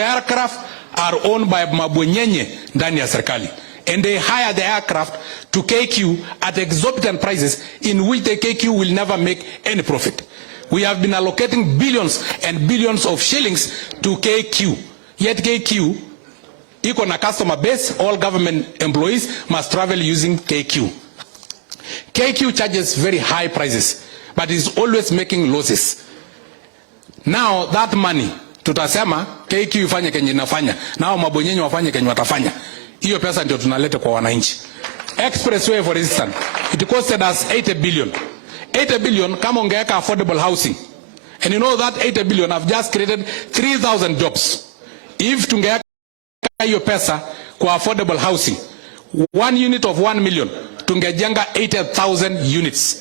the aircraft are owned by mabwenyenye ndani ya serikali. And they hire the aircraft to KQ at exorbitant prices in which the KQ will never make any profit. We have been allocating billions and billions of shillings to KQ. Yet KQ, iko na customer base, all government employees must travel using KQ. KQ charges very high prices, but is always making losses. Now that money, tutasema KQ ifanye kenye inafanya, nao mabonyenye wafanye kenye watafanya. Hiyo pesa ndio tunaleta kwa wananchi. Expressway for instance, it costed us 80 billion. 80 billion kama ungeweka affordable housing. And you know that 80 billion have just created 3,000 jobs. If tungeweka hiyo pesa kwa affordable housing, 1 unit of 1 million, tungejenga 80,000 units.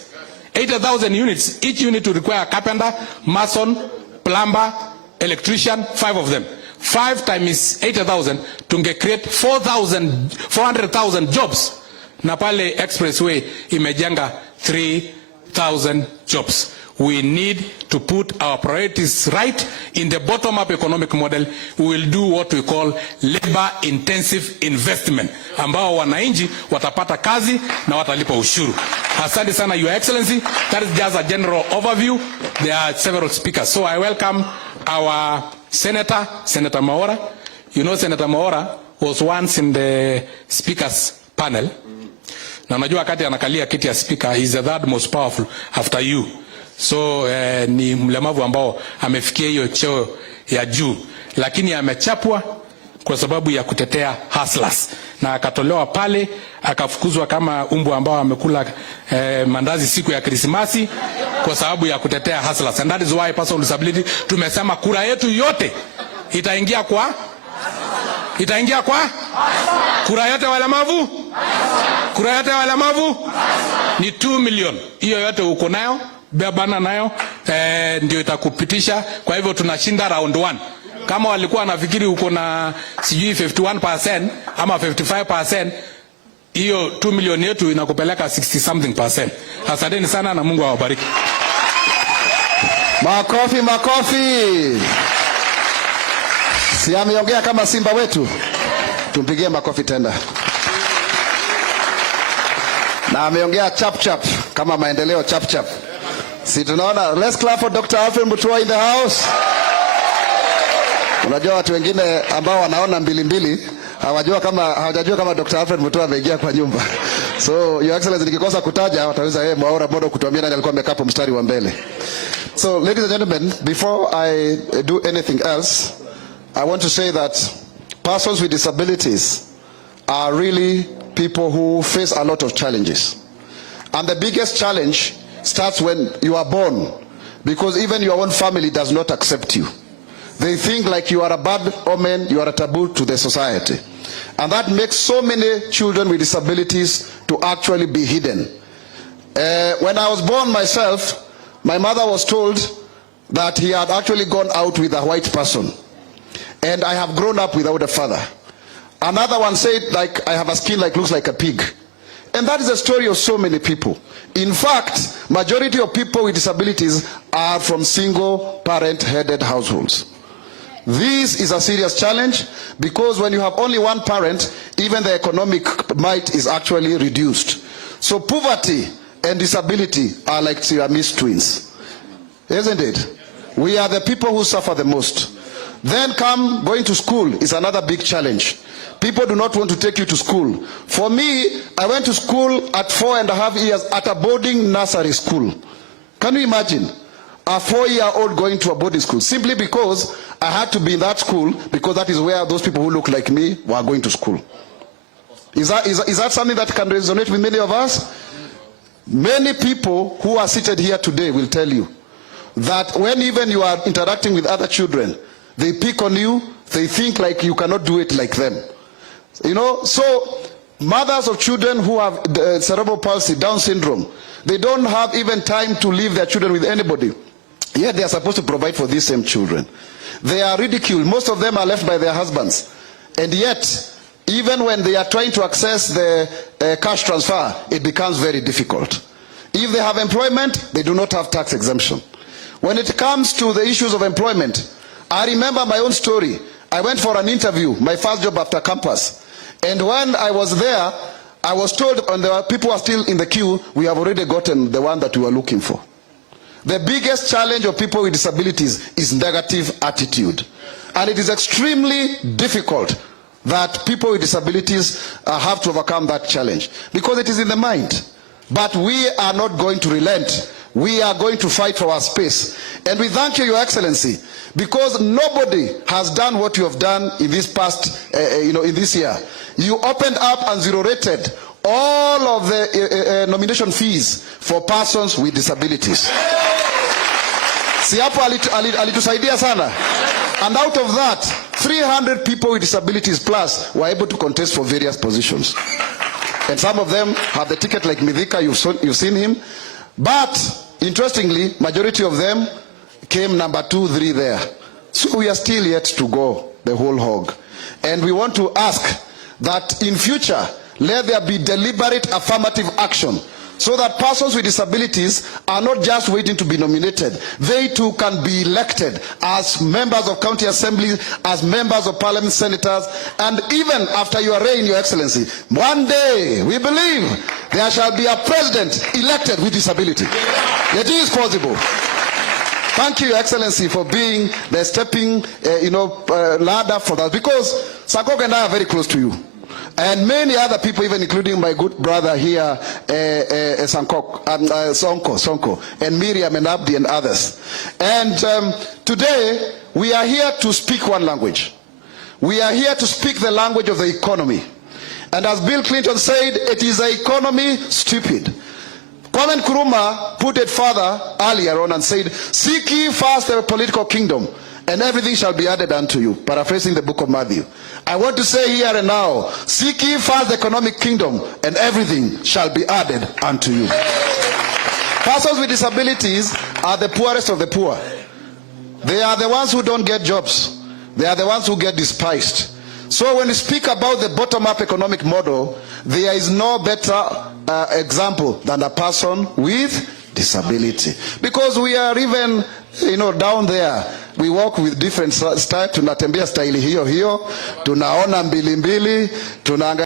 80,000 units, each unit will require a carpenter, mason, plumber, electrician, 5 of them. 5 times 80,000, tunge create 400,000 jobs. Na pale expressway imejenga 3,000 jobs. We need to put our priorities right in the bottom-up economic model. We will do what we call labor-intensive investment, ambao wananchi watapata kazi na watalipa ushuru. Asante sana, Your Excellency. That is just a general overview. There are several speakers. So I welcome our Senator, Senator Maora. You know Senator Maora was once in the speakers panel. Na unajua wakati anakalia kiti ya speaker, he is the third most powerful after you. So ni mlemavu ambao amefikia hiyo cheo ya juu, lakini amechapwa kwa sababu ya kutetea hustlers, na akatolewa pale, akafukuzwa kama umbu ambao amekula mandazi siku ya Krismasi kwa sababu ya kutetea hustlers. And that is why person with disability tumesema kura yetu yote itaingia kwa kura yote walemavu, kura yote walemavu ni 2 million. Hiyo yote uko nayo, bebana nayo, ndio itakupitisha. Kwa hivyo tunashinda round 1. Kama walikuwa nafikiri uko na sijui 51% ama 55%, hiyo 2 million yetu inakupeleka 60 something %. Asanteni sana na Mungu awabariki. Makofi, makofi. Si ameongea kama simba wetu. Tumpigie makofi tena. Na ameongea chap chap kama maendeleo chap chap. Si tunaona, let's clap for Dr. Alfred Mutua in the house. Unajua watu wengine ambao wanaona mbili hawajajua kama Dr. Alfred Mutua ameingia kwa nyumba. So Your Excellency, nikikosa kutaja wataweza Mwaura bodo kutuambia nani alikuwa amekaa hapo mstari wa mbele. So ladies and gentlemen, before I do anything else, I want to say that persons with disabilities are really people who face a lot of challenges. And the biggest challenge starts when you are born, because even your own family does not accept you. They think like you are a bad omen, you are a taboo to the society. And that makes so many children with disabilities to actually be hidden. When I was born myself, my mother was told that he had actually gone out with a white person. And I have grown up without a father. Another one said, like, I have a skin like looks like a pig. And that is the story of so many people. In fact, majority of people with disabilities are from single parent-headed households. This is a serious challenge, because when you have only one parent, even the economic might is actually reduced. So poverty and disability are like Siamese twins, isn't it? We are the people who suffer the most. Then going to school is another big challenge. People do not want to take you to school. For me, I went to school at 4.5 years at a boarding nursery school. Can you imagine? A 4-year-old going to a boarding school, simply because I had to be in that school, because that is where those people who look like me were going to school. Is that something that can resonate with many of us? Many people who are seated here today will tell you that when even you are interacting with other children, they pick on you, they think like you cannot do it like them. You know, so mothers of children who have cerebral palsy, Down syndrome, they don't have even time to leave their children with anybody. Yet they are supposed to provide for these same children. They are ridiculed. Most of them are left by their husbands. And yet, even when they are trying to access the cash transfer, it becomes very difficult. If they have employment, they do not have tax exemption. When it comes to the issues of employment, I remember my own story. I went for an interview, my first job after campus. And when I was there, I was told, and there were people who are still in the queue, we have already gotten the one that we were looking for. The biggest challenge of people with disabilities is negative attitude. And it is extremely difficult that people with disabilities have to overcome that challenge, because it is in the mind. But we are not going to relent. We are going to fight for our space. And we thank you, Your Excellency, because nobody has done what you have done in this past, in this year. You opened up and zero-rated all of the nomination fees for persons with disabilities. Si hapo alitusaidia sana. And out of that, 300 people with disabilities plus were able to contest for various positions. And some of them have the ticket, like Midhika, you've seen him. But interestingly, majority of them came number 2, 3 there. So we are still yet to go the whole hog. And we want to ask that in future, let there be deliberate affirmative action, so that persons with disabilities are not just waiting to be nominated. They too can be elected as members of county assemblies, as members of parliament, senators, and even after your reign, Your Excellency, one day we believe there shall be a president elected with disability. It is possible. Thank you, Your Excellency, for being the stepping ladder for that, because Sakok and I are very close to you. And many other people, even including my good brother here, Sonko, and Miriam and Abdi and others. And today, we are here to speak one language. We are here to speak the language of the economy. And as Bill Clinton said, it is the economy stupid. Kwame Nkrumah put it further earlier on and said, seek ye first the political kingdom, and everything shall be added unto you. Paraphrasing the book of Matthew. I want to say here and now, seek ye first the economic kingdom, and everything shall be added unto you. Persons with disabilities are the poorest of the poor. They are the ones who don't get jobs. They are the ones who get despised. So when we speak about the bottom-up economic model, there is no better example than a person with disability. Because we are even, down there, we walk with different style. Tunatembea style hiyo, tunaona mbili, tunaangalia.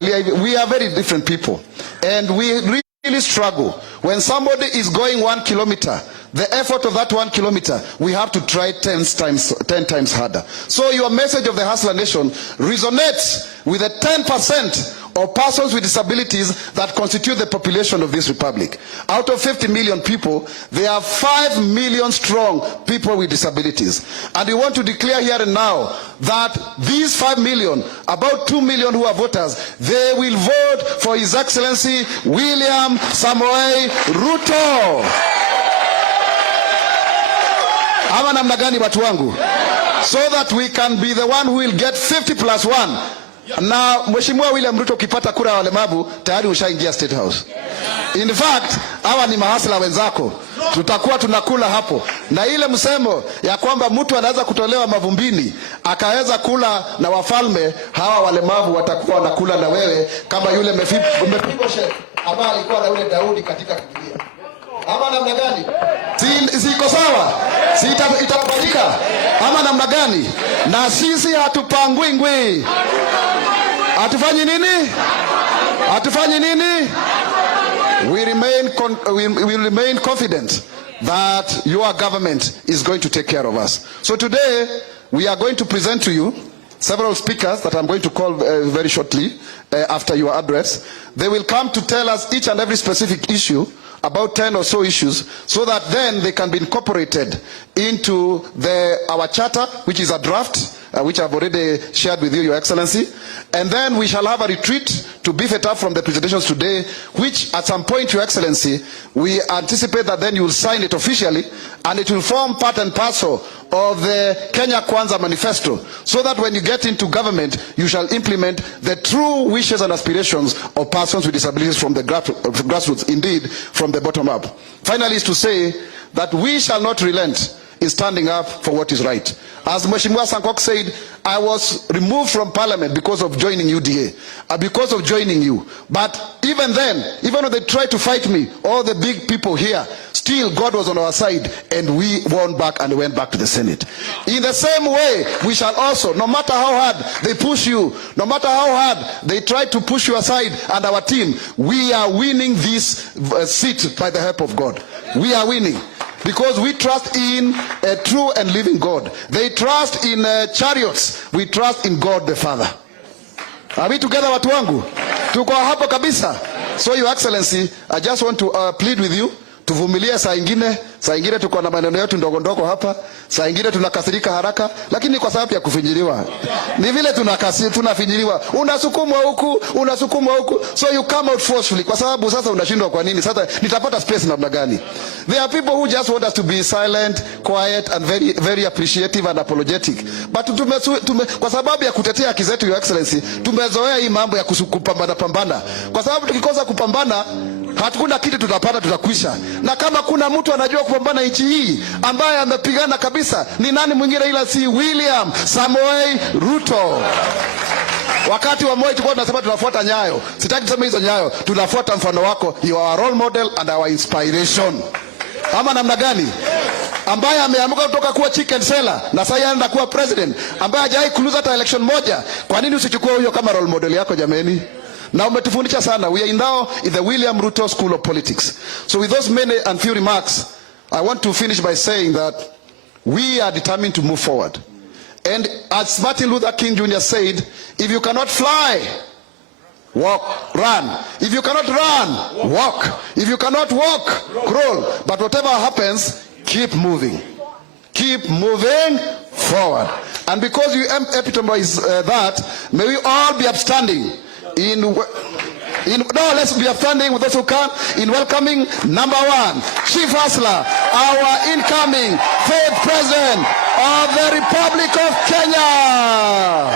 We are very different people. And we really struggle. When somebody is going 1 kilometer, the effort of that 1 kilometer, we have to try 10 times harder. So your message of the Hustler Nation resonates with the 10% of persons with disabilities that constitute the population of this republic. Out of 50 million people, there are 5 million strong people with disabilities. And we want to declare here and now that these 5 million, about 2 million who are voters, they will vote for His Excellency William Samoei Ruto. Ama namna gani watu wangu? So that we can be the one who will get 50 plus 1. Na Mheshimiwa William Ruto ukipata kura ya walemavu tayari ushaingia State House. In fact, hawa ni mahasla wenzako. Tutakuwa tunakula hapo. Na ile msemo ya kwamba mtu anaweza kutolewa mavumbini akaweza kula na wafalme, hawa walemavu watakuwa wanakula na wewe kama yule Mephibosheth ambaye alikuwa na yule Daudi katika Biblia. Ama namna gani? Siko sawa? Si itafanyika? Ama namna gani? Na sisi hatupangwi ngwi. Hatufanyi nini? Hatufanyi nini? We remain confident that your government is going to take care of us. So today, we are going to present to you several speakers that I'm going to call very shortly after your address. They will come to tell us each and every specific issue, about 10 or so issues, so that then they can be incorporated into our charter, which is a draft, which I've already shared with you, Your Excellency. And then we shall have a retreat to beef it up from the presentations today, which at some point, Your Excellency, we anticipate that then you will sign it officially, and it will form part and parcel of the Kenya Kwanza manifesto, so that when you get into government, you shall implement the true wishes and aspirations of persons with disabilities from the grassroots, indeed, from the bottom up. Finally, is to say that we shall not relent in standing up for what is right. As Mheshimiwa Sankok said, I was removed from parliament because of joining UDA, because of joining you. But even then, even when they tried to fight me, all the big people here, still God was on our side, and we won back and went back to the Senate. In the same way, we shall also, no matter how hard they push you, no matter how hard they try to push you aside and our team, we are winning this seat by the help of God. We are winning. Because we trust in a true and living God. They trust in chariots. We trust in God the Father. Are we together, watu wangu? Tuko hapo kabisa. So, Your Excellency, I just want to plead with you. Tuvumilie saa ingine tuko na maneno yetu ndogo ndogo hapa, saa ingine tunakasirika haraka, lakini kwa sababu ya kufinyiliwa. Ni vile tunafinyiliwa. Unasukumwa huku, so you come out forcefully. Kwa sababu sasa unashindwa kwa nini? Sasa nitapata space namna gani? There are people who just want us to be silent, quiet and very very appreciative and apologetic. But kwa sababu ya kutetea haki zetu, Your Excellency, tumezoea hii mambo ya kupambana. Kwa sababu tukikosa kupambana, hakuna kitu tutapata, tutakwisha. Na kama kuna mtu anajua kupambana nchi hii ambaye amepigana kabisa, ni nani mwingine ila si William Samoei Ruto. Wakati wa Moi tulikuwa tunasema tunafuata nyayo. Sitaki kusema hizo nyayo. Tunafuata mfano wako. You are our role model and our inspiration. Ama namna gani? Ambaye ameamka kutoka kuwa chicken seller na sasa anaenda kuwa president, ambaye hajawahi kuluza hata election moja. Kwa nini usichukue huyo kama role model yako jameni? Na umetufundisha sana. We are now in the William Ruto School of Politics. So with those many and few remarks, I want to finish by saying that we are determined to move forward. And as Martin Luther King Jr. said, if you cannot fly, walk, run. If you cannot run, walk. If you cannot walk, crawl. But whatever happens, keep moving. Keep moving forward. And because you epitomize that, may we all be upstanding let's be upstanding with those who come in welcoming number one, Chief Hustler, our incoming 4th President of the Republic of Kenya.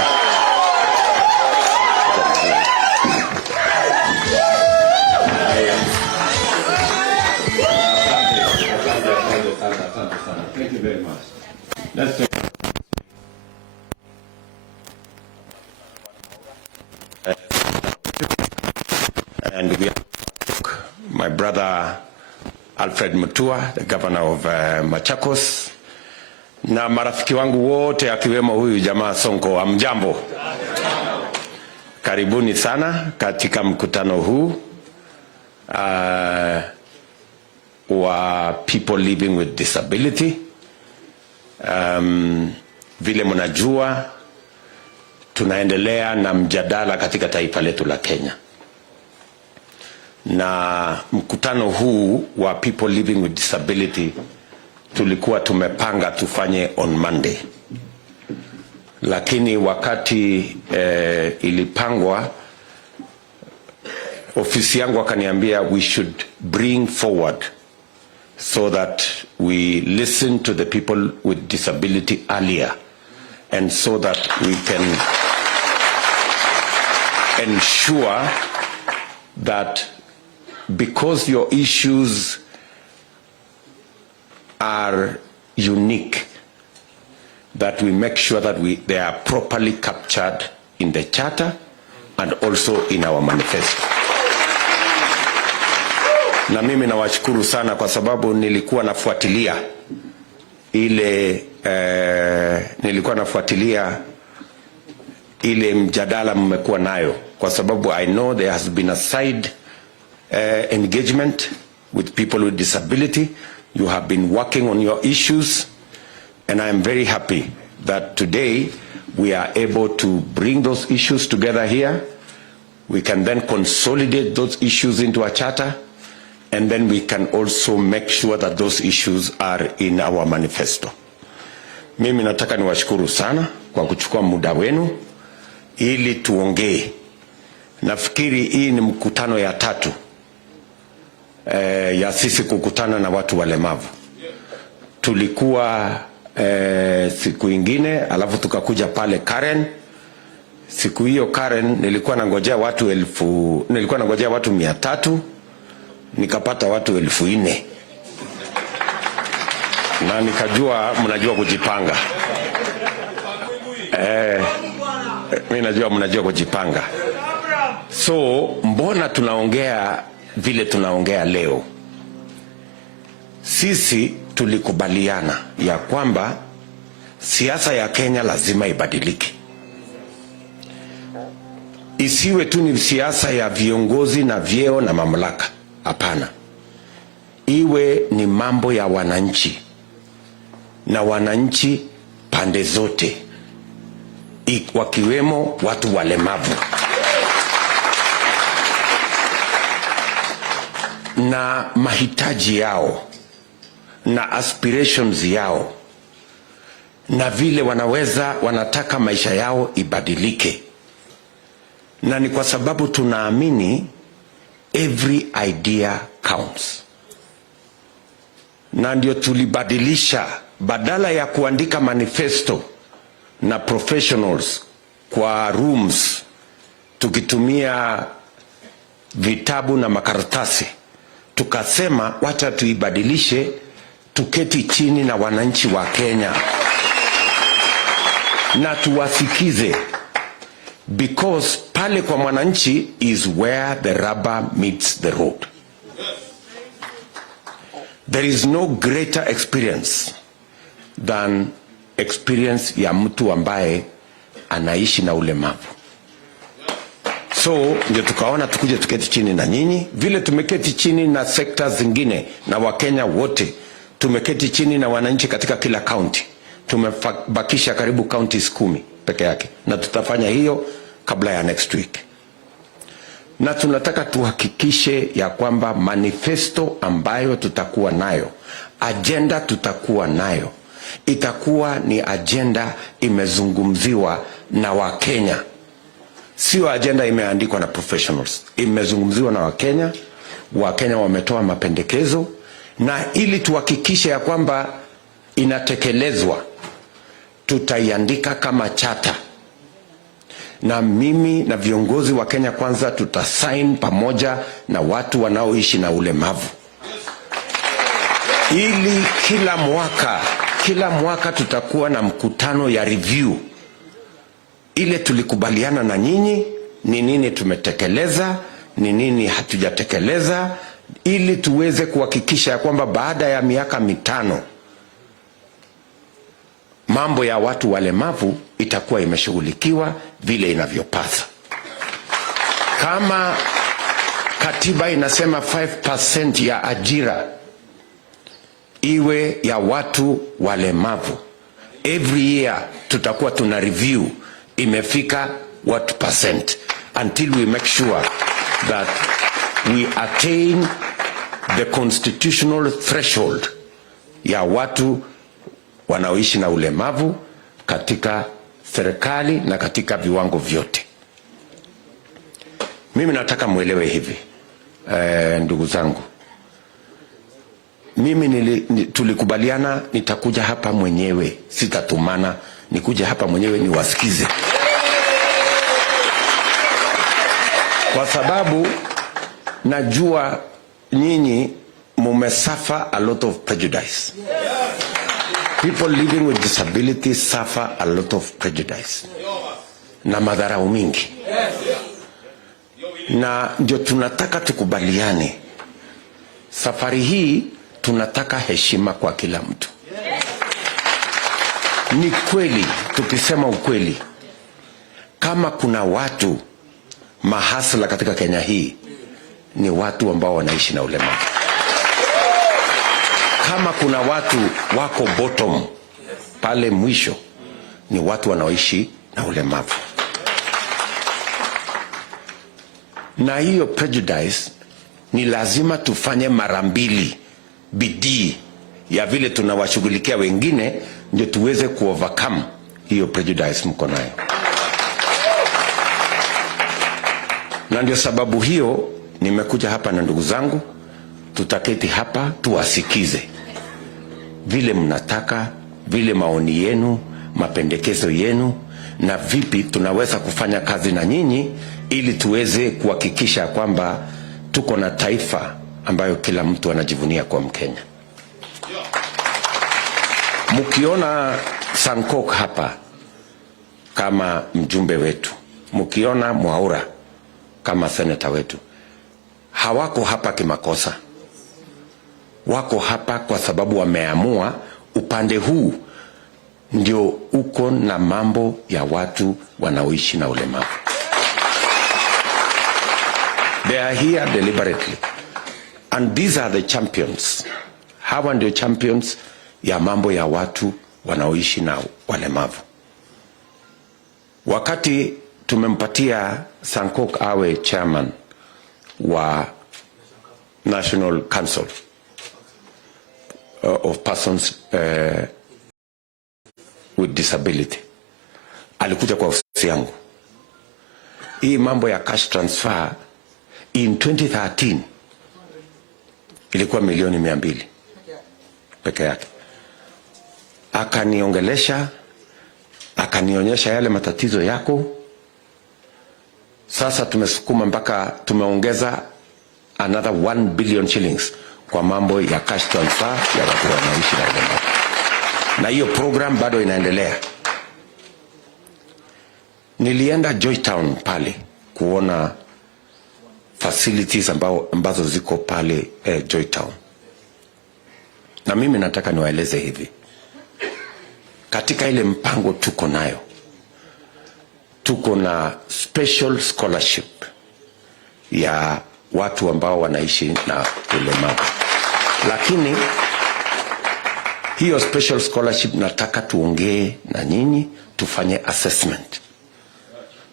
Thank you very much. Let's take and we have my brother Alfred Mutua, the governor of Machakos, na marafiki wangu wote akiwemo huyu jamaa Sonko. Amjambo, karibuni sana katika mkutano huu wa people living with disability. Vile mnajua tunaendelea na mjadala katika taifa letu la Kenya. Na mkutano huu wa people living with disability tulikuwa tumepanga tufanye on Monday. Lakini wakati ilipangwa, ofisi yangu akaniambia we should bring forward so that we listen to the people with disability earlier, and so that we can ensure that because your issues are unique, that we make sure that they are properly captured in the charter and also in our manifesto. Na mimi nawashukuru sana kwa sababu nilikuwa nafuatilia ile mjadala mmekuwa nayo, kwa sababu I know there has been a side engagement with people with disability. You have been working on your issues, and I am very happy that today we are able to bring those issues together here. We can then consolidate those issues into a charter, and then we can also make sure that those issues are in our manifesto. Mimi nataka niwashukuru sana kwa kuchukua muda wenu ili tuongee. Nafikiri hii ni mkutano ya 3 ya sisi kukutana na watu walemavu. Tulikuwa siku ingine, alafu tukakuja pale Karen. Siku hiyo Karen nilikuwa nangojea watu 300, nikapata watu 4,000. na nikajua mnajua kujipanga. Mimi najua mnajua kujipanga. So mbona tunaongea vile tunaongea leo? Sisi tulikubaliana ya kwamba siasa ya Kenya lazima ibadilike. Isiwe tu ni siasa ya viongozi na vyeo na mamlaka. Hapana. Iwe ni mambo ya wananchi, na wananchi pande zote, wakiwemo watu walemavu na mahitaji yao na aspirations yao na vile wanataka maisha yao ibadilike. Na ni kwa sababu tunaamini every idea counts. Na ndio tulibadilisha, badala ya kuandika manifesto na professionals kwa rooms tukitumia vitabu na makaratasi, tukasema wacha tuibadilishe, tuketi chini na wananchi wa Kenya na tuwasikize, because pale kwa mwananchi is where the rubber meets the road. There is no greater experience than experience ya mtu ambaye anaishi na ulemavu. So ndio tukaona tukuje tuketi chini na nyinyi, vile tumeketi chini na sekta zingine na Wakenya wote. Tumeketi chini na wananchi katika kila county. Tumebakisha karibu counties 10 peke yake, na tutafanya hiyo kabla ya next week. Na tunataka tuhakikishe ya kwamba manifesto ambayo tutakuwa nayo, agenda tutakuwa nayo, itakuwa ni agenda imezungumziwa na Wakenya. Sio agenda imeandikwa na professionals. Imezungumziwa na Wakenya. Wakenya wametoa mapendekezo, na ili tuhakikishe ya kwamba inatekelezwa, tutaiandika kama chata. Na mimi na viongozi wa Kenya Kwanza tutasign pamoja na watu wanaoishi na ulemavu. Ili kila mwaka tutakuwa na mkutano ya review. Ile tulikubaliana na nyinyi, ni nini tumetekeleza, ni nini hatujatekeleza, ili tuweze kuhakikisha ya kwamba baada ya miaka 5 mambo ya watu walemavu itakuwa imeshughulikiwa vile inavyopasa. Kama katiba inasema 5% ya ajira iwe ya watu walemavu, every year tutakuwa tuna review imefika what percent, until we make sure that we attain the constitutional threshold ya watu wanaoishi na ulemavu katika serikali na katika viwango vyote. Mimi nataka muelewe hivi, ndugu zangu. Mimi tulikubaliana nitakuja hapa mwenyewe, sitatumana, nikuja hapa mwenyewe niwasikize. Kwa sababu najua nyinyi mumesuffer a lot of prejudice. People living with disabilities suffer a lot of prejudice na madharau mingi. Na ndio tunataka tukubaliane, safari hii tunataka heshima kwa kila mtu. Ni kweli, tukisema ukweli, kama kuna watu mahasla katika Kenya hii, ni watu ambao wanaishi na ulemavu. Kama kuna watu wako bottom pale mwisho, ni watu wanaoishi na ulemavu. Na hiyo prejudice ni lazima tufanye mara 2 bidii ya vile tunawashughulikia wengine, ndio tuweze kuovercome hiyo prejudice mko nayo. Na ndio sababu hiyo nimekuja hapa na ndugu zangu, tutaketi hapa tuwasikize vile mnataka, vile maoni yenu, mapendekezo yenu, na vipi tunaweza kufanya kazi na nyinyi ili tuweze kuhakikisha kwamba tuko na taifa ambayo kila mtu anajivunia kwa Mkenya. Mukiona Sankok hapa kama mjumbe wetu, mukiona Mwaura kama seneta wetu, hawako hapa kimakosa. Wako hapa kwa sababu wameamua upande huu ndio uko na mambo ya watu wanaoishi na ulemavu. They are here deliberately. And these are the champions. Hawa ndio champions ya mambo ya watu wanaoishi na walemavu. Wakati tumempatia Sankok awe chairman wa National Council of Persons with Disability, alikuja kwa ofisi yangu. Hii mambo ya cash transfer in 2013 ilikuwa milioni 200 peke yake. Akaniongelesha, akanionyesha yale matatizo yako. Sasa tumesukuma mpaka tumeongeza another 1 billion shillings kwa mambo ya cash transfer ya watu wanaishi na ulemavu. Na hiyo program bado inaendelea. Nilienda Joytown pale kuona facilities ambazo ziko pale Joytown. Na mimi nataka niwaeleze hivi. Katika ile mpango tuko nayo, tuko na special scholarship ya watu ambao wanaishi na ulemavu. Lakini hiyo special scholarship nataka tuongee na nyinyi, tufanye assessment.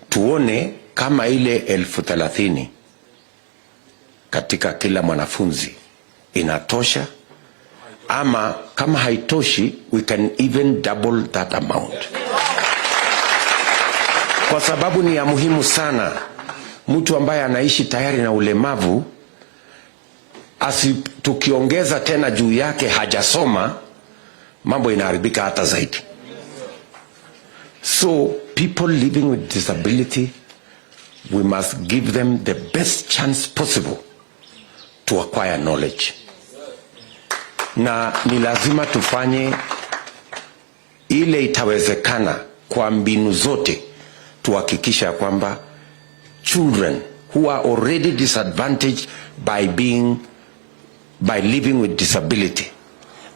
Tuone kama ile 30,000 katika kila mwanafunzi inatosha, ama kama haitoshi we can even double that amount. Kwa sababu ni ya muhimu sana. Mtu ambaye anaishi tayari na ulemavu, tukiongeza tena juu yake hajasoma, mambo inaharibika hata zaidi. So people living with disability, we must give them the best chance possible to acquire knowledge. Na ni lazima tufanye ile itawezekana kwa mbinu zote, tuhakikisha kwamba children who are already disadvantaged by living with disability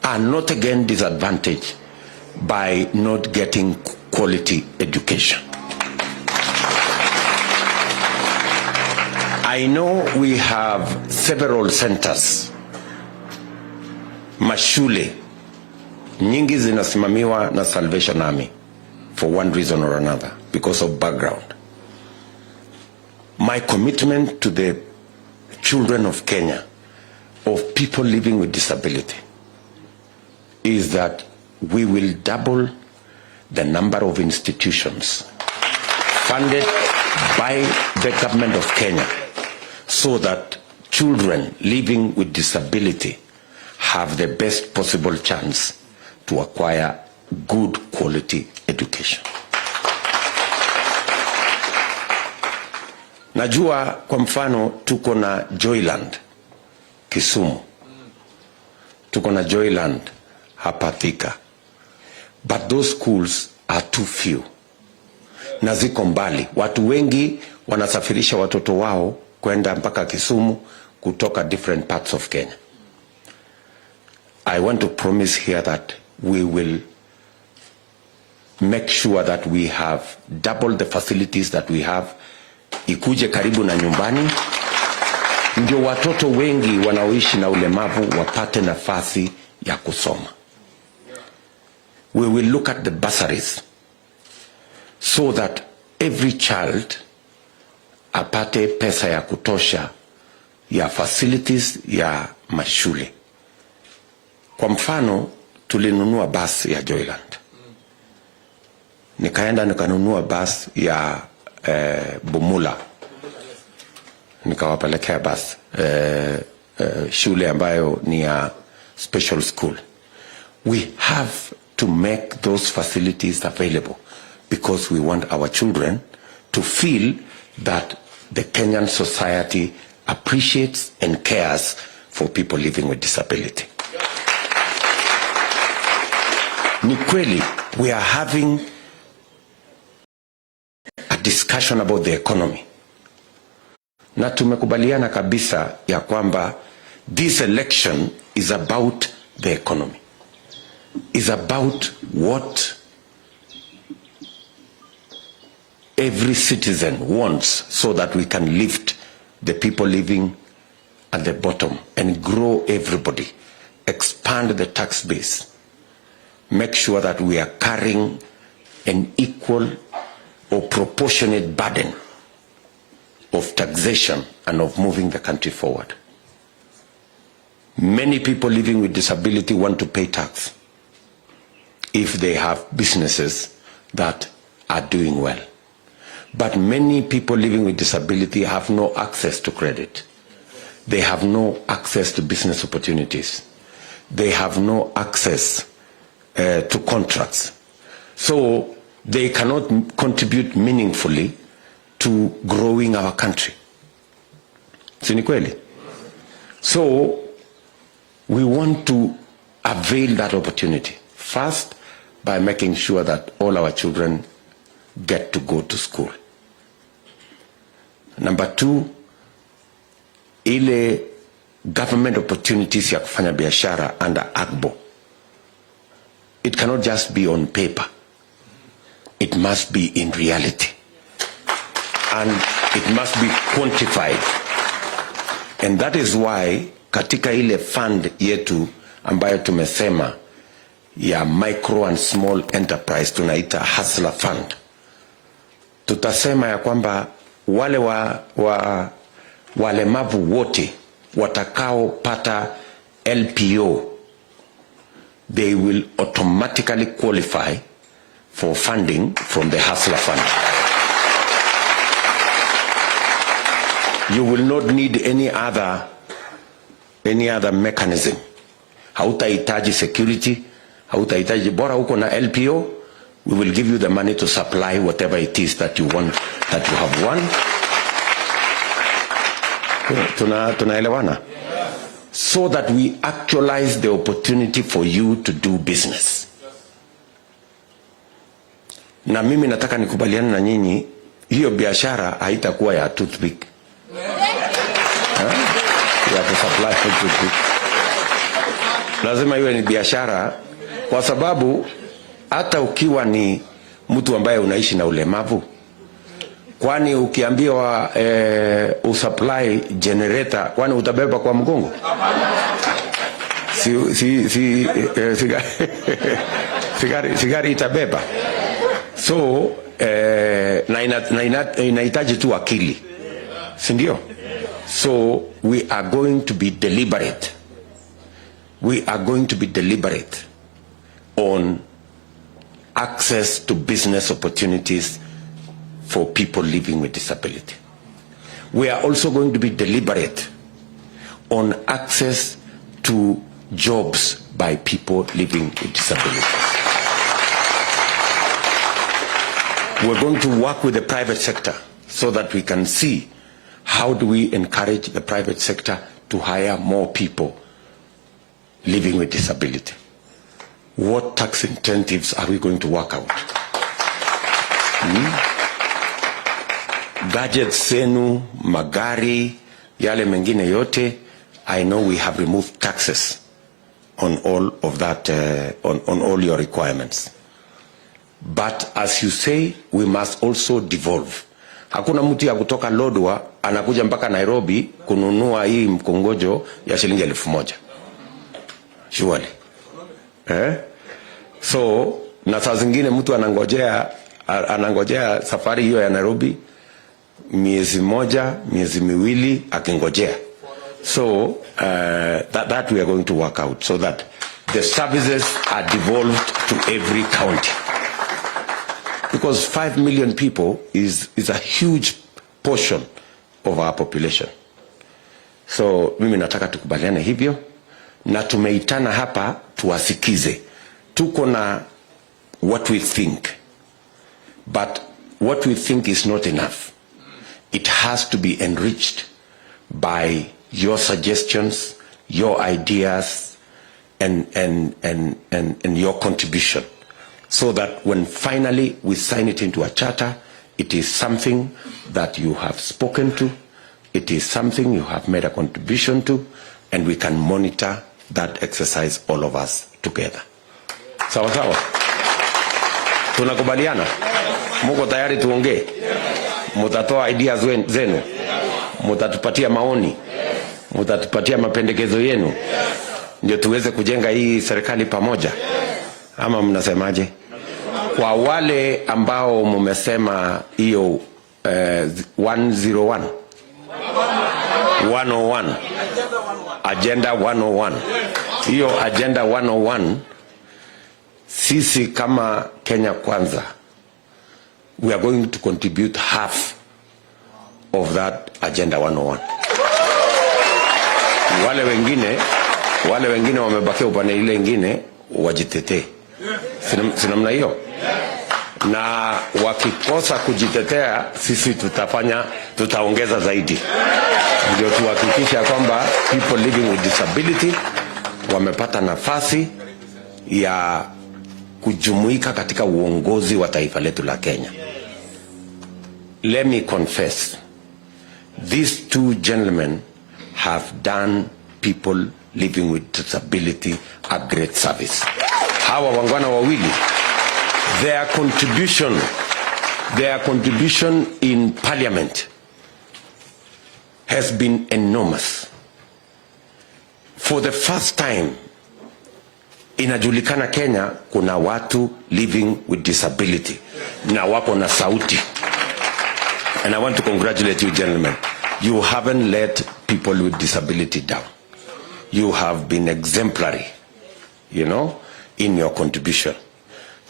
are not again disadvantaged by not getting quality education. I know we have several centers. Mashule nyingi zinasimamiwa na Salvation Army for one reason or another, because of background. My commitment to the children of Kenya, of people living with disability, is that we will double the number of institutions funded by the government of Kenya, so that children living with disability have the best possible chance to acquire good quality education. Najua kwa mfano tuko na Joyland Kisumu, tuko na Joyland hapa Thika, but those schools are too few na ziko mbali. Watu wengi wanasafirisha watoto wao kwenda mpaka Kisumu kutoka different parts of Kenya. I want to promise here that we will make sure that we have double the facilities that we have, ikuje karibu na nyumbani, ndio watoto wengi wanaoishi na ulemavu wapate nafasi ya kusoma. We will look at the bursaries so that every child apate pesa ya kutosha ya facilities ya mashule. Kwa mfano tulinunua bus ya Joyland. Nikaenda nikanunua bus ya Bumula. Nikawapelekea bus shule ambayo ni ya special school. We have to make those facilities available because we want our children to feel that the Kenyan society appreciates and cares for people living with disability. ni kweli we are having a discussion about the economy. Na tumekubaliana kabisa ya kwamba this election is about the economy. Is about what every citizen wants so that we can lift the people living at the bottom and grow everybody, expand the tax base, make sure that we are carrying an equal or proportionate burden of taxation and of moving the country forward. Many people living with disability want to pay tax if they have businesses that are doing well. But many people living with disability have no access to credit. They have no access to business opportunities. They have no access to contracts. So they cannot contribute meaningfully to growing our country. Si ni kweli? So we want to avail that opportunity. First, by making sure that all our children get to go to school. Number two, ile government opportunities ya kufanya biashara under AGBO. It cannot just be on paper. It must be in reality. And it must be quantified. And that is why katika ile fund yetu ambayo tumesema ya micro and small enterprise tunaita Hustler Fund, tutasema ya kwamba wale walemavu wote watakao pata LPO, they will automatically qualify for funding from the Hustler Fund. You will not need any other mechanism. Hautahitaji security, hautahitaji, bora uko na LPO, we will give you the money to supply whatever it is that you want, that you have won. Tunaelewana? So that we actualize the opportunity for you to do business. Na mimi nataka nikubaliane na nyinyi, hiyo biashara haitakuwa ya toothpick. Ya kusupply toothpick. Lazima iwe ni biashara, kwa sababu hata ukiwa ni mtu ambaye unaishi na ulemavu, kwani ukiambiwa usupply generator, kwani utabeba kwa mgongo? Sigari itabeba. So na inahitaji tu akili, si ndio? So we are going to be deliberate. We are going to be deliberate on access to business opportunities for people living with disability. We are also going to be deliberate on access to jobs by people living with disabilities. We're going to work with the private sector so that we can see how do we encourage the private sector to hire more people living with disability. What tax incentives are we going to work out? Gadgets zenu, magari, yale mengine yote, I know we have removed taxes on all of that, on all your requirements. But as you say, we must also devolve. Hakuna mtu ya kutoka Lodwar anakuja mpaka Nairobi kununua hii mkongojo ya shilingi 1,000. Surely. So na saa zingine mtu anangojea safari hiyo ya Nairobi miezi moja, miezi miwili akingojea. So that we are going to work out so that the services are devolved to every county. Because 5 million people is a huge portion of our population. So mimi nataka tukubaliane hivyo, na tumeitana hapa tuwasikize. Tuko na what we think, but what we think is not enough. It has to be enriched by your suggestions, your ideas, and your contribution so that when finally we sign it into a charter, it is something that you have spoken to, it is something you have made a contribution to, and we can monitor that exercise, all of us together. Sawa sawa? Tunakubaliana? Muko tayari tuongee? Mutatoa ideas zenu? Mutatupatia maoni? Mutatupatia mapendekezo yenu? Ndio tuweze kujenga hii serikali pamoja? Ama mnasemaje? Kwa wale ambao mumesema hiyo 101 101 agenda 101, hiyo agenda 101, sisi kama Kenya Kwanza, we are going to contribute half of that agenda 101. Wale wengine wamebakia upande ile ingine wajitetee. Sinamna hiyo? Na wakikosa kujitetea, sisi tutaongeza zaidi. Ndio tuhakikisha kwamba people living with disability wamepata nafasi ya kujumuika katika uongozi wa taifa letu la Kenya. Let me confess, these two gentlemen have done people living with disability a great service. Hawa wangwana wawili, their contribution in parliament has been enormous. For the first time, inajulikana Kenya kuna watu living with disability na wako na sauti. And I want to congratulate you, gentlemen. You haven't let people with disability down. You have been exemplary, you know, in your contribution.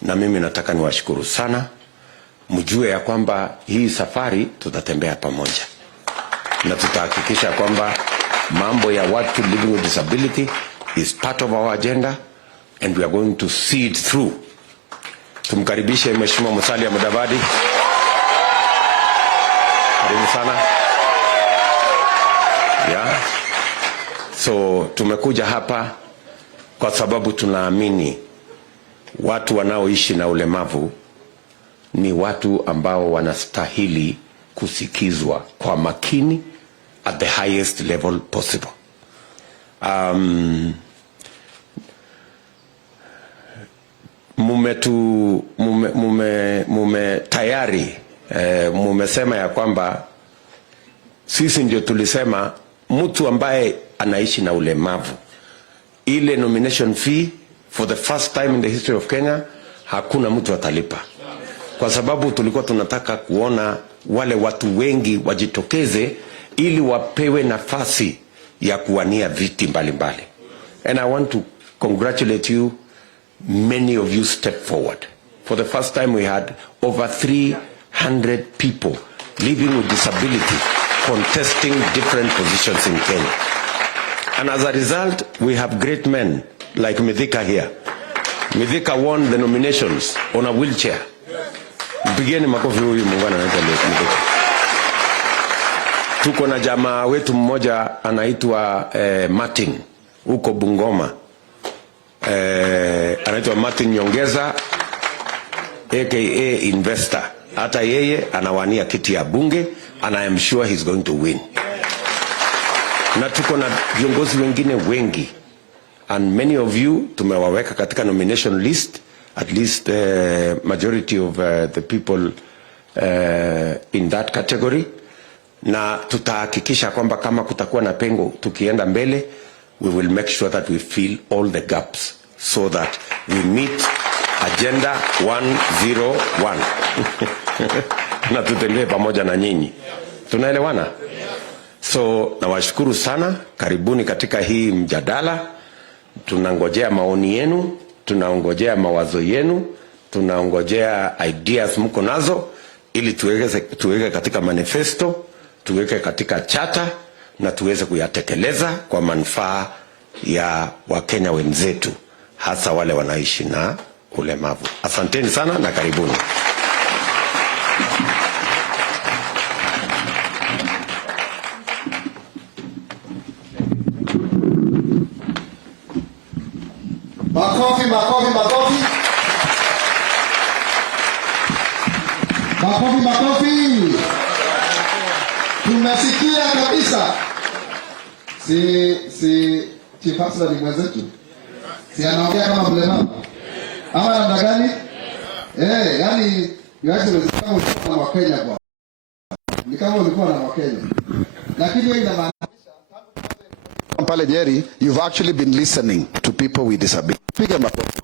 Na mimi nataka niwashukuru sana. Mjue ya kwamba hii safari tutatembea pamoja. Na tutahakikisha kwamba mambo ya watu living with disability is part of our agenda, and we are going to see it through. Tumkaribishe Mheshimiwa Musalia Mudavadi. Karibu sana. Yeah. So tumekuja hapa kwa sababu tunaamini watu wanaoishi na ulemavu ni watu ambao wanastahili kusikizwa kwa makini at the highest level possible. Tayari mumesema ya kwamba sisi ndio tulisema mtu ambaye anaishi na ulemavu, ile nomination fee for the first time in the history of Kenya hakuna mtu atalipa, kwa sababu tulikuwa tunataka kuona wale watu wengi wajitokeze ili wapewe nafasi ya kuwania viti mbalimbali. And I want to congratulate you. Many of you stepped forward. For the first time we had over 300 people living with disability contesting different positions in Kenya. And as a result, we have great men like Mithika here. Mithika won the nominations on a wheelchair. Mpigeni makofi huyu muungano anaitwa Mithika. Tuko na jamaa wetu mmoja anaitwa Martin huko Bungoma. Anaitwa Martin Nyongeza aka investor. Hata yeye anawania kiti ya bunge, and I am sure he's going to win. Na tuko na viongozi wengine wengi, and many of you tumewaweka katika nomination list, at least majority of the people in that category. Na tutahakikisha kwamba kama kutakuwa na pengo tukienda mbele, we will make sure that we fill all the gaps so that we meet agenda 101. Na tutembee pamoja na nyinyi. Tunaelewana? So nawashukuru sana, karibuni katika hii mjadala. Tunangojea maoni yenu, tunaongojea mawazo yenu, tunaongojea ideas mko nazo ili tuweke katika manifesto, tuweke katika charter na tuweze kuyatekeleza kwa manufaa ya Wakenya wenzetu, hasa wale wanaishi na ulemavu. Asanteni sana na karibuni. Makofi, makofi, makofi. Makofi, makofi. Tumesikia kabisa. Si Chief Hustler ni mwenzetu. Si anaongea kama mlemavu. Ama namna gani? Yani Your Excellency kama ulikuwa na Wakenya bwana. Ni kama ulikuwa na Wakenya. Lakini hiyo inamaanisha pale Jerry, you've actually been listening to people with disabilities. Piga makofi.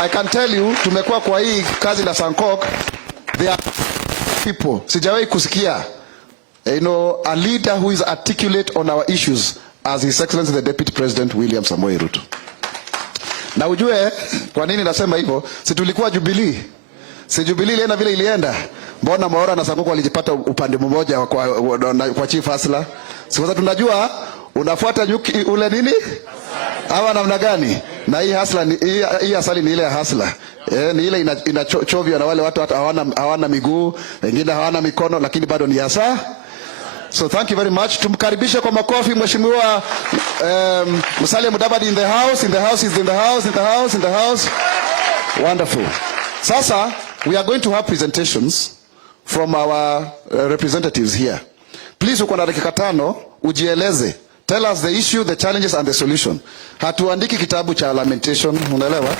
I can tell you, tumekuwa kwa hii kazi la Sankok, there are people, sijawahi kusikia, a leader who is articulate on our issues as His Excellency the Deputy President William Samoei Ruto. Na ujue, kwa nini nasema hivyo, si tulikuwa Jubilee. Si Jubilee ilienda vile ilienda. Mbona Mwaura na Sankok walijipata upande mmoja kwa Chief Hustler? Sasa tunajua unafuata nyuki ule nini? Hawa namna gani? Na hii Hustler hii asali ni ile ya Hustler. Ni ile inachovya na wale watu hata hawana miguu, wengine hawana mikono, lakini bado ni hasa. So thank you very much. Tumkaribishe kwa makofi Mheshimiwa Musalia Mudavadi in the house, in the house, is in the house, in the house, in the house. Wonderful. Sasa we are going to have presentations from our representatives here. Please uko na dakika 5 ujieleze. Tell us the issue, the challenges and the solution. Hatuandiki kitabu cha lamentation, unaelewa?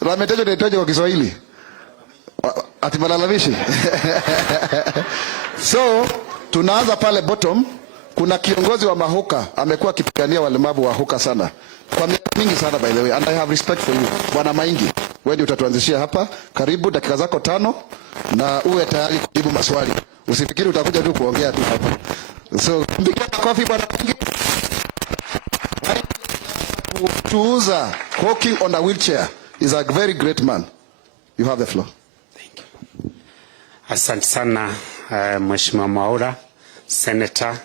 Lamentation inaitwaje kwa Kiswahili? Ati malalamishi. So, tunaanza pale bottom. Kuna kiongozi wa mahuka, amekuwa akipigania walemavu wa huka sana. Kwa miaka mingi sana by the way, and I have respect for you. Bwana Maingi, wewe ndio utatuanzishia hapa. Karibu dakika zako 5 na uwe tayari kujibu maswali. Usifikiri utakuja tu kuongea tu hapa. So, mpigie makofi Bwana Maingi. Tuuza walking on a wheelchair is a very great man. You have the floor. Thank you. Asante sana Mheshimiwa Mwaura, Senator,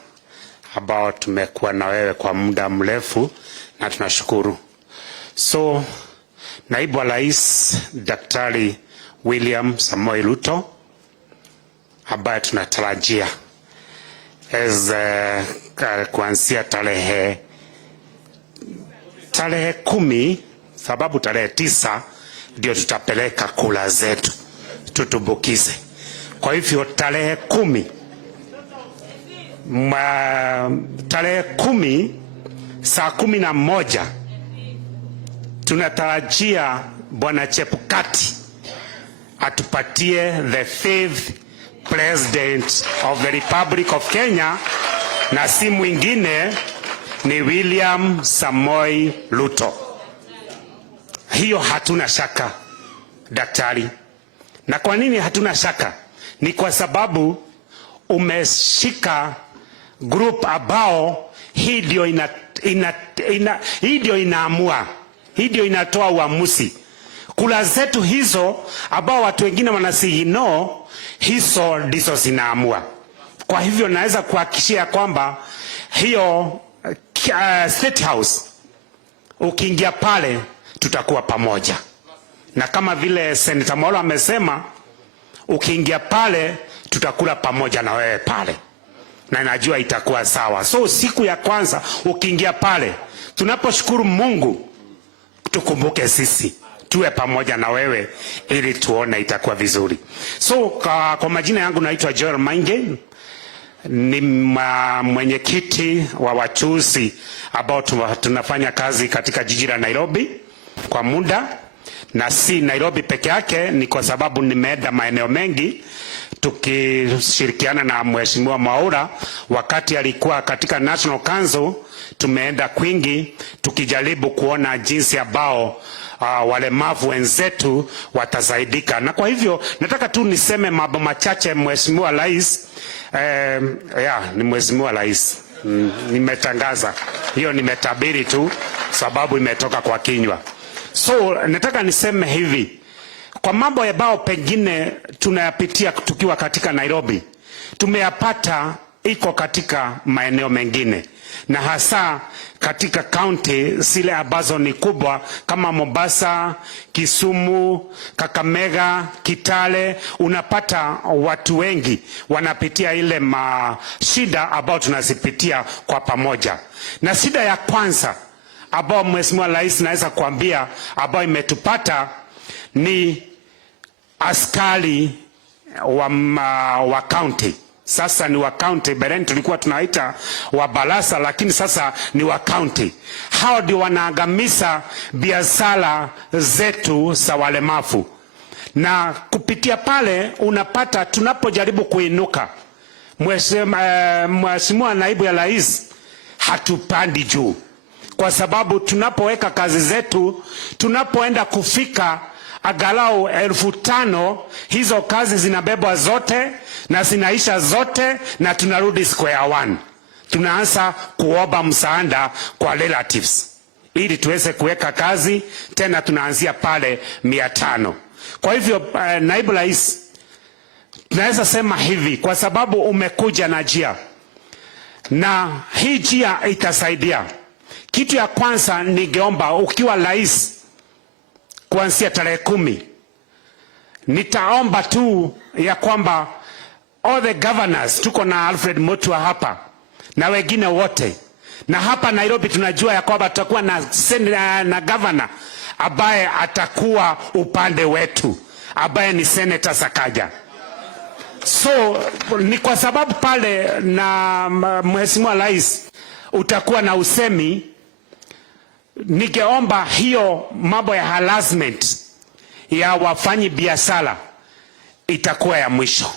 ambao tumekuwa na wewe kwa muda mrefu na tunashukuru. So, Naibu wa Rais Daktari William Samoei Ruto ambaye tunatarajia kuanzia tarehe 10, sababu tarehe 9 ndio tutapeleka kula zetu tutumbukize. Kwa hivyo tarehe 10 saa 11 tunatarajia Bwana Chebukati atupatie the 5th President of the Republic of Kenya, na si mwingine ni William Samoei Ruto. Hiyo hatuna shaka daktari. Na kwa nini hatuna shaka? Ni kwa sababu umeshika group ambao hii ndio inaamua. Hii ndio inatoa uamuzi. Kula zetu hizo ambao watu wengine wanasihino, hizo ndizo zinaamua. Kwa hivyo naweza kuhakikishia kwamba hiyo State House ukiingia pale tutakuwa pamoja. Na kama vile Senator Mwaura amesema, ukiingia pale tutakula pamoja na wewe pale. Na najua itakuwa sawa. So siku ya kwanza ukiingia pale, tunaposhukuru Mungu, tukumbuke sisi, tuwe pamoja na wewe ili tuone itakuwa vizuri. So kwa majina yangu naitwa Joel Mainge, ni mwenyekiti wa wachuuzi ambao tunafanya kazi katika jiji la Nairobi kwa muda, na si Nairobi peke yake, ni kwa sababu nimeenda maeneo mengi tukishirikiana na Mheshimiwa Mwaura wakati alikuwa katika National Council. Tumeenda kwingi tukijaribu kuona jinsi ambao walemavu wenzetu watasaidika. Na kwa hivyo nataka tu niseme mambo machache Mheshimiwa Rais. Ni Mheshimiwa Rais. Nimetangaza. Hiyo nimetabiri tu sababu imetoka kwa kinywa. So nataka niseme hivi. Kwa mambo ambao pengine tunayapitia tukiwa katika Nairobi, tumeyapata iko katika maeneo mengine, na hasa katika county zile ambazo ni kubwa kama Mombasa, Kisumu, Kakamega, Kitale. Unapata watu wengi wanapitia ile shida ambao tunazipitia kwa pamoja. Na shida ya kwanza ambao Mheshimiwa Rais naweza kuambia ambao imetupata ni askari wa county. Sasa ni wa county, bereni tulikuwa tunaita wa balasa, lakini sasa ni wa county. Hao ndio wanaangamiza biashara zetu za walemavu. Na kupitia pale unapata tunapojaribu kuinuka, Mheshimiwa Naibu ya Rais, hatupandi juu. Kwa sababu tunapoweka kazi zetu, tunapoenda kufika angalau 5,000, hizo kazi zinabebwa zote na zinaisha zote na tunarudi square one. Tunaanza kuomba msaada kwa relatives ili tuweze kuweka kazi tena, tunaanzia pale 500. Kwa hivyo Naibu Rais, tunaweza sema hivi, kwa sababu umekuja na njia na hii njia itasaidia. Kitu ya kwanza ningeomba, ukiwa rais kuanzia tarehe 10, nitaomba tu ya kwamba all the governors, tuko na Alfred Mutua hapa na wengine wote, na hapa Nairobi tunajua ya kwamba tutakuwa na governor ambaye atakuwa upande wetu, ambaye ni Senator Sakaja. So ni kwa sababu pale na Mheshimiwa Rais utakuwa na usemi, ningeomba hiyo mambo ya harassment ya wafanyi biashara itakuwa ya mwisho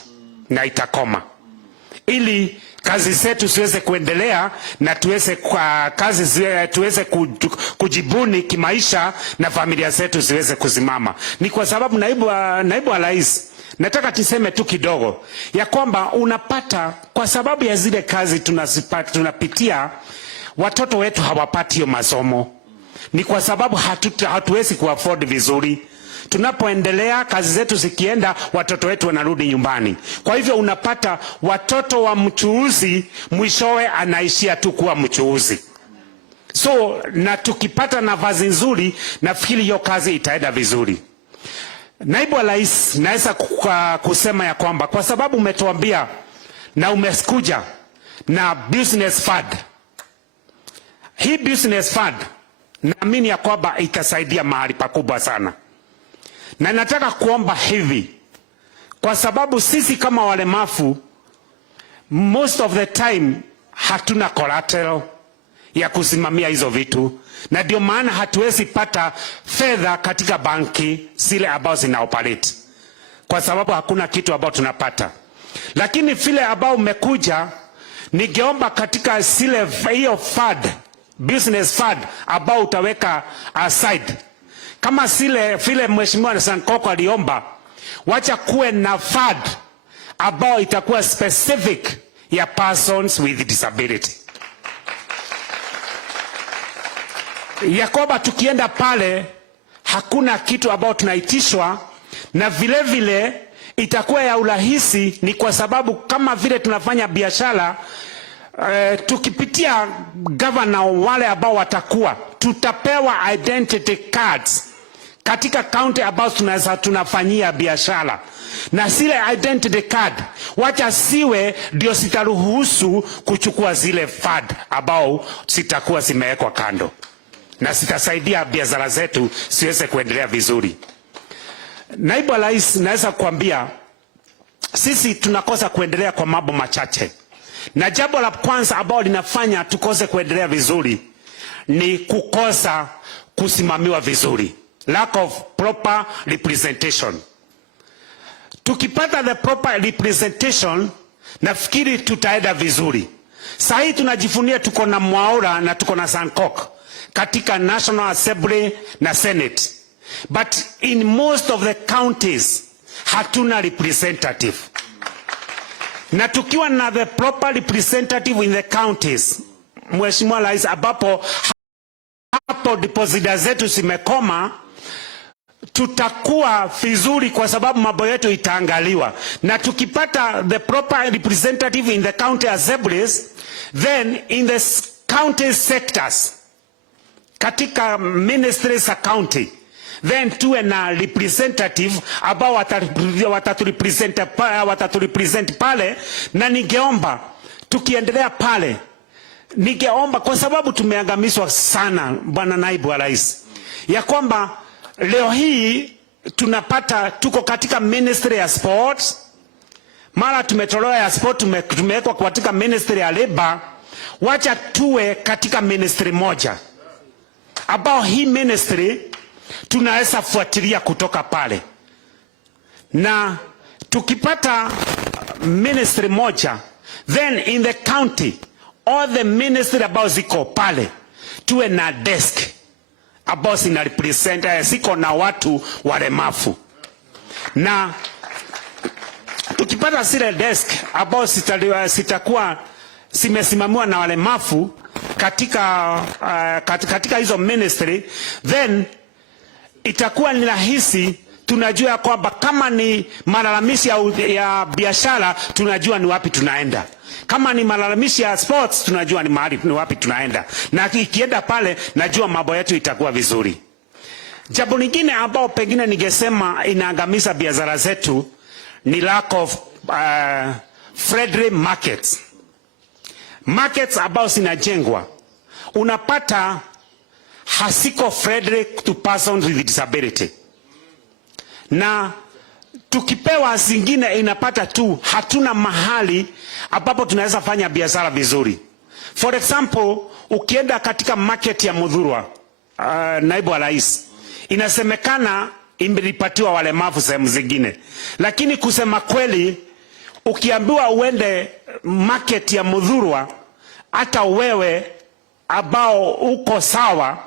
na itakoma, ili kazi zetu siweze kuendelea na tuweze kujibuni kimaisha na familia zetu ziweze kusimama. Ni kwa sababu Naibu wa Rais, nataka tuseme tu kidogo ya kwamba unapata kwa sababu ya zile kazi tunapitia, watoto wetu hawapati hiyo masomo. Ni kwa sababu hatuwezi kuafford vizuri. Tunapoendelea kazi zetu zikienda, watoto wetu wanarudi nyumbani. Kwa hivyo unapata watoto wa mchuuzi mwishowe anaishia tu kuwa mchuuzi. So na tukipata nafasi nzuri, nafikiri hiyo kazi itaenda vizuri. Naibu wa Rais, naweza kusema ya kwamba kwa sababu umetuambia na umekuja na business fund. Hii business fund naamini ya kwamba itasaidia mahali pakubwa sana. Na nataka kuomba hivi, kwa sababu sisi kama walemavu most of the time hatuna collateral ya kusimamia hizo vitu, na ndio maana hatuwezi pata fedha katika banki zile ambazo zina operate, kwa sababu hakuna kitu ambao tunapata. Lakini vile ambao umekuja, ningeomba katika zile hiyo fund, business fund ambao utaweka aside, kama vile Mheshimiwa Sankoko aliomba, wacha kuwe na fund ambao itakuwa specific ya persons with disability, ya kwamba tukienda pale hakuna kitu ambao tunaitishwa, na vile vile itakuwa ya urahisi. Ni kwa sababu kama vile tunafanya biashara, tukipitia governor, wale ambao watakuwa, tutapewa identity cards katika county ambazo tunafanyia biashara, na zile identity card wacha siwe ndio sitaruhusu kuchukua zile fund ambao sitakuwa zimewekwa kando, na sitasaidia biashara zetu siweze kuendelea vizuri. Naibu wa Rais, naweza kuambia sisi tunakosa kuendelea kwa mambo machache, na jambo la kwanza ambalo linafanya tukose kuendelea vizuri ni kukosa kusimamiwa vizuri, lack of proper representation. Tukipata the proper representation, nafikiri tutaenda vizuri. Sasa hii tunajifunia tuko na Mwaura na tuko na Sankok katika National Assembly na Senate, but in most of the counties hatuna representative. Na tukiwa na the proper representative in the counties, Mheshimiwa Rais, ambapo hapo deposit zetu zimekoma, tutakuwa vizuri kwa sababu mambo yetu itaangaliwa. Na tukipata the proper representative in the county assemblies, then in the county sectors, katika ministries of county, then tuwe na representative ambao wataturepresent pale. Na ningeomba tukiendelea pale, ningeomba kwa sababu tumeangamizwa sana, Bwana Naibu wa Rais, ya kwamba leo hii tunapata tuko katika ministry ya sports, mara tumetolewa ya sport, tumewekwa katika ministry ya labor. Wacha tuwe katika ministry moja ambao hii ministry tunaweza fuatilia kutoka pale, na tukipata ministry moja, then in the county all the ministry ambao ziko pale tuwe na desk ambao zina represent ziko na watu walemavu, na tukipata zile desk ambao sitakuwa simesimamiwa na walemavu katika hizo ministry, then itakuwa ni rahisi. Tunajua kwamba kama ni malalamishi ya biashara, tunajua ni wapi tunaenda. Kama ni malalamishi ya sports, tunajua ni wapi tunaenda, na ikienda pale najua mambo yetu itakuwa vizuri. Jambo lingine ambao pengine ningesema inaangamiza biashara zetu ni lack of friendly markets. Markets ambao zinajengwa unapata hasiko friendly to persons with disability, na tukipewa zingine inapata tu hatuna mahali ambapo tunaweza fanya biashara vizuri. For example, ukienda katika market ya Mudhurwa, naibu wa rais, inasemekana imelipatiwa walemavu sehemu zingine, lakini kusema kweli ukiambiwa uende market ya Mudhurwa, hata wewe ambao uko sawa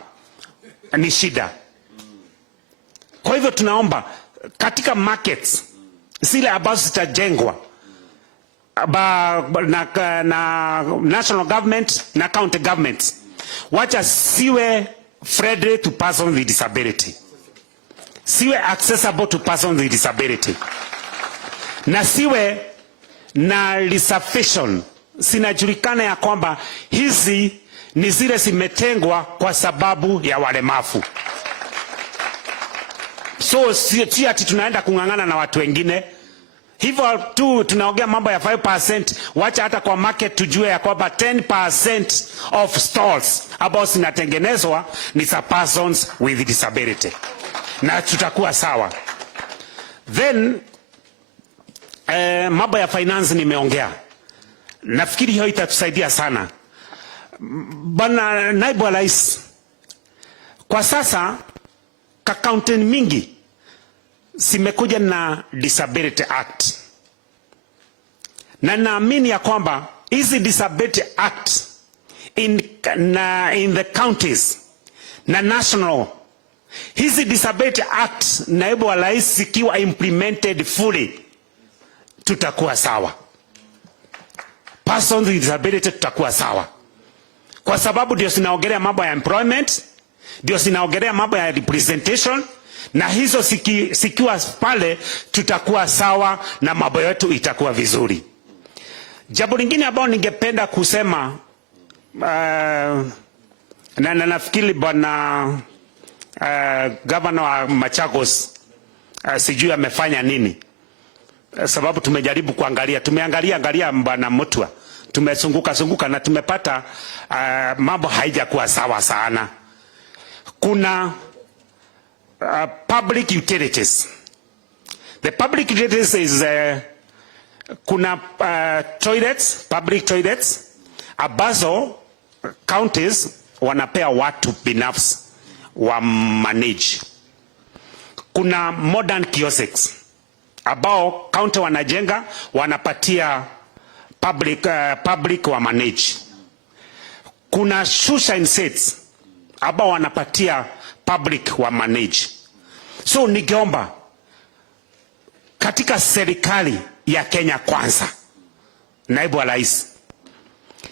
ni shida. Kwa hivyo tunaomba katika markets zile ambazo zitajengwa na national government na county governments, wacha siwe friendly to persons with disability, siwe accessible to persons with disability, na siwe na reservation. Sinajulikana ya kwamba hizi ni zile zimetengwa kwa sababu ya walemavu. So si ati tunaenda kung'ang'ana na watu wengine. Hivyo tu tunaongea mambo ya 5%, wacha hata kwa market tujue ya kwamba 10% of stalls ambao zinatengenezwa ni za persons with disability, na tutakuwa sawa. Then mambo ya finance nimeongea. Nafikiri hiyo itatusaidia sana. Bwana naibu wa rais, kwa sasa kaunti mingi zimekuja na Disability Act, na naamini ya kwamba hizi Disability Act in the counties na national, hizi Disability Act, naibu wa rais, zikiwa implemented fully, tutakuwa sawa. Persons with disability tutakuwa sawa, kwa sababu ndio zinaongelea mambo ya employment, ndio zinaongelea mambo ya representation, na hizo sikiwa pale tutakuwa sawa na mambo yetu itakuwa vizuri. Jambo lingine ambalo ningependa kusema na nafikiri bwana governor wa Machakos sijui amefanya nini, sababu tumejaribu kuangalia, tumeangalia bwana Mutua, tumezunguka na tumepata mambo haijakuwa sawa sana. Kuna public utilities. The public utilities is kuna toilets, public toilets ambazo counties wanapea watu binafsi wa manage. Kuna modern kiosks ambao county wanajenga, wanapatia public wa manage. Kuna shoeshine sets ambao wanapatia public wa manage. So ningeomba katika serikali ya Kenya Kwanza, naibu wa rais,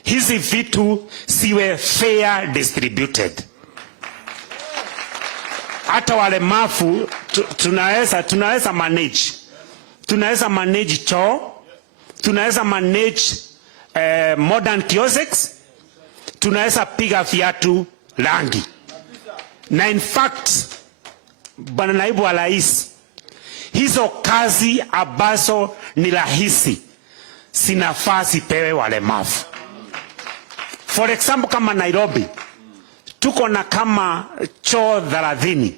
hizi vitu siwe fair distributed. Hata walemavu tunaweza manage. Tunaweza manage choo, tunaweza manage modern kiosks, tunaweza piga viatu rangi. Na in fact, bwana naibu wa rais, hizo kazi ambazo ni rahisi sinafaa zipewe walemavu. For example, kama Nairobi tuko na kama choo 30.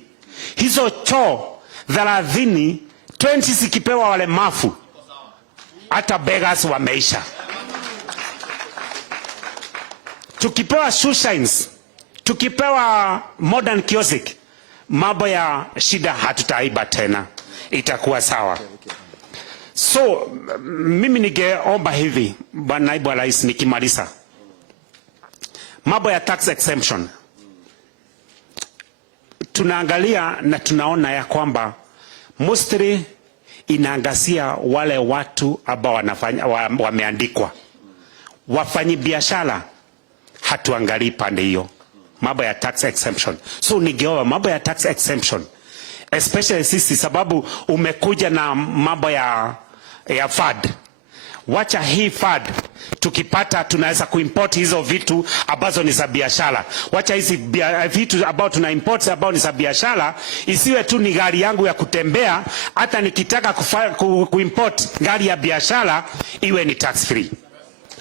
Hizo choo 30, 20 sikipewa walemavu, hata beggars wameisha. Tukipewa shoe shines, tukipewa modern kiosk, mambo ya shida hatutaiba tena, itakuwa sawa. So mimi ningeomba hivi, Bwana Naibu wa Rais, nikimaliza mambo ya tax exemption, tunaangalia na tunaona ya kwamba mostly inaangazia wale watu ambao wanafanya wameandikwa. Wafanyi biashara hatuangalii pande hiyo, mambo ya tax exemption. So ningeomba mambo ya tax exemption, especially sisi, sababu umekuja na mambo ya FAD. Wacha hii FAD, tukipata tunaweza kuimport hizo vitu ambazo ni za biashara. Wacha hizi vitu ambao tuna import ambao ni za biashara, isiwe tu ni gari yangu ya kutembea, hata nikitaka kuimport gari ya biashara iwe ni tax free.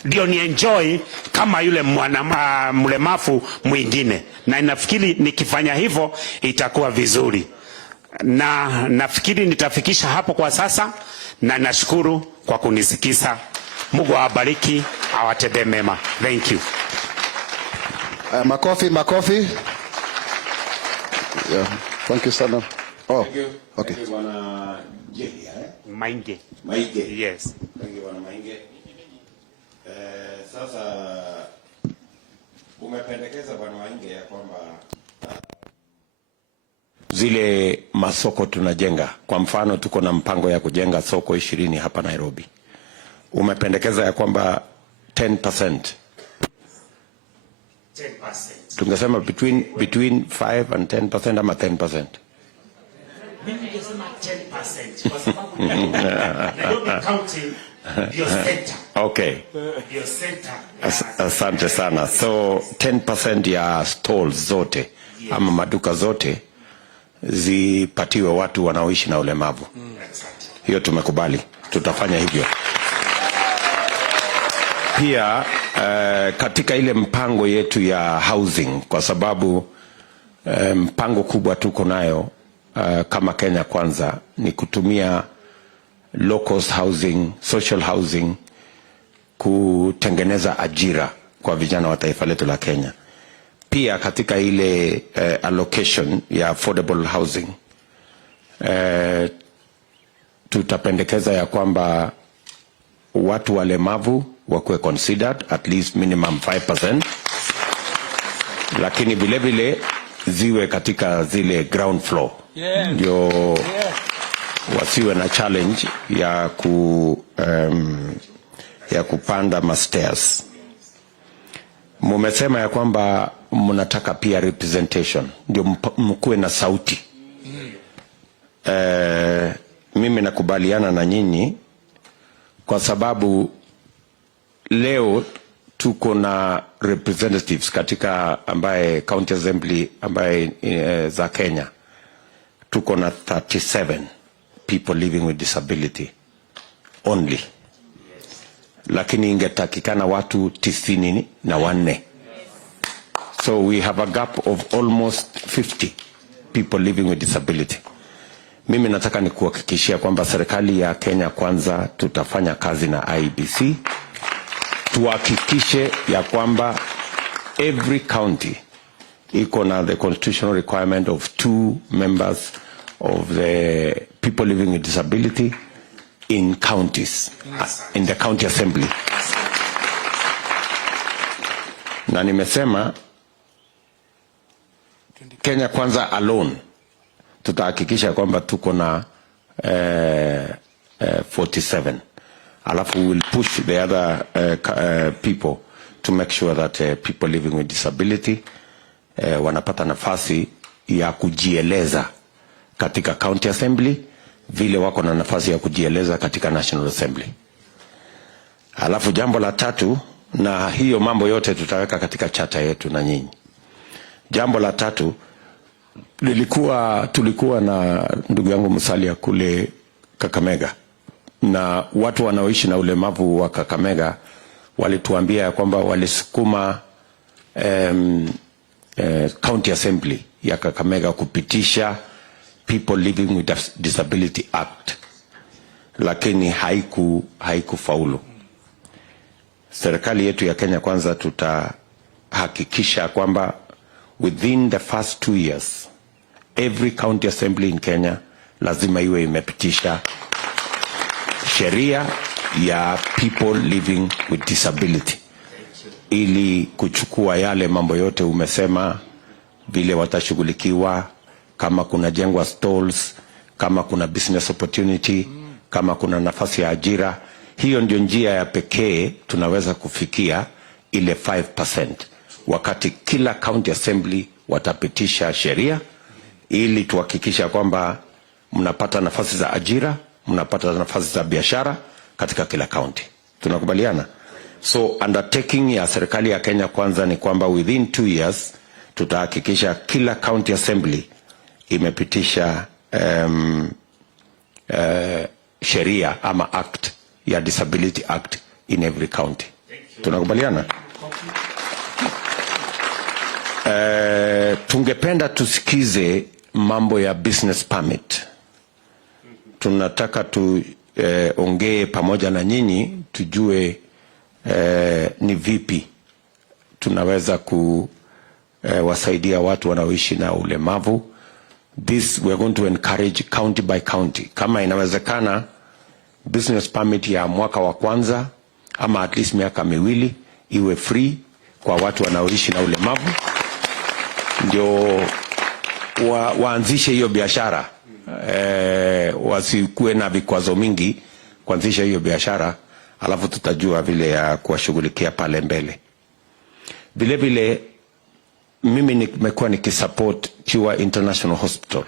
Ndio ni enjoy kama yule mlemavu mwingine. Na nafikiri nikifanya hivyo itakuwa vizuri. Na nafikiri nitafikisha hapo kwa sasa, na nashukuru kwa kunisikiza. Mungu awabariki, awatendee mema. Thank you. Makofi. Yeah, thank you sana. Oh, thank you. Okay. Thank you, Bwana Mainge. Yes. Thank you, Bwana Mainge. Sasa umependekeza Bwana Mainge ya kwamba zile masoko tunajenga, kwa mfano tuko na mpango ya kujenga soko 20 hapa Nairobi. Umependekeza ya kwamba 10%. Tungesema between 5 and 10% ama 10%. Mimi ningesema 10% kwa sababu Nairobi County ndio center. Okay. Ndio center. Asante sana. So 10% ya stalls zote, yes, ama maduka zote zipatiwe watu wanaoishi na ulemavu. Hiyo tumekubali. Tutafanya hivyo. Pia katika ile mpango yetu ya housing, kwa sababu mpango kubwa tuko nayo kama Kenya Kwanza ni kutumia low cost housing, social housing kutengeneza ajira kwa vijana wa taifa letu la Kenya. Pia katika ile allocation ya affordable housing tutapendekeza ya kwamba watu walemavu wakuwe considered at least minimum 5%, lakini vile vile ziwe katika zile ground floor, ndio wasiwe na challenge ya kupanda mastairs. Mumesema ya kwamba mnataka pia representation, ndio mkuwe na sauti. Mimi nakubaliana na nyinyi kwa sababu leo tuko na representatives katika ambaye county assembly ambaye za Kenya tuko na 37 people living with disability only, lakini ingetakikana watu 94. So we have a gap of almost 50 people living with disability. Mimi nataka nikuhakikishia kwamba serikali ya Kenya Kwanza tutafanya kazi na IEBC tuhakikishe ya kwamba every county iko na the constitutional requirement of 2 members of the people living with disability in counties, in the county assembly. Na nimesema Kenya Kwanza alone tutahakikisha kwamba tuko na 47. Alafu we will push the other people to make sure that people living with disability wanapata nafasi ya kujieleza katika county assembly vile wako na nafasi ya kujieleza katika national assembly. Alafu jambo la tatu, na hiyo mambo yote tutaweka katika chata yetu na nyinyi. Jambo la tatu, tulikuwa na ndugu yangu Musalia kule Kakamega, na watu wanaoishi na ulemavu wa Kakamega walituambia ya kwamba walisukuma county assembly ya Kakamega kupitisha People Living with Disability Act, lakini haikufaulu. Serikali yetu ya Kenya Kwanza tutahakikisha kwamba within the first 2 years every county assembly in Kenya lazima iwe imepitisha sheria ya people living with disability, ili kuchukua yale mambo yote umesema, vile watashughulikiwa, kama kuna jengwa stalls, kama kuna business opportunity, kama kuna nafasi ya ajira. Hiyo ndio njia ya pekee tunaweza kufikia ile 5%, wakati kila county assembly watapitisha sheria, ili tuhakikisha kwamba mnapata nafasi za ajira, mnapata nafasi za biashara katika kila county. Tunakubaliana? So undertaking ya serikali ya Kenya Kwanza ni kwamba within 2 years tutahakikisha kila county assembly imepitisha sheria ama act ya Disability Act in every county. Tunakubaliana? Tungependa tusikize mambo ya business permit. Tunataka tuongee pamoja na nyinyi tujue ni vipi tunaweza kuwasaidia watu wanaoishi na ulemavu. This we are going to encourage county by county. Kama inawezekana business permit ya mwaka wa kwanza ama at least miaka miwili iwe free kwa watu wanaoishi na ulemavu, ndio waanzishe hiyo biashara. Wasikuwe na vikwazo mingi kuanzisha hiyo biashara, alafu tutajua vile ya kuwashughulikia pale mbele. Vile vile mimi nimekuwa nikisupport Pure International Hospital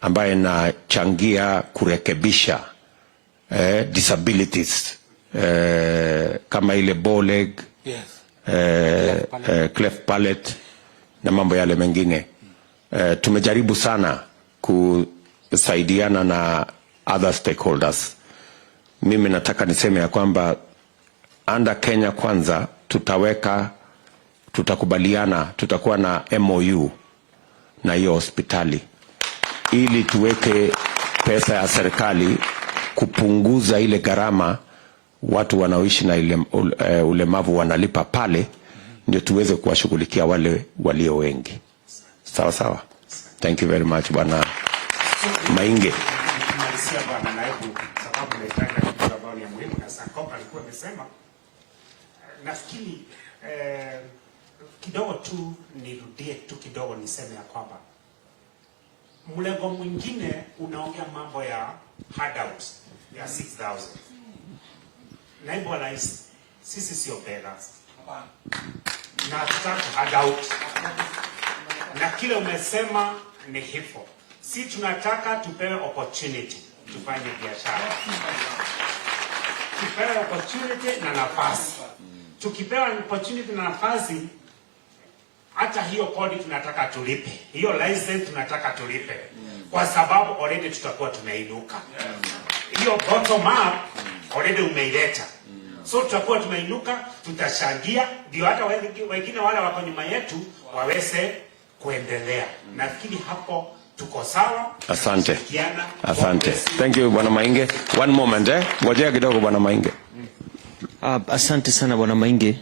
ambaye nachangia kurekebisha disabilities kama ile bow leg, cleft palate na mambo yale mengine. Tumejaribu sana kusaidiana na other stakeholders. Mimi nataka niseme ya kwamba under Kenya Kwanza tutakubaliana, tutakuwa na MOU na hiyo hospitali, ili tuweke pesa ya serikali kupunguza ile gharama watu wanaoishi na ulemavu wanalipa pale, ndio tuweze kuwashughulikia wale walio wengi. Sawa sawa. Thank you very much Bwana Mainge. Nafikiri kidogo tu nirudie tu kidogo niseme ya kwamba mlengo mwingine unaongea mambo ya handouts ya 6,000. Naibu Rais, sisi sio beggars. Na tutaka handout. Na kile umesema ni hivyo. Si tunataka tupewe opportunity tufanye biashara. Tupewe opportunity na nafasi. Tukipewa opportunity na nafasi, hata hiyo kodi tunataka tulipe. Hiyo license tunataka tulipe. Kwa sababu already tutakuwa tumeinuka. Hiyo bottom up already umeileta. So tutakuwa tumeinuka, tutashangia, ndio hata wengine wale wako nyuma yetu waweze kuendelea. Nafikiri hapo tuko sawa. Asante. Asante. Thank you Bwana Mainge. One moment ngojea kidogo Bwana Mainge. Asante sana Bwana Mainge.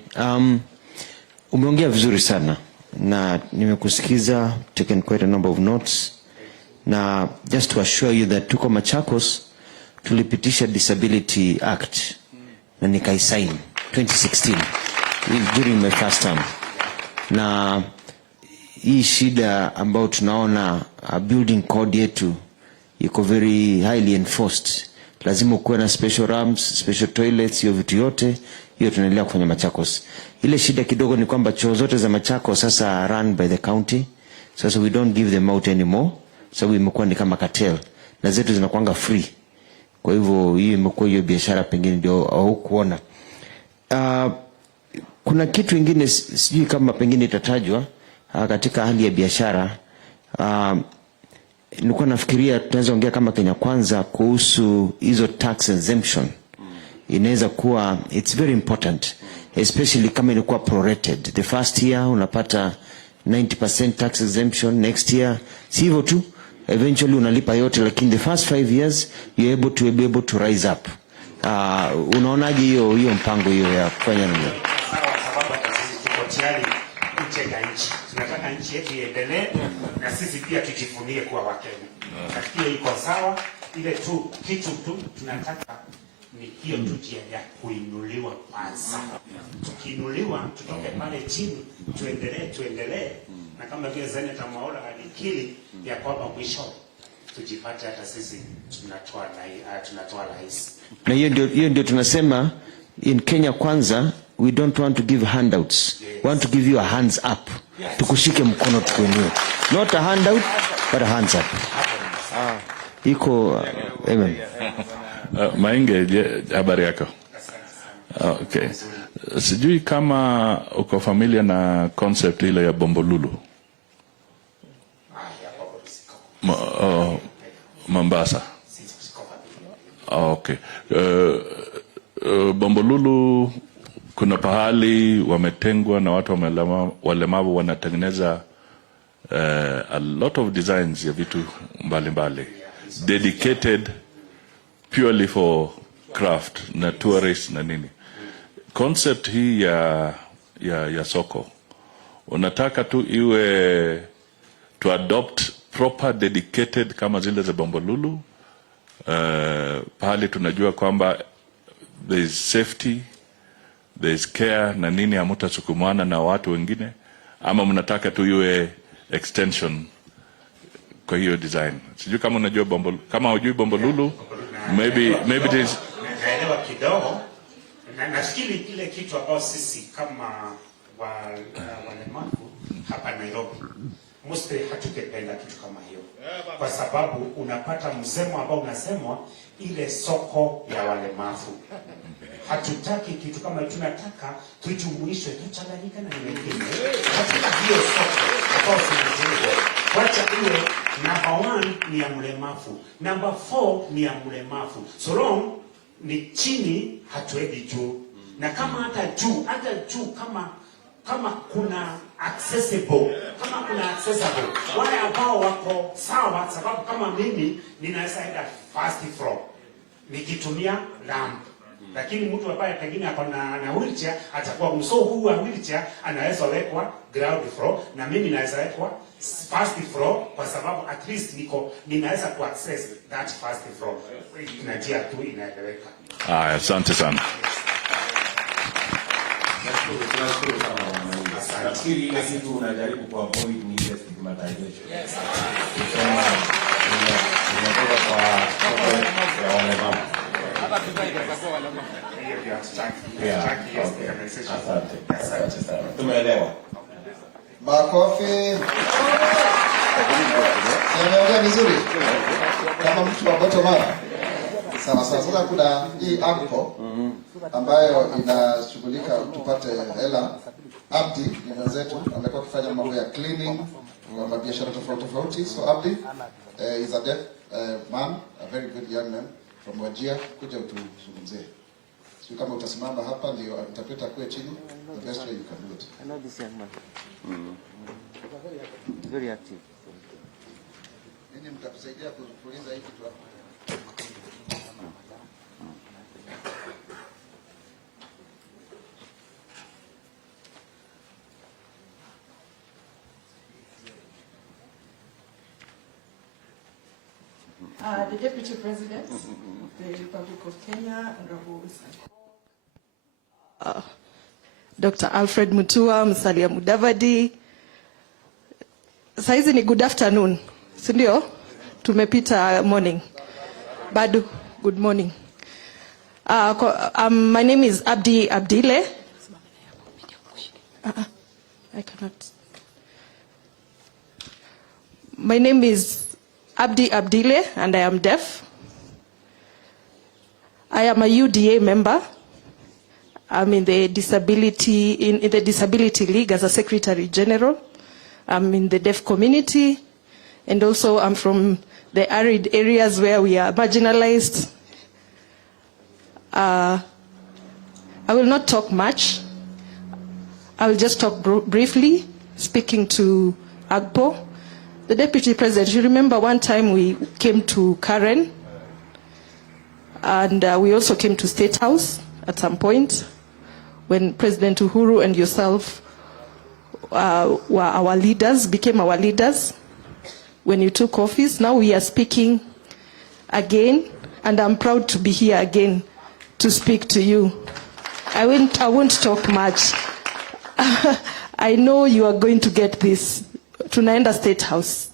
Umeongea vizuri sana na nimekusikiza, taken quite a number of notes. Na just to assure you that tuko Machakos tulipitisha Disability Act na nikaisign 2016 during my first term. Na hii shida ambao tunaona building code yetu iko very highly enforced. Lazima kuwe na special ramps, special toilets, hiyo vitu yote hiyo tunaendelea kufanya Machakos. Ile shida kidogo ni kwamba choo zote za Machakos sasa run by the county. So we don't give them out anymore. Sababu imekuwa ni kama cartel. Na zetu zinakuanga free. Kwa hivyo hiyo imekuwa hiyo biashara pengine ndio hukuona. Kuna kitu kingine sijui kama pengine itatajwa katika hali ya biashara. Nilikuwa nafikiria tunaweza ongea kama Kenya Kwanza kuhusu hizo tax exemption. Inaweza kuwa it's very important, especially kama inakuwa prorated. The first year unapata 90% tax exemption, next year si hivyo tu, eventually unalipa yote, lakini the first 5 years you're able to rise up. Unaonaje hiyo mpango hiyo ya kufanya nini? Tunataka nchi yetu iendelee na sisi pia tujivunie kuwa Wakenya. Nafikiri iko sawa, ile tu kitu tu tunataka ni hiyo tu ya kuinuliwa kwanza. Tukiinuliwa tutoke pale chini, tuendelee na kama vile Seneta Mwaura alikiri ya kwamba mwisho tujipate hata sisi tunatoa rais. Na hiyo ndio tunasema in Kenya Kwanza, we don't want to give handouts. Yes. We want to give you a hands up. Yes. Tukushike mkono tukuinue. Not a handout, but a hands up. Iko amen. Mainge, habari yako? Okay. Sijui kama uko familia na concept ile ya Bombolulu. Mombasa. Okay. Bombolulu kuna pahali wametengwa na watu walemavu wanatengeneza a lot of designs ya vitu mbalimbali dedicated purely for craft na tourists na nini. Concept hii ya soko unataka tu iwe to adopt proper dedicated kama zile za Bombolulu, pahali tunajua kwamba there is safety, there is care na nini, hamutasukumana na watu wengine, ama mnataka tu iwe extension kwa hiyo design? Sijui kama unajua kama hujui Bombolulu, maybe this naelewa kidogo. Na nafikiri kile kitu ambao sisi kama walemavu hapa Nairobi mostly hatukipenda kitu kama hiyo, kwa sababu unapata msemo ambao unasemwa ile soko ya walemavu. Hatutaki kitu kama, tunataka tujumuishwe, tuchanganyike na wengine katika hiyo soko ambao tunajua. Wacha iwe number 1 ni ya mlemavu, number 4 ni ya mlemavu. So long ni chini, hatuendi juu. Na kama hata juu kama kuna accessible, wale ambao wako sawa, sababu kama mimi ninaweza enda first floor nikitumia ramp, lakini mtu ambaye pengine ako na wheelchair atakuwa huu wa wheelchair anaweza wekwa ground floor na mimi naweza wekwa first floor, kwa sababu at least ninaweza ku access that first floor. Inajia tu inaeleweka. Asante sana. Nafikiri ile kitu unajaribu ku avoid ni ile stigmatization. Yes. Unatoka kwa walemavu. Hata kwa walemavu. Asante sana. Tumeelewa. Makofi. Tumeongea vizuri. Kama mtu wa bottom up. Sawa. Sasa kuna hii AMCO ambayo inashughulika tupate hela. Abdi ni mwenzetu, amekuwa akifanya mambo ya cleaning kwa biashara tofauti. So Abdi is a deaf man, a very good young man from Wajir. Kuja utuzungumzie. Sio kama utasimama hapa ndio interpreter kule chini, the best way you can do it. I know this young man. Very active. Nini mtakusaidia kuuliza hiki tu hapa? The Deputy President of the Republic of Kenya, Honorable Dr. Alfred Mutua, Musalia Mudavadi. Saizi ni good afternoon, si ndio? Tumepita morning. Bado, good morning. My name is Abdi Abdile. I cannot. My name is Abdi Abdile, and I am deaf. I am a UDA member. I'm in the Disability League as a Secretary General. I'm in the deaf community, and also I'm from the arid areas where we are marginalized. I will not talk much. I will just talk briefly, speaking to AGPO. The Deputy President, you remember one time we came to Karen, and we also came to State House at some point when President Uhuru and yourself were our leaders, became our leaders when you took office. Now we are speaking again, and I'm proud to be here again to speak to you. I won't talk much. I know you are going to get this. Tunaenda State House.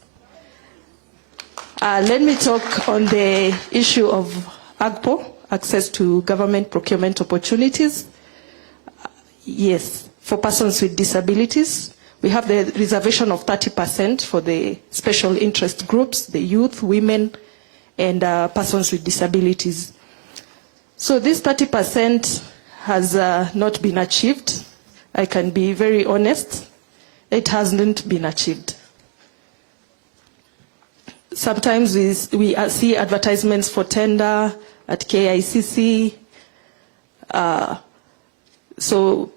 Let me talk on the issue of AGPO, access to government procurement opportunities. Yes, for persons with disabilities. We have the reservation of 30% for the special interest groups, the youth, women, and persons with disabilities. So this 30% has not been achieved. I can be very honest. It hasn't been achieved. Sometimes we see advertisements for tender at KICC. So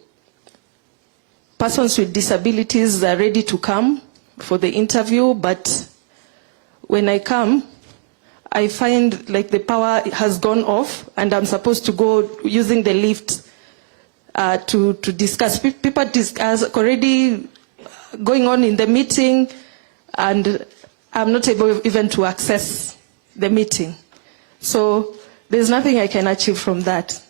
persons with disabilities are ready to come for the interview, but when I come, I find like the power has gone off and I'm supposed to go using the lift to discuss. People discuss already going on in the meeting, and I'm not able even to access the meeting. So there's nothing I can achieve from that.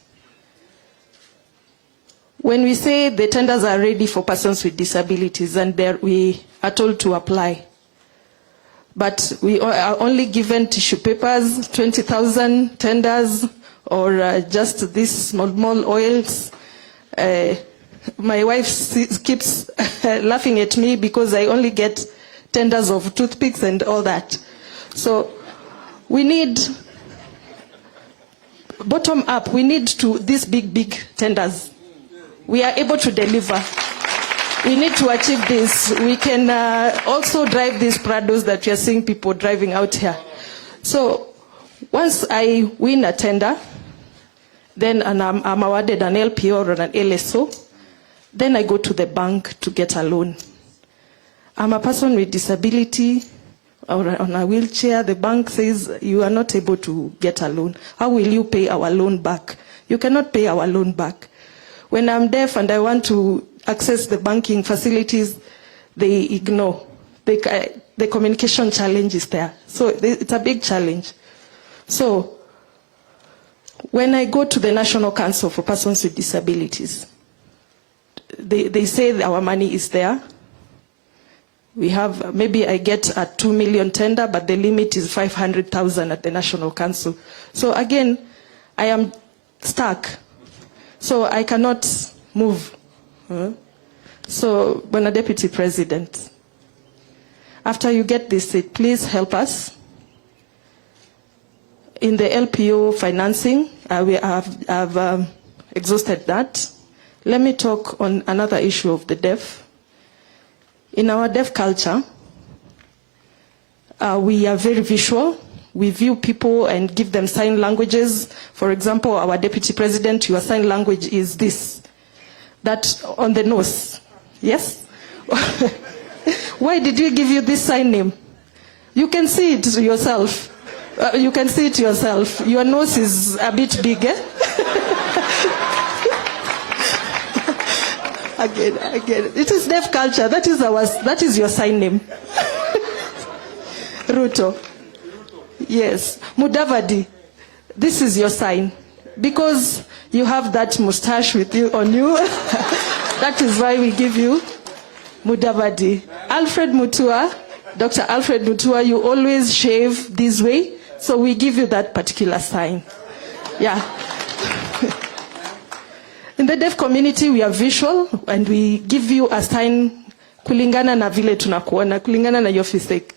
When we say the tenders are ready for persons with disabilities and we are told to apply, but we are only given tissue papers, 20,000 tenders, or just these small oils. My wife keeps laughing at me because I only get tenders of toothpicks and all that. So we need, bottom up, we need these big tenders. We are able to deliver. We need to achieve this. We can also drive these Prados that we are seeing people driving out here. So once I win a tender, then I'm awarded an LPO or an LSO, then I go to the bank to get a loan. I'm a person with disability or on a wheelchair. The bank says you are not able to get a loan. How will you pay our loan back? You cannot pay our loan back. When I'm deaf and I want to access the banking facilities, they ignore. The communication challenge is there. So it's a big challenge. So when I go to the National Council for Persons with Disabilities, they say our money is there. We have, maybe I get a 2 million tender, but the limit is 500,000 at the National Council. So again, I am stuck. So I cannot move. So, when a Deputy President, after you get this seat, please help us. In the LPO financing, I've exhausted that. Let me talk on another issue of the deaf. In our deaf culture, we are very visual. We view people and give them sign languages. For example, our Deputy President, your sign language is this. That on the nose. Yes? Why did we give you this sign name? You can see it yourself. You can see it yourself. Your nose is a bit big, eh? Again. It is deaf culture. That is your sign name. Ruto. Yes. Mudavadi. This is your sign. Because you have that mustache with you on you. That is why we give you Mudavadi. Alfred Mutua, Dr. Alfred Mutua, you always shave this way. So we give you that particular sign. Yeah. In the deaf community, we are visual and we give you a sign kulingana na vile tunakuona, kulingana na your physique.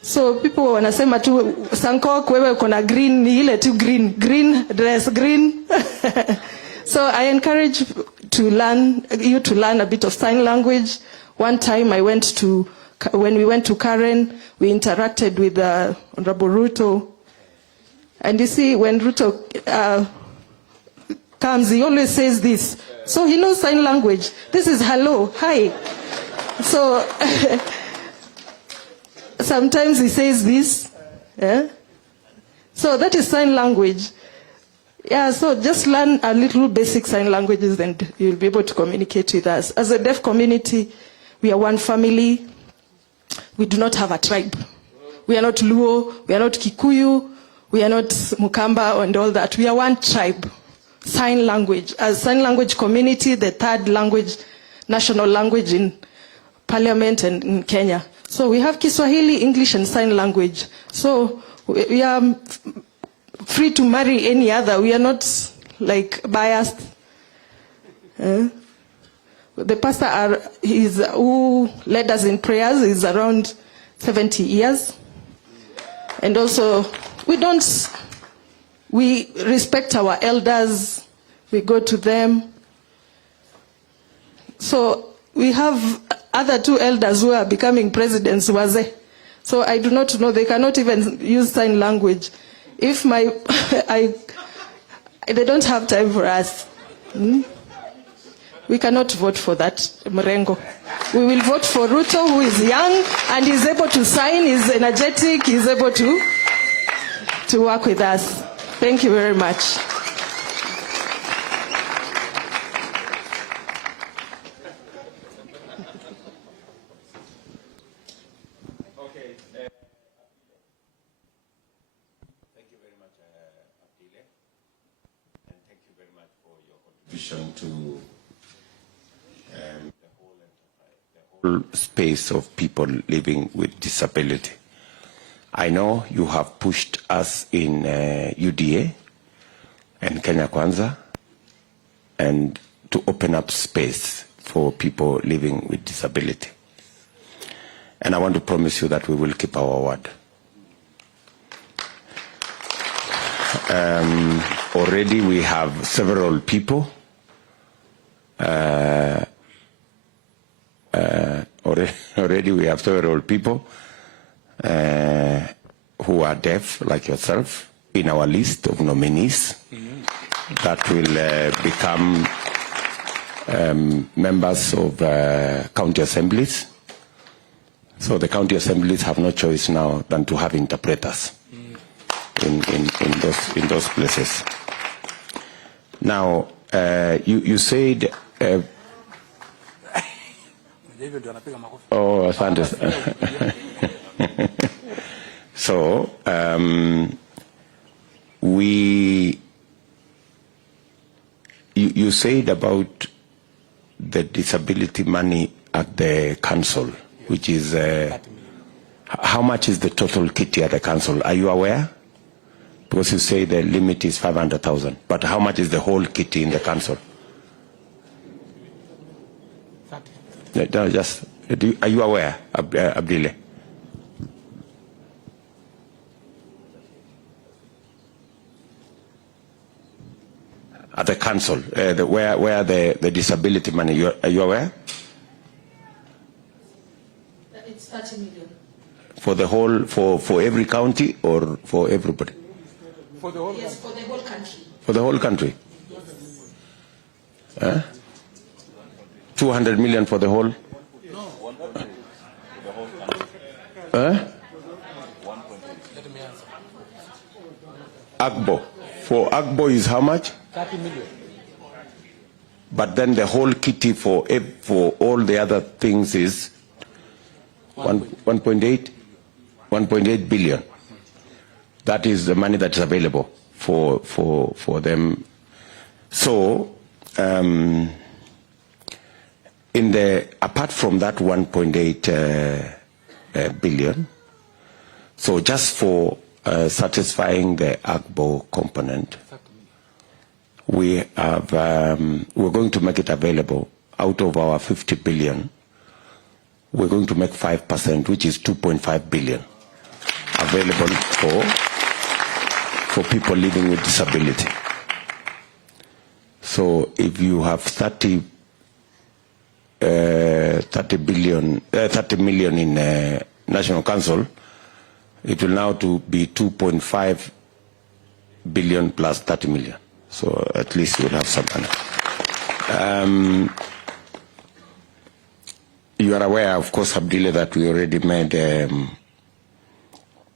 So people wanasema tu Sankok wewe uko na green, ni ile tu green dress, green. So I encourage you to learn a bit of sign language. One time when we went to Karen, we interacted with Honorable Ruto. And you see, when Ruto comes, he always says this. So he knows sign language. This is hello, hi. So sometimes he says this. So that is sign language. Yeah, so just learn a little basic sign languages and you'll be able to communicate with us. As a deaf community, we are one family. We do not have a tribe. We are not Luo, we are not Kikuyu, we are not Mukamba and all that. We are one tribe. Sign language. As sign language community, the third language, national language in Parliament and in Kenya. So we have Kiswahili, English and sign language. So we are free to marry any other. We are not like biased. The pastor who led us in prayers is around 70 years. And also, we respect our elders. We go to them. So we have other two elders who are becoming presidents, Waze. So I do not know, they cannot even use sign language. If they don't have time for us. We cannot vote for that, Mrengo. We will vote for Ruto, who is young and is able to sign, is energetic, is able to work with us. Thank you very much. To the whole space of people living with disability. I know you have pushed us in UDA and Kenya Kwanza and to open up space for people living with disability. And I want to promise you that we will keep our word. Already we have several people already we have several people who are deaf, like yourself, in our list of nominees that will become members of county assemblies. So the county assemblies have no choice now than to have interpreters in those places. Now, you said. Oh, asante. So, you said about the disability money at the council, which is, how much is the total kitty at the council? Are you aware? Because you say the limit is 500,000, but how much is the whole kitty in the council? No, just, are you aware, Abdile? At the council, where the disability money, are you aware? It's 30 million. For the whole, for every county or for everybody? For the whole, yes, for the whole country. For the whole country? Yes. 200 million for the whole? No. 1.8 for the whole country. 1.8. Agbo. For Agbo is how much? 30 million. But then the whole kitty for all the other things is 1.8 billion. That is the money that is available for them. So, apart from that 1.8 billion, so just for satisfying the Agbo component, we're going to make it available out of our 50 billion. We're going to make 5%, which is 2.5 billion, available for people living with disability. So if you have 30 million in National Council, it will now be 2.5 billion plus 30 million. So at least we'll have some money. You are aware, of course, Abdile, that we already made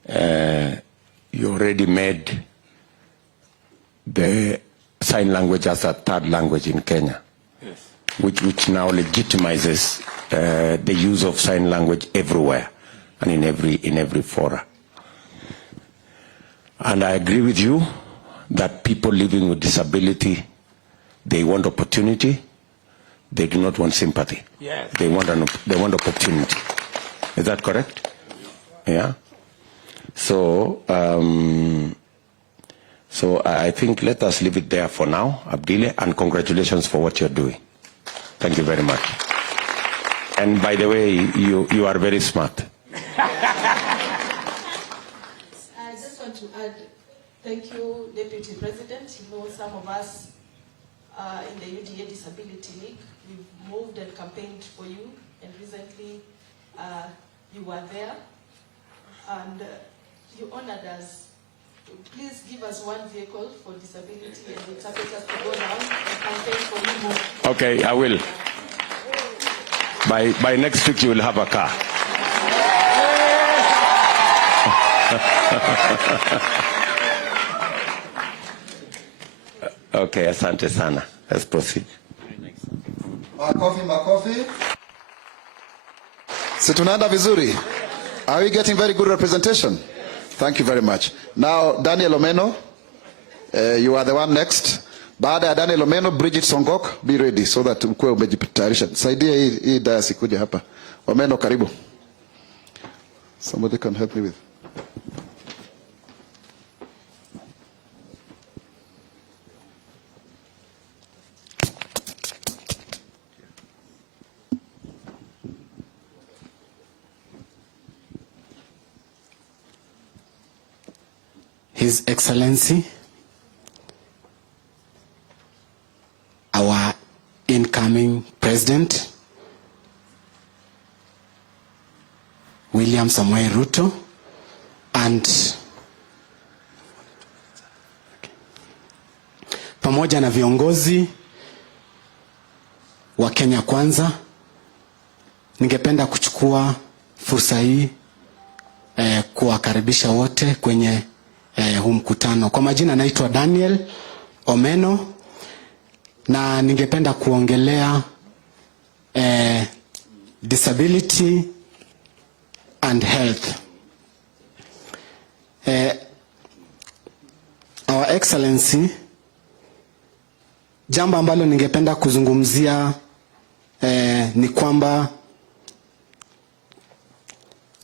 you already made the sign language as a third language in Kenya, yes, which now legitimizes the use of sign language everywhere and in every fora. And I agree with you that people living with disability, they want opportunity. They do not want sympathy. Yes. They want opportunity. Is that correct? Yeah. So, I think let us leave it there for now, Abdile, and congratulations for what you're doing. Thank you very much. And by the way, you are very smart. I just want to add, thank you, Deputy President. You know, some of us in the UDA Disability League, we've moved and campaigned for you, and recently you were there, and you honored us. Please give us one vehicle for disability and interpret us to go down and campaign for you more. Okay, I will. By next week you will have a car. Okay, asante sana. Let's proceed. Makofi. Si tunaenda vizuri? Are we getting very good representation? Thank you very much. Now, Daniel Omeno, you are the one next. Baada ya Daniel Omeno, Bridget Songok, be ready so that ukue umejitayarisha. Saidia hii dayasi kuja hapa. Omeno, karibu. Somebody can help me with. His Excellency, our incoming President, William Samoei Ruto, and pamoja na viongozi wa Kenya Kwanza, ningependa kuchukua fursa hii kuwakaribisha wote kwenye huu mkutano. Kwa majina naitwa Daniel Omeno na ningependa kuongelea disability and health. Our Excellency, jambo ambalo ningependa kuzungumzia ni kwamba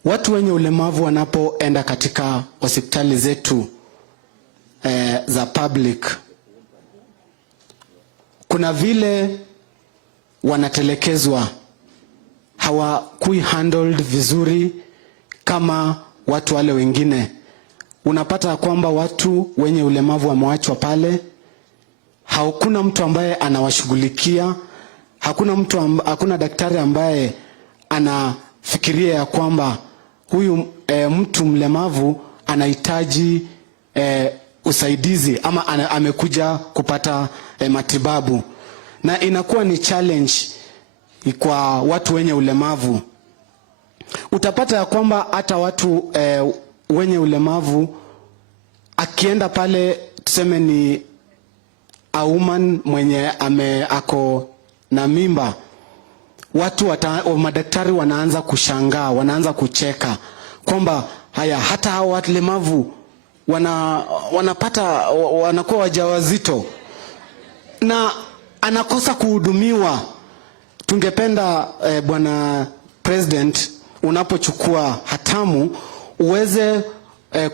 watu wenye ulemavu wanapoenda katika hospitali zetu za public, kuna vile wanatelekezwa, hawakui handled vizuri kama watu wale wengine. Unapata kwamba watu wenye ulemavu wamewachwa pale, hakuna mtu ambaye anawashughulikia, hakuna daktari ambaye anafikiria ya kwamba huyu mtu mlemavu anahitaji usaidizi ama amekuja kupata matibabu, na inakuwa ni challenge kwa watu wenye ulemavu. Utapata ya kwamba hata watu wenye ulemavu akienda pale, tuseme ni a woman mwenye ako na mimba, madaktari wanaanza kushangaa, wanaanza kucheka kwamba haya, hata hao walemavu wanakuwa wajawazito na anakosa kuhudumiwa. Tungependa Bwana President, unapochukua hatamu uweze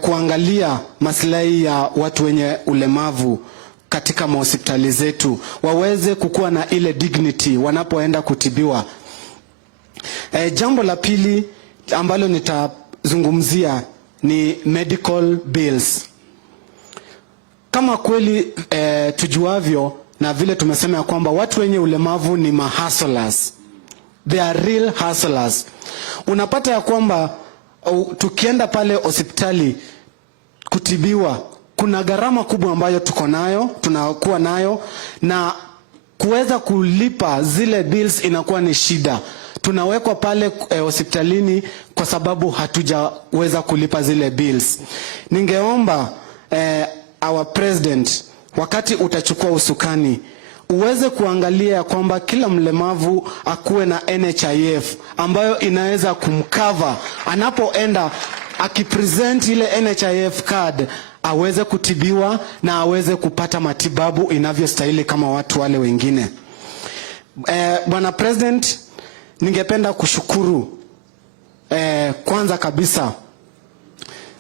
kuangalia maslahi ya watu wenye ulemavu katika mahospitali zetu, waweze kukuwa na ile dignity wanapoenda kutibiwa. Jambo la pili ambalo nitazungumzia ni medical bills. Kama kweli tujuavyo na vile tumesema ya kwamba watu wenye ulemavu ni mahustlers. They are real hustlers. Unapata ya kwamba tukienda pale hospitali kutibiwa, kuna gharama kubwa ambayo tunakuwa nayo, na kuweza kulipa zile bills inakuwa ni shida. tunawekwa pale hospitalini kwa sababu hatujaweza kulipa zile bills. Ningeomba our president, wakati utachukua usukani, uweze kuangalia kwamba kila mlemavu akuwe na NHIF ambayo inaweza kumcover anapoenda akipresent ile NHIF card, aweze kutibiwa na aweze kupata matibabu inavyostahili kama watu wale wengine. Bwana President, ningependa kushukuru kwanza kabisa.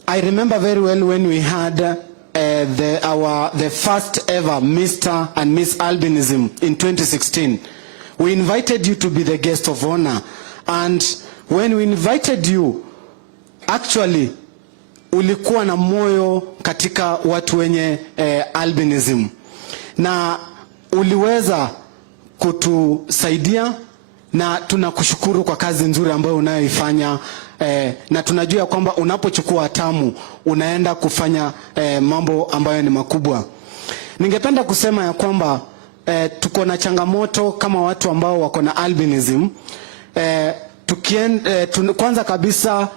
I remember very well when we had the first ever Mr. and Miss Albinism in 2016. We invited you to be the guest of honor, and when we invited you, actually ulikuwa na moyo katika watu wenye albinism, na uliweza kutusaidia, na tunakushukuru kwa kazi nzuri ambayo unayoifanya, na tunajua kwamba unapochukua hatamu unaenda kufanya mambo ambayo ni makubwa. Ningependa kusema ya kwamba tuko na changamoto kama watu ambao wako na albinism. Kwanza kabisa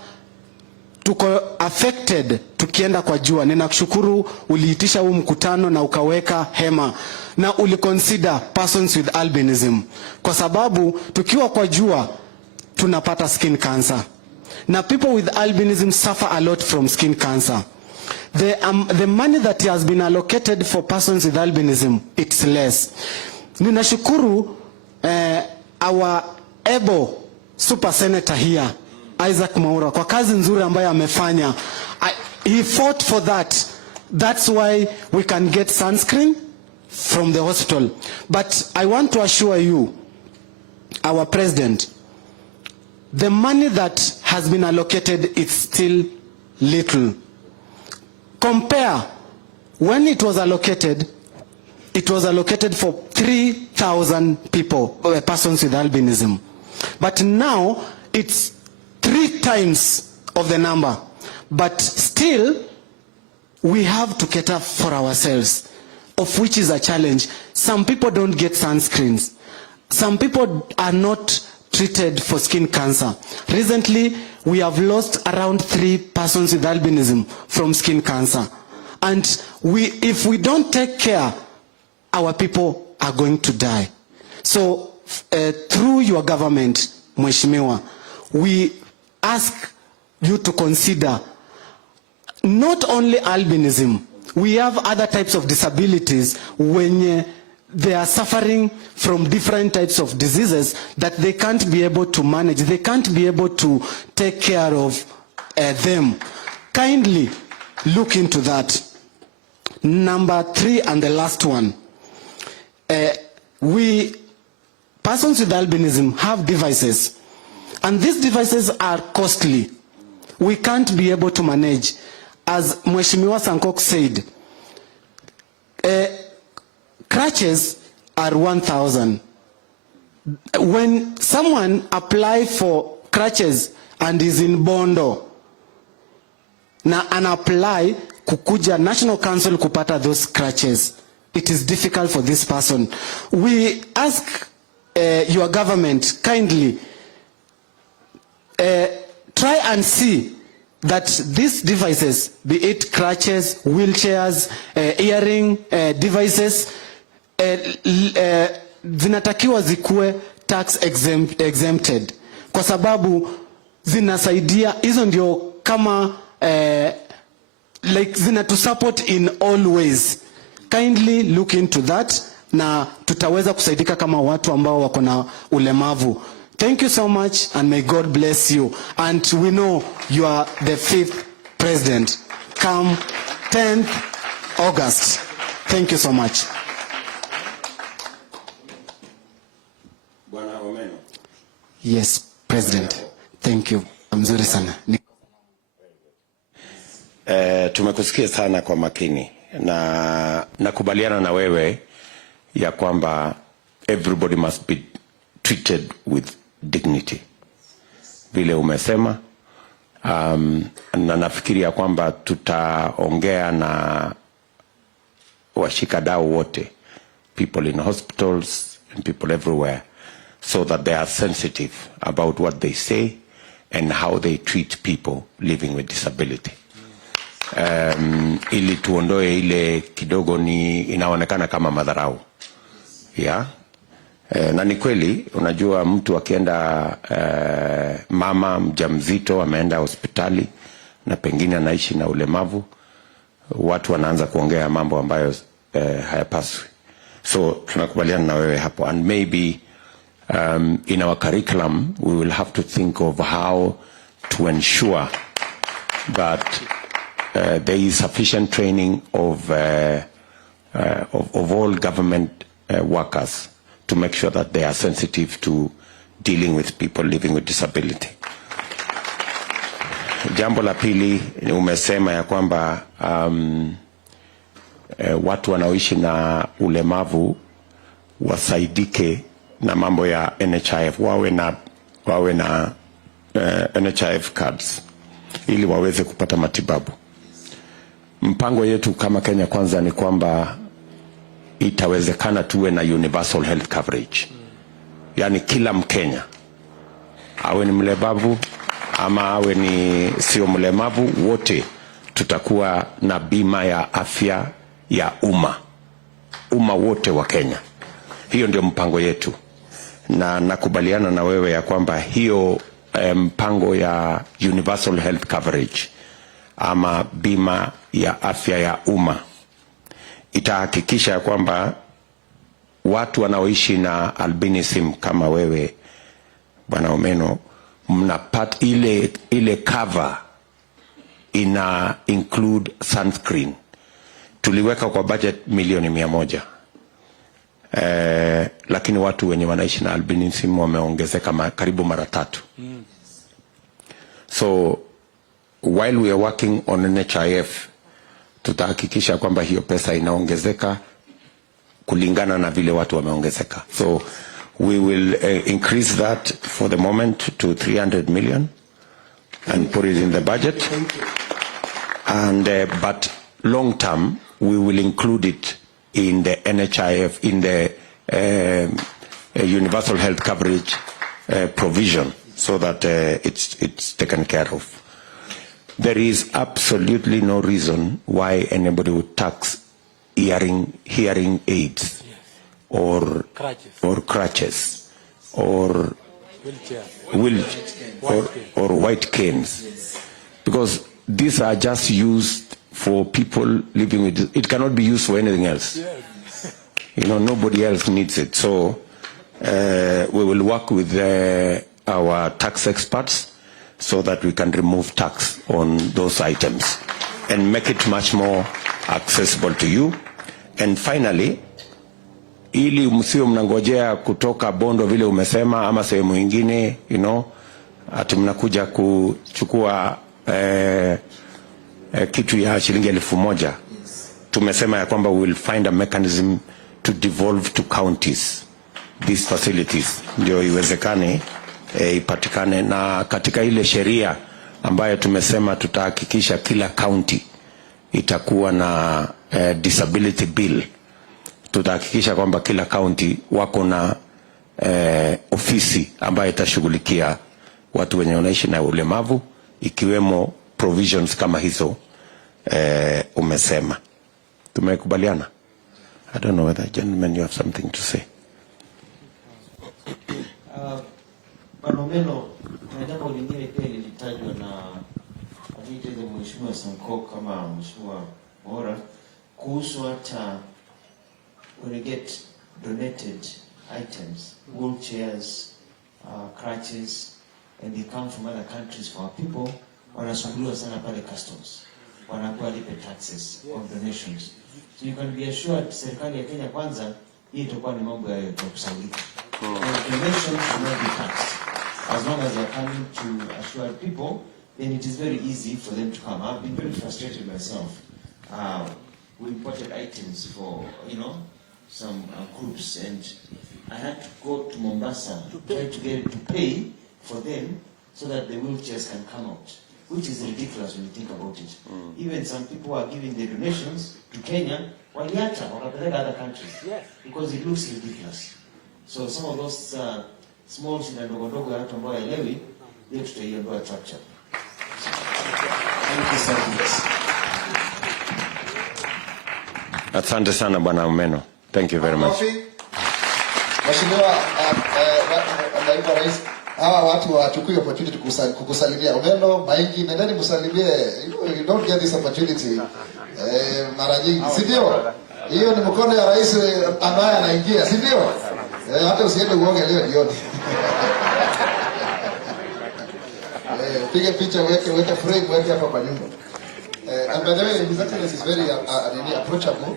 tuko affected tukienda kwa jua. Ninakushukuru uliitisha huu mkutano na ukaweka hema na uliconsider persons with albinism, kwa sababu tukiwa kwa jua tunapata skin cancer, na people with albinism suffer a lot from skin cancer. The money that has been allocated for persons with albinism, it's less. Ninashukuru our able super senator here, Isaac Mwaura, kwa kazi nzuri ambayo amefanya. He fought for that. That's why we can get sunscreen from the hospital. But I want to assure you, our president, the money that has been allocated is still little. Compare when it was allocated for 3,000 people, persons with albinism. But now it's 3 times of the number. But still, we have to cater for ourselves, of which is a challenge. Some people don't get sunscreens. Some people are not treated for skin cancer. Recently, we have lost around 3 persons with albinism from skin cancer. And if we don't take care, our people are going to die. So, through your government, Mheshimiwa, we ask you to consider not only albinism. We have other types of disabilities when they are suffering from different types of diseases that they can't be able to manage. They can't be able to take care of them. Kindly look into that. Number 3 and the last one. Persons with albinism have devices, and these devices are costly. We can't be able to manage. As Mheshimiwa Sankok said, crutches are 1,000. When someone applies for crutches and is in Bondo, na apply kukuja National Council kupata those crutches, it is difficult for this person. We ask your government kindly try and see that these devices, be it crutches, wheelchairs, earring devices, zinatakiwa zikuwe tax exempted, kwa sababu zinasaidia, hizo ndio kama like zinatu support in all ways. Kindly look into that, na tutaweza kusaidika kama watu ambao wako na ulemavu. Thank you so much, and may God bless you. And we know you are the 5th president. Come 10th August. Thank you so much. Bwana Omeno. Yes, President. Thank you. Mzuri sana. Tumekusikia sana kwa makini, na nakubaliana na wewe ya kwamba everybody must be treated with dignity, vile umesema. Na nafikiri ya kwamba tutaongea na washikadau wote, people in hospitals and people everywhere, so that they are sensitive about what they say and how they treat people living with disability. Ili tuondoe ile kidogo ni inaonekana kama madharau. Yeah. Na ni kweli unajua mtu akienda mama mjamzito ameenda hospitali na pengine anaishi na ulemavu, watu wanaanza kuongea mambo ambayo hayapaswi. So tunakubaliana na wewe hapo, and maybe in our curriculum we will have to think of how to ensure that there is sufficient training of all government workers to make sure that they are sensitive to dealing with people living with disability. Jambo la pili, umesema ya kwamba watu wanaoishi na ulemavu wasaidike na mambo ya NHIF, wawe na NHIF cards ili waweze kupata matibabu. Mpango yetu kama Kenya Kwanza ni kwamba itawezekana tuwe na universal health coverage. Yani kila Mkenya, awe ni mlemavu ama awe ni sio mlemavu, wote tutakuwa na bima ya afya ya umma wote wa Kenya. Hiyo ndio mpango yetu, na nakubaliana na wewe ya kwamba hiyo mpango ya universal health coverage ama bima ya afya ya umma itahakikisha ya kwamba watu wanaoishi na albinism kama wewe Bwana Omeno mnapata ile cover ina include sunscreen. Tuliweka kwa budget milioni 100. Lakini watu wenye wanaishi na albinism wameongezeka karibu mara 3. So while we are working on NHIF, tutahakikisha kwamba hiyo pesa inaongezeka kulingana na vile watu wameongezeka. So we will increase that for the moment to 300 million and put it in the budget. And but long term we will include it in the NHIF, in the universal health coverage provision, so that it's taken care of. There is absolutely no reason why anybody would tax hearing aids or crutches or white canes, because these are just used for people living with it. It cannot be used for anything else. You know, nobody else needs it. So we will work with our tax experts so that we can remove tax on those items and make it much more accessible to you. And finally, ili msio mnangojea kutoka Bondo vile umesema ama sehemu nyingine, you know, ati mnakuja kuchukua kitu ya shilingi 1,000. Tumesema ya kwamba we will find a mechanism to devolve to counties these facilities, ndio iwezekane ipatikane. Na katika ile sheria ambayo tumesema tutahakikisha kila county itakuwa na disability bill, tutahakikisha kwamba kila county wako na ofisi ambayo itashughulikia watu wenye wanaishi na ulemavu, ikiwemo provisions kama hizo umesema. Tumekubaliana? I don't know whether, gentlemen, you have something to say. Panomeno, kuna jambo lingine pia lilitajwa na Mheshimiwa Sanko kama Mheshimiwa Bora kuhusu hata when you get donated items, wheelchairs, crutches, and they come from other countries for our people, wanasumbuliwa sana pale customs, wanakuwa lipe taxes on donations. So you can be assured serikali ya Kenya Kwanza hii itakuwa ni mambo ya kusaulika. Donations should not be taxed. As long as they are coming to assure people, then it is very easy for them to come. I've been very frustrated myself. We imported items for, you know, some groups, and I had to go to Mombasa to try to get it to pay for them so that the wheelchairs can come out, which is ridiculous when you think about it. Even some people are giving their donations to Kenya, waliacha wakapeleka other countries, because it looks ridiculous. So some of those small shida ndogo ndogo ya watu ambao haelewi, hiyo tutaiondoa chap chap. Thank you so much. Asante sana Bwana Omeno. Thank you very much. Mheshimiwa naibu rais, hawa watu wachukue opportunity kukusalimia. Omeno, Maingi, nendeni msalimie. You don't get this opportunity mara nyingi, si ndio? Hiyo ni mkono ya rais ambaye anaingia, si ndio? Hata usiende uonge leo jioni. Piga picha, weke frame, weke hapa kwa nyumba. And by the way, His Excellency is very approachable.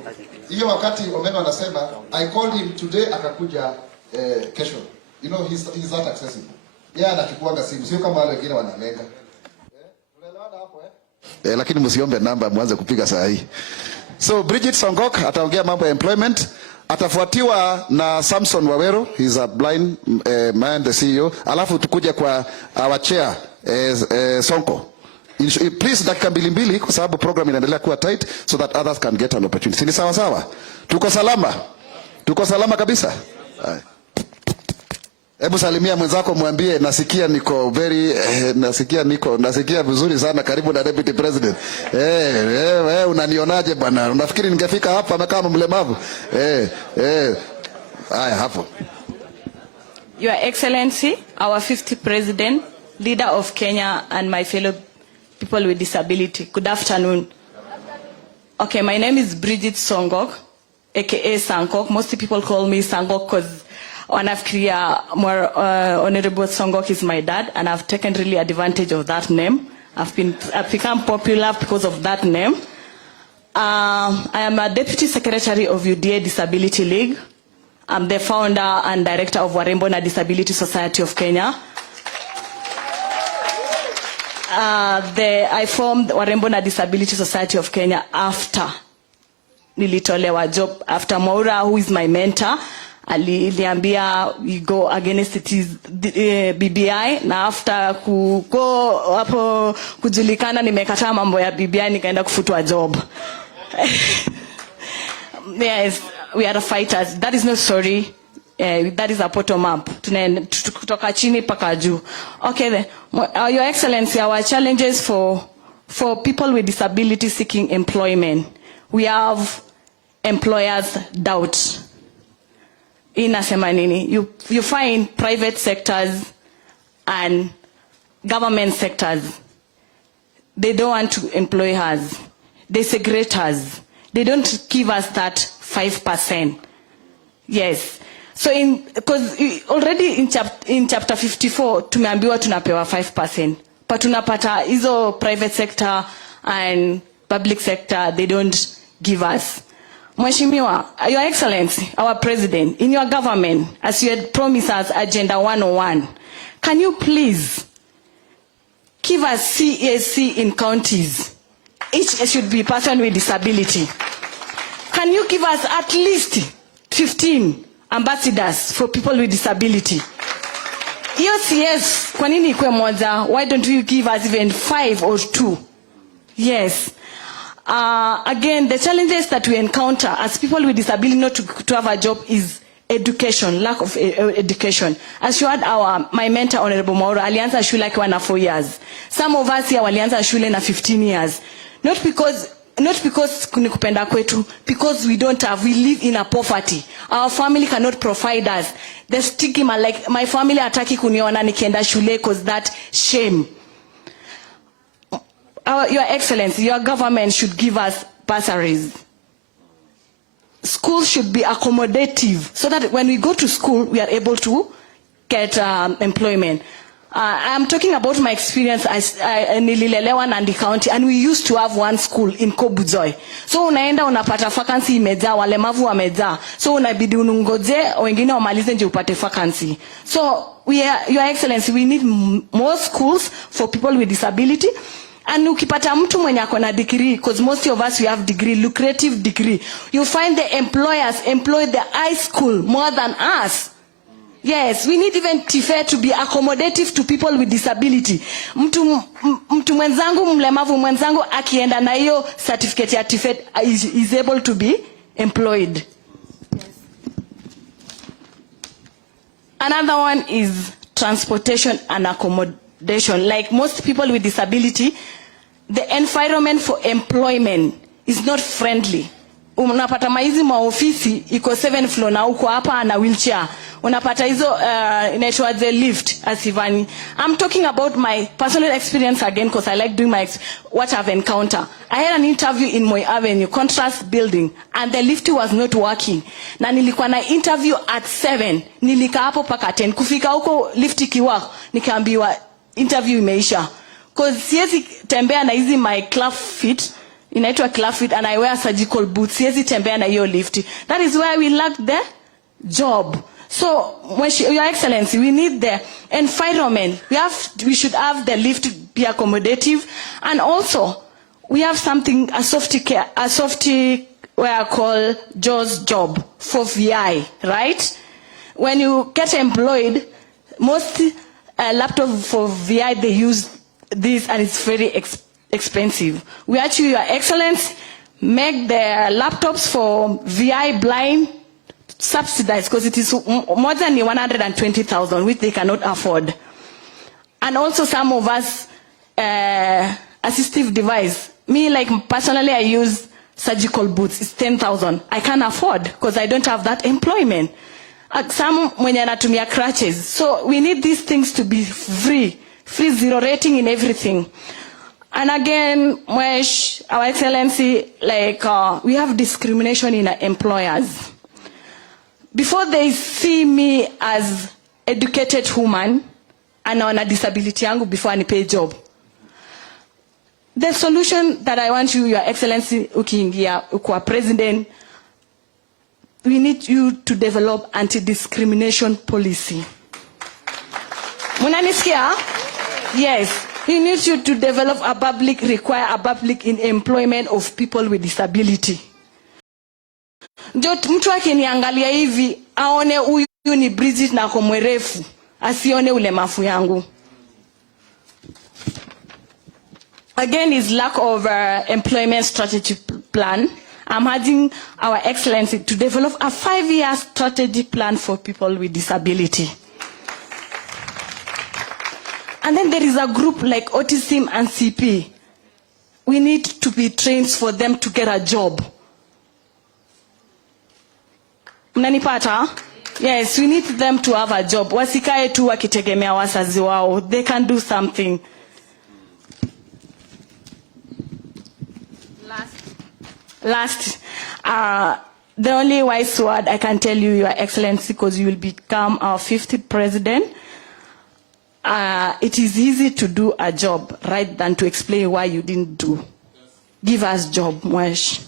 Hiyo wakati Omeno anasema, I called him today, akakuja kesho. You know, he's not accessible. Yeye anachukuanga simu, sio kama wale wengine wanalenga. Tunaelewana hapo lakini msiombe namba mwanze kupiga saa hii. So Bridget Songok ataongea mambo ya employment, atafuatiwa na Samson Wawero, he's a blind man, the CEO. Alafu tukuje kwa our chair Sonko. Please dakika mbili kwa sababu program inaendelea kuwa tight so that others can get an opportunity. Ni sawa sawa? Tuko salama? Tuko salama kabisa? Hebu salimia mwenzako, mwambie nasikia niko very nasikia vizuri sana, karibu na Deputy President. Unanionaje bwana? Unafikiri ningefika hapa kama mlemavu? Haya hapo. Your Excellency, our 50th President, leader of Kenya, and my fellow people with disability. Good afternoon. Okay, my name is Bridget Songok, aka Sankok. Most people call me Sangok because more Honorable Songok is my dad, and I've taken really advantage of that name. I've become popular because of that name. I am a Deputy Secretary of UDA Disability League. I'm the founder and director of Warembo na Disability Society of Kenya. I formed Warembo na Disability Society of Kenya after nilitolewa job, after Maura, who is my mentor, aliniambia we go against it is BBI, na after hapo kujulikana nimekataa mambo ya BBI, nikaenda kufutwa job. Yes, we are fighters. That is no story. That is a bottom up. Kutoka chini paka juu. Okay then. Your Excellency, our challenges for people with disability seeking employment. We have employers' doubt. Inasema nini? You find private sectors and government sectors. They don't want to employ us. They segregate us. They don't give us that 5%. Yes. So because already in chapter 54 tumeambiwa tunapewa 5%, but tunapata hizo private sector and public sector, they don't give us. Mheshimiwa, Your Excellency, our President, in your government, as you had promised us Agenda 101, can you please give us CAC in counties? Each should be person with disability. Can you give us at least 15 ambassadors for people with disability? Yes, kwa nini ikuwe moja? Why don't you give us even 5 or 2? Yes. Again, the challenges that we encounter as people with disability not to have a job is education, lack of education. As you had my mentor, Honorable Maura, alianza shule akiwa na 4 years. Some of us here walianza shule na 15 years. Not because kunikupenda kwetu, because we live in a poverty. Our family cannot provide us. The stigma, like my family hataki kuniona nikienda shule because that shame. Your Excellency, your government should give us bursaries. Schools should be accommodative so that when we go to school, we are able to get employment. I am talking about my experience as nililelewa Nandi County, and we used to have one school in Kobuzoi. So unaenda unapata vacancy imejaa, walemavu wamejaa. So unabidi unungoje wengine wamalize nje upate vacancy. So Your Excellency, we need more schools for people with disability. And ukipata mtu mwenye ako na degree, because most of us we have degree, lucrative degree, you find the employers employ the high school more than us. Yes, we need even TFE to be accommodative to people with disability. Mtu mwenzangu mlemavu mwenzangu akienda na hiyo certificate ya TFE is able to be employed. Another one is transportation and accommodation. Like most people with disability, the environment for employment is not friendly. Unapata maizi maofisi iko 7th floor na uko hapa na wheelchair. Unapata hizo inaitwa the lift asivani. I'm talking about my personal experience again because I like doing what I've encountered. I had an interview in Moi Avenue, contrast building, and the lift was not working. Na nilikuwa na interview at 7, nilika hapo paka 10. Kufika huko lift ikiwa, nikaambiwa interview imeisha. Because siwezi tembea na hizi my club fit, inaitwa club fit, and I wear surgical boots. Siwezi tembea na hiyo lift. That is why we lack the job. So, Your Excellency, we need the environment. We should have the lift be accommodative, and also we have something a software called JAWS job for VI, right? When you get employed, most laptop for VI they use this, and it's very expensive. We actually, Your Excellency, make the laptops for VI blind subsidized, because it is more than 120,000, which they cannot afford. And also some of us assistive device. Me, like personally, I use surgical boots. It's 10,000. I can't afford because I don't have that employment. Some mwenye anatumia crutches. So we need these things to be free zero rating in everything. And again, Our Excellency, like we have discrimination in our employers. Before they see me as educated woman and on a disability yangu before I pay job. The solution that I want you, Your Excellency, ukiingia ukwa president, we need you to develop anti-discrimination policy. Munanisikia? Yes. We need you to develop require a public in employment of people with disability. Ndio mtu akiniangalia hivi aone huyu ni Bridget na ako mwerefu, asione ulemavu yangu. Again is lack of employment strategy plan. I'm urging Our Excellency to develop a 5-year strategy plan for people with disability. And then there is a group like autism and CP. We need to be trained for them to get a job. Mnanipata? Yes, we need them to have a job. Wasikae tu wakitegemea wazazi wao. They can do something. Last, the only wise word I can tell you, Your Excellency, because you will become our 50th president. It is easy to do a job, right, than to explain why you didn't do. Give us job, Mwesh.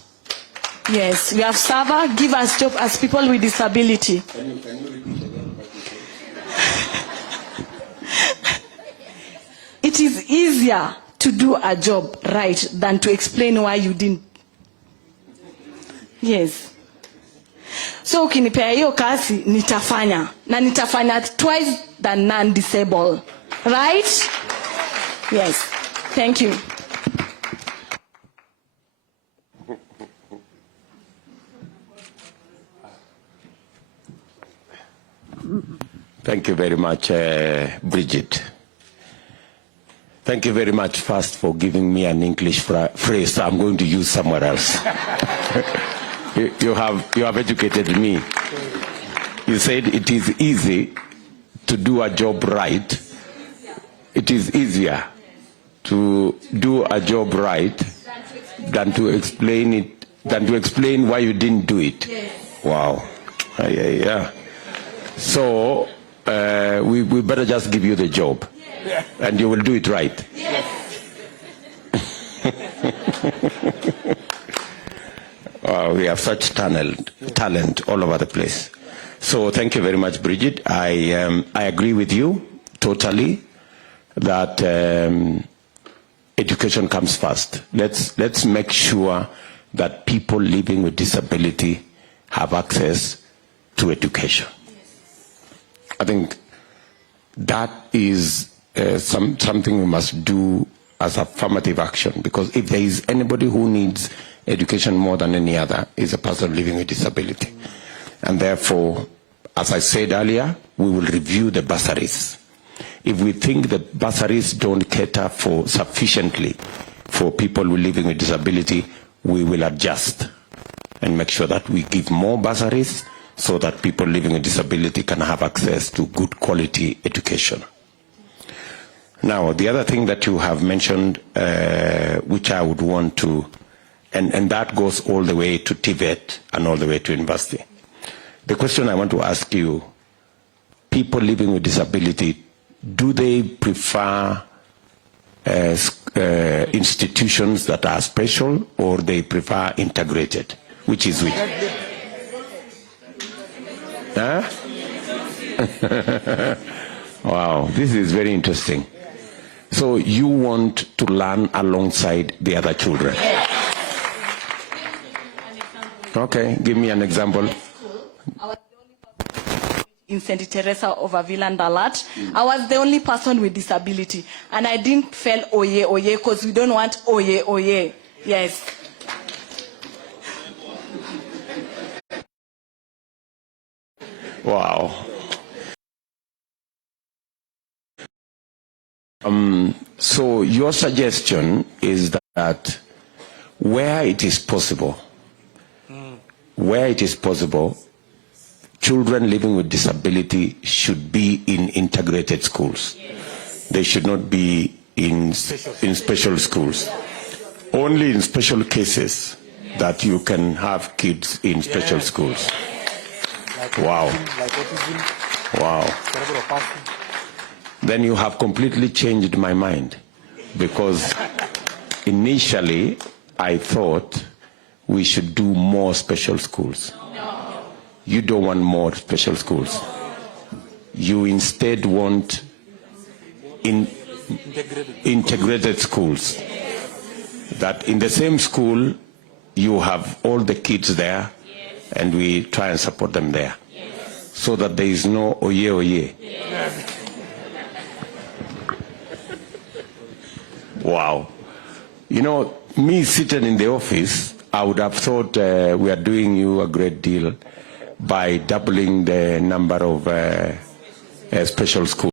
Yes, we have server, give us job as people with disability. Can you repeat again? It is easier to do a job right than to explain why you didn't. Yes. So ukinipea hiyo kazi nitafanya, na nitafanya twice than non-disabled. Right? Yes. Thank you. Thank you very much, Bridget. Thank you very much first for giving me an English phrase I'm going to use somewhere else. You have educated me. You said it is easy to do a job right. It is easier to do a job right than to explain why you didn't do it. Wow. Yeah. So we better just give you the job, and you will do it right. Yes. We have such talent all over the place. So thank you very much, Bridget. I agree with you totally that education comes first. Let's make sure that people living with disability have access to education. I think that is something we must do as affirmative action, because if there is anybody who needs education more than any other, is a person living with disability. And therefore, as I said earlier, we will review the bursaries. If we think the bursaries don't cater for sufficiently for people living with disability, we will adjust and make sure that we give more bursaries so that people living with disability can have access to good quality education. Now, the other thing that you have mentioned, which I would want to, and that goes all the way to TVET and all the way to university. The question I want to ask you, people living with disability, do they prefer institutions that are special, or they prefer integrated? Which is which? Huh? Wow, this is very interesting. So you want to learn alongside the other children? Okay, give me an example. In St. Teresa of Avila and Dalat, I was the only person with disability, and I didn't feel oye oye because we don't want oye oye. Yes. Wow. So your suggestion is that where it is possible, children living with disability should be in integrated schools. They should not be in special schools. Only in special cases that you can have kids in special schools. Wow. Wow. Then you have completely changed my mind, because initially I thought we should do more special schools. You don't want more special schools. You instead want integrated schools. That in the same school you have all the kids there, and we try and support them there, so that there is no oye oye. Wow. You know, me sitting in the office, I would have thought we are doing you a great deal by doubling the number of special schools.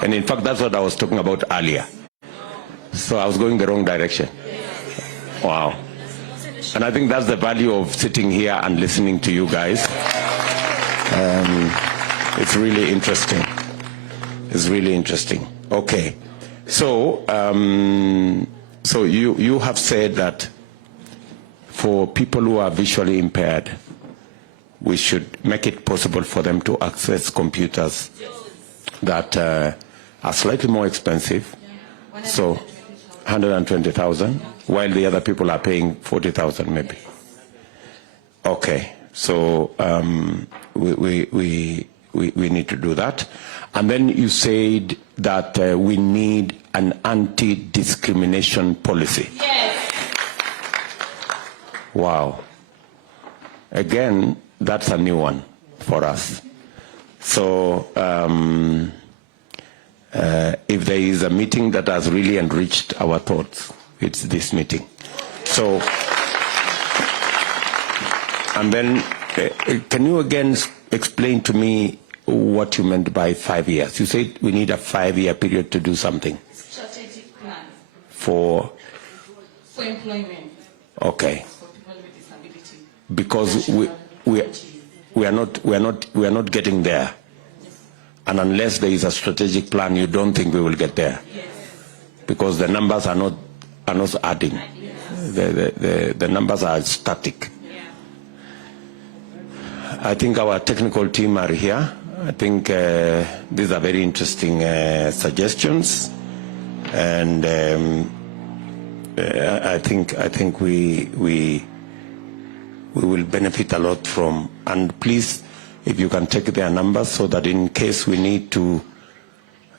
And in fact, that's what I was talking about earlier. So I was going the wrong direction. Wow. And I think that's the value of sitting here and listening to you guys. It's really interesting. It's really interesting. Okay. So, so you have said that for people who are visually impaired, we should make it possible for them to access computers that are slightly more expensive. So 120,000, while the other people are paying 40,000 maybe. Okay, so we need to do that. And then you said that we need an anti-discrimination policy. Yes. Wow. Again, that's a new one for us. So if there is a meeting that has really enriched our thoughts, it's this meeting. So, and then can you again explain to me what you meant by 5 years? You said we need a 5-year period to do something. Strategic plan. For employment. Okay. For people with disability. Because we are not getting there. And unless there is a strategic plan, you don't think we will get there. Yes. Because the numbers are not adding. Yes. The numbers are static. Yeah. I think our technical team are here. I think these are very interesting suggestions, and I think we will benefit a lot from. And please, if you can take their numbers, so that in case we need to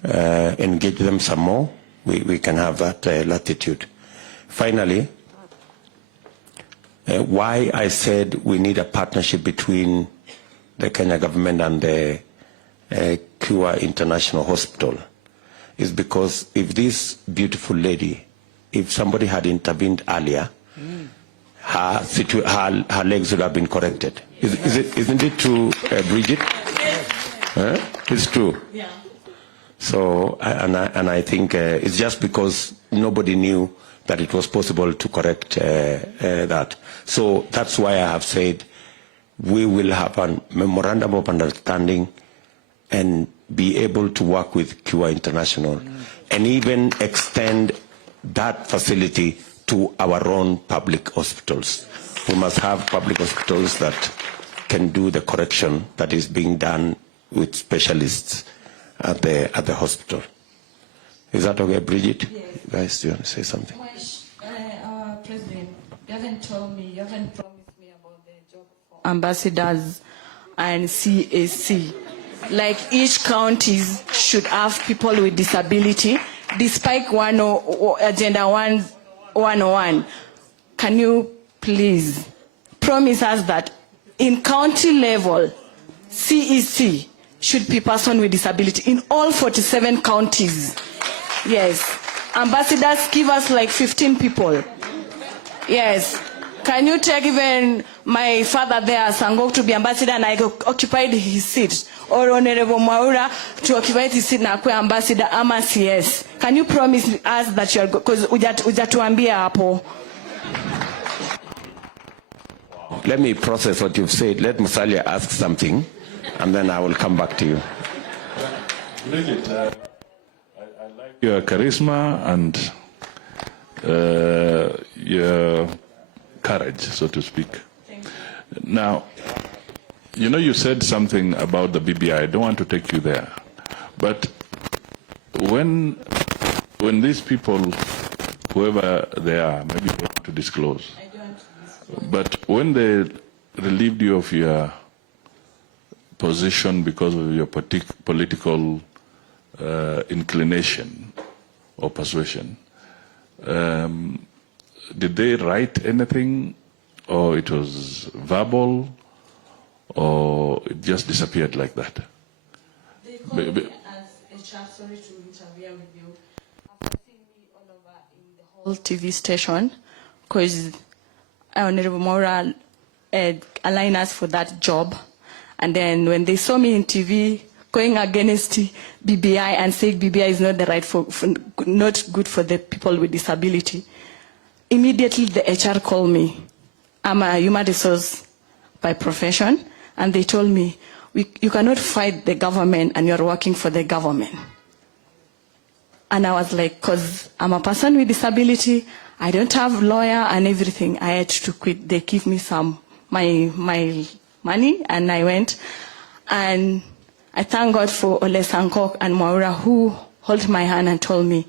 engage them some more, we can have that latitude. Finally, why I said we need a partnership between the Kenya government and the Cure International Hospital is because if this beautiful lady, if somebody had intervened earlier, her legs would have been corrected. Isn't it true, Bridget? It's true. Yeah. So, and I think it's just because nobody knew that it was possible to correct that. So that's why I have said we will have a memorandum of understanding and be able to work with Cure International and even extend that facility to our own public hospitals. We must have public hospitals that can do the correction that is being done with specialists at the hospital. Is that okay, Bridget? Yes. Guys, do you want to say something? President, you haven't told me, you haven't promised me about the job for ambassadors and CAC. Like each counties should have people with disability, despite Agenda 101. Can you please promise us that in county level, CEC should be person with disability in all 47 counties? Yes. Ambassadors give us like 15 people. Yes. Can you take even my father there, Sangok, to be ambassador and I occupied his seat? Or Honorable Maura to occupy his seat na kuwa ambassador ama CS? Can you promise us that you are, because ujatuambia hapo? Let me process what you've said. Let Musalia ask something, and then I will come back to you. Bridget, I like your charisma and your courage, so to speak. Now, you know, you said something about the BBI. I don't want to take you there. But when these people, whoever they are, maybe you don't want to disclose, but when they relieved you of your position because of your political inclination or persuasion, did they write anything, or it was verbal, or it just disappeared like that? They called me as HR, sorry to interfere with you, after seeing me all over in the whole TV station, because Honorable Maura aligned us for that job. And then when they saw me in TV going against BBI and saying BBI is not the right not good for the people with disability, immediately the HR called me. I'm a human resource by profession, and they told me, you cannot fight the government and you're working for the government. And I was like, because I'm a person with disability, I don't have a lawyer and everything. I had to quit. They give me my money, and I went. And I thank God for Ole Sankok and Maura, who held my hand and told me,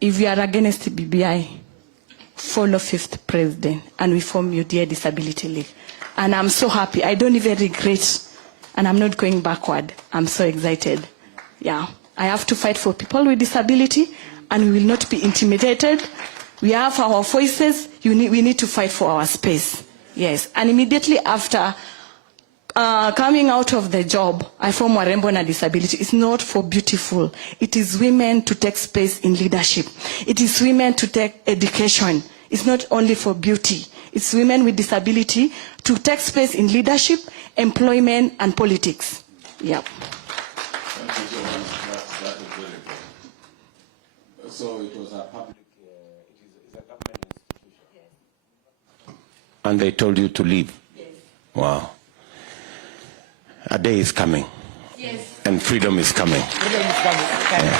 if you are against the BBI, follow 5th President, and we form your Dear Disability League. And I'm so happy. I don't even regret, and I'm not going backward. I'm so excited. Yeah, I have to fight for people with disability, and we will not be intimidated. We have our voices. We need to fight for our space. Yes, and immediately after coming out of the job, I formed Warembo na Disability. It's not for beautiful. It is women to take space in leadership. It is women to take education. It's not only for beauty. It's women with disability to take space in leadership, employment, and politics. Yeah. Thank you so much. That is very important. So it was a public, it is a government institution. Yes. And they told you to leave? Yes. Wow. A day is coming. Yes. And freedom is coming. Freedom is coming. Yeah.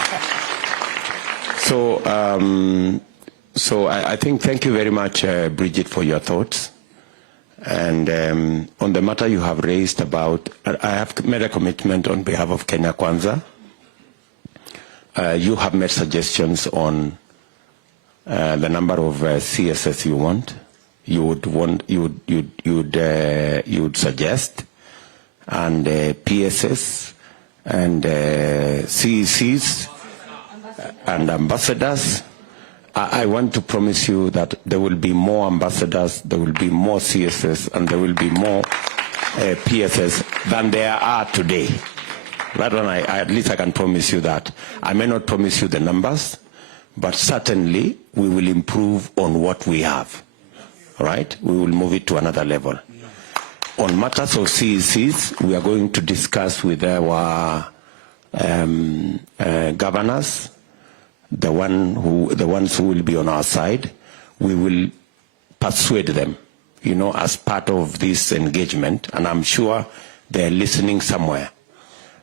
So I think, thank you very much, Bridget, for your thoughts. And on the matter you have raised about, I have made a commitment on behalf of Kenya Kwanza. You have made suggestions on the number of CSS you want. You would suggest, and PSS, and CECs, and ambassadors. I want to promise you that there will be more ambassadors, there will be more CSS, and there will be more PSS than there are today. That one, at least I can promise you that. I may not promise you the numbers, but certainly we will improve on what we have. all right? We will move it to another level. On matters of CECs, we are going to discuss with our governors, the ones who will be on our side. We will persuade them, you know, as part of this engagement, and I'm sure they're listening somewhere.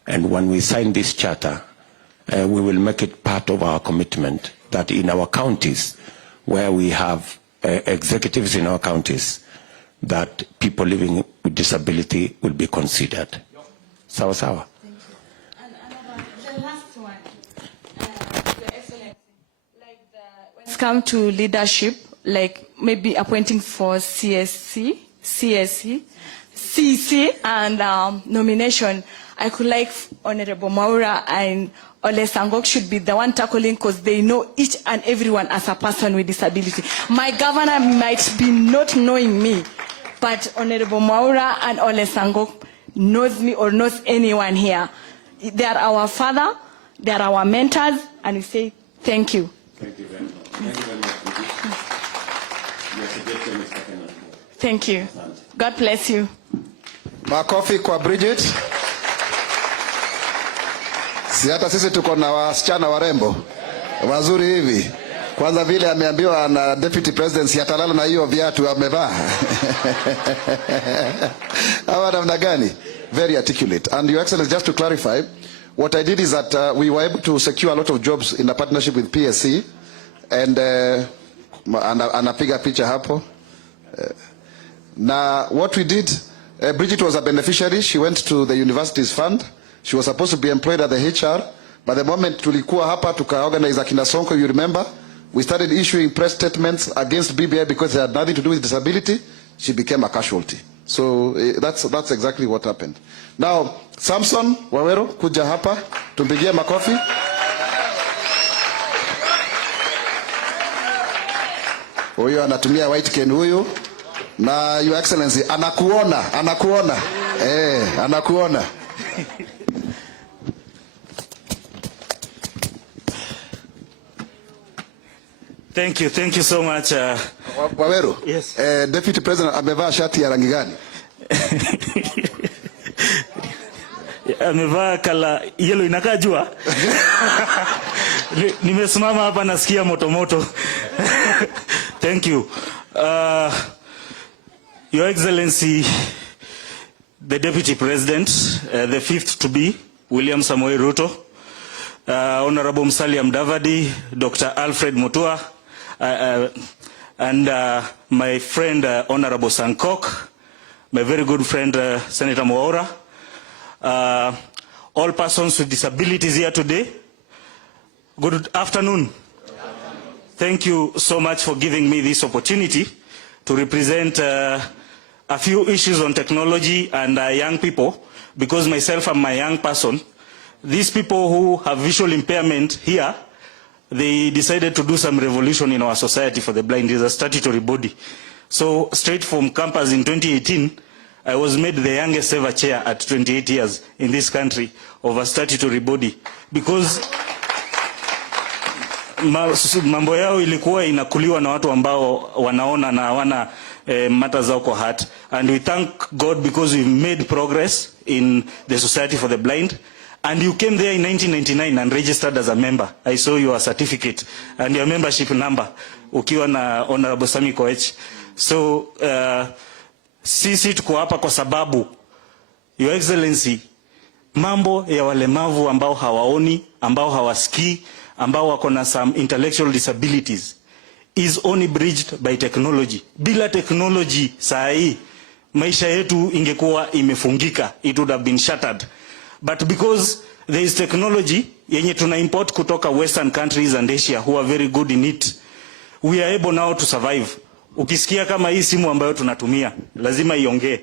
And when we sign this charter, we will make it part of our commitment that in our counties, where we have executives in our counties, that people living with disability will be considered. Sawa sawa. The last one, Your Excellency, like when it's come to leadership, like maybe appointing for CC, and nomination, I could like Honorable Maura and Ole Sangok should be the one tackling, because they know each and everyone as a person with disability. My governor might be not knowing me, but Honorable Maura and Ole Sangok knows me or knows anyone here. They are our father, they are our mentors, and we say thank you. Thank you very much. Thank you very much. Thank you. God bless you. Makofi kwa Bridget. Si hata sisi tuko na wasichana warembo wazuri hivi. Kwanza vile ameambiwa na deputy president si atalala na hiyo viatu amevaa. Hawa namna gani? Very articulate. And Your Excellency, just to clarify, what I did is that we were able to secure a lot of jobs in a partnership with PSC, and anapiga picha hapo. Now what we did, Bridget was a beneficiary. She went to the university's fund. She was supposed to be employed at the HR, but the moment tulikuwa hapa tukaorganize akina Sonko, you remember, we started issuing press statements against BBI because they had nothing to do with disability. She became a casualty. So that's exactly what happened. Now Samson Wawero, kuja hapa tumpigie makofi. Huyo anatumia white cane huyu, na Your Excellency anakuona anakuona. Thank you so much. Wawero, yes. Deputy President amevaa shati ya rangi gani? Amevaa kala yellow, inakaa jua. Nimesimama hapa nasikia moto. Thank you. Your Excellency, the Deputy President, the fifth to be, William Samoei Ruto, Honorable Musalia Mudavadi, Dr. Alfred Mutua, and my friend Honorable Sankok, my very good friend Senator Mwaura, all persons with disabilities here today, good afternoon. Thank you so much for giving me this opportunity to represent a few issues on technology and young people, because myself I'm a young person. These people who have visual impairment here, they decided to do some revolution in our society for the blind. It's a statutory body. So straight from campus in 2018, I was made the youngest ever chair at 28 years in this country of a statutory body, because mambo yao ilikuwa inakuliwa na watu ambao wanaona na hawana matters zao kwa heart. And we thank God because we've made progress in the Society for the Blind. And you came there in 1999 and registered as a member. I saw your certificate and your membership number ukiwa na Honorable Sami Koech. So sisi tuko hapa kwa sababu, Your Excellency, mambo ya walemavu ambao hawaoni, ambao hawasikii, ambao wako na some intellectual disabilities is only bridged by technology. Bila technology saa hii maisha yetu ingekuwa imefungika, it would have been shattered. But because there is technology yenye tuna import kutoka Western countries and Asia who are very good in it, we are able now to survive. Ukisikia kama hii simu ambayo tunatumia, lazima iongee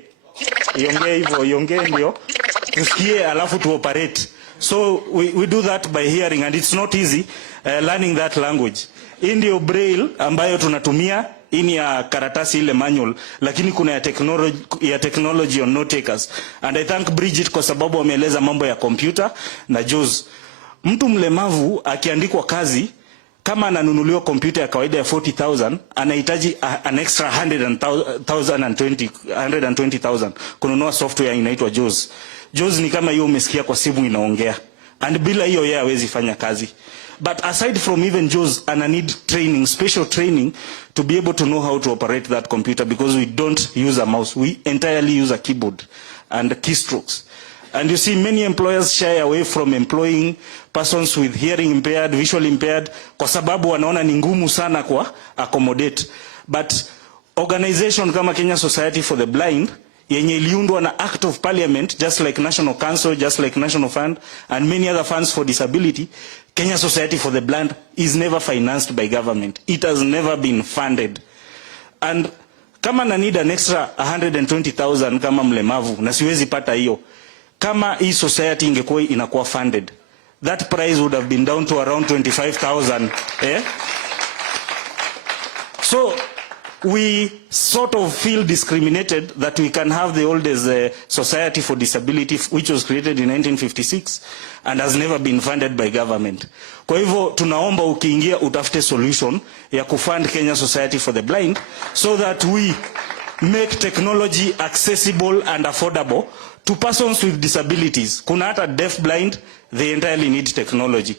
hivyo, iongee ndio tusikie, alafu tu operate. So we do that by hearing, and it's not easy learning that language. Hii ndio braille ambayo tunatumia, hii ni ya karatasi ile manual, lakini kuna ya technology on note takers. And I thank Bridget kwa sababu ameeleza mambo ya computer na JAWS. Mtu mlemavu akiandikwa kazi kama ananunuliwa kompyuta ya kawaida ya 40,000 anahitaji an extra 120,000 kununua software inaitwa JAWS. JAWS ni kama hiyo umesikia kwa simu inaongea, and bila hiyo yeye hawezi fanya kazi. But aside from even JAWS, ana need training, special training to be able to know how to operate that computer, because we don't use a mouse, we entirely use a keyboard and keystrokes. And you see many employers shy away from employing persons with hearing impaired, visual impaired, kwa sababu wanaona ni ngumu sana kwa accommodate. But organization kama Kenya Society for the Blind, yenye iliundwa na Act of Parliament, just like National Council, just like National Fund, and many other funds for disability, Kenya Society for the Blind is never financed by government. It has never been funded. And kama na need an extra 120,000 kama mlemavu, na siwezi pata hiyo, kama hii society ingekuwa inakuwa funded, that price would have been down to around 25,000. So we sort of feel discriminated that we can have the oldest society for disability, which was created in 1956 and has never been funded by government. Kwa hivyo tunaomba ukiingia utafute solution ya kufund Kenya Society for the Blind, so that we make technology accessible and affordable to persons with disabilities. Kuna hata deaf blind, they entirely need technology.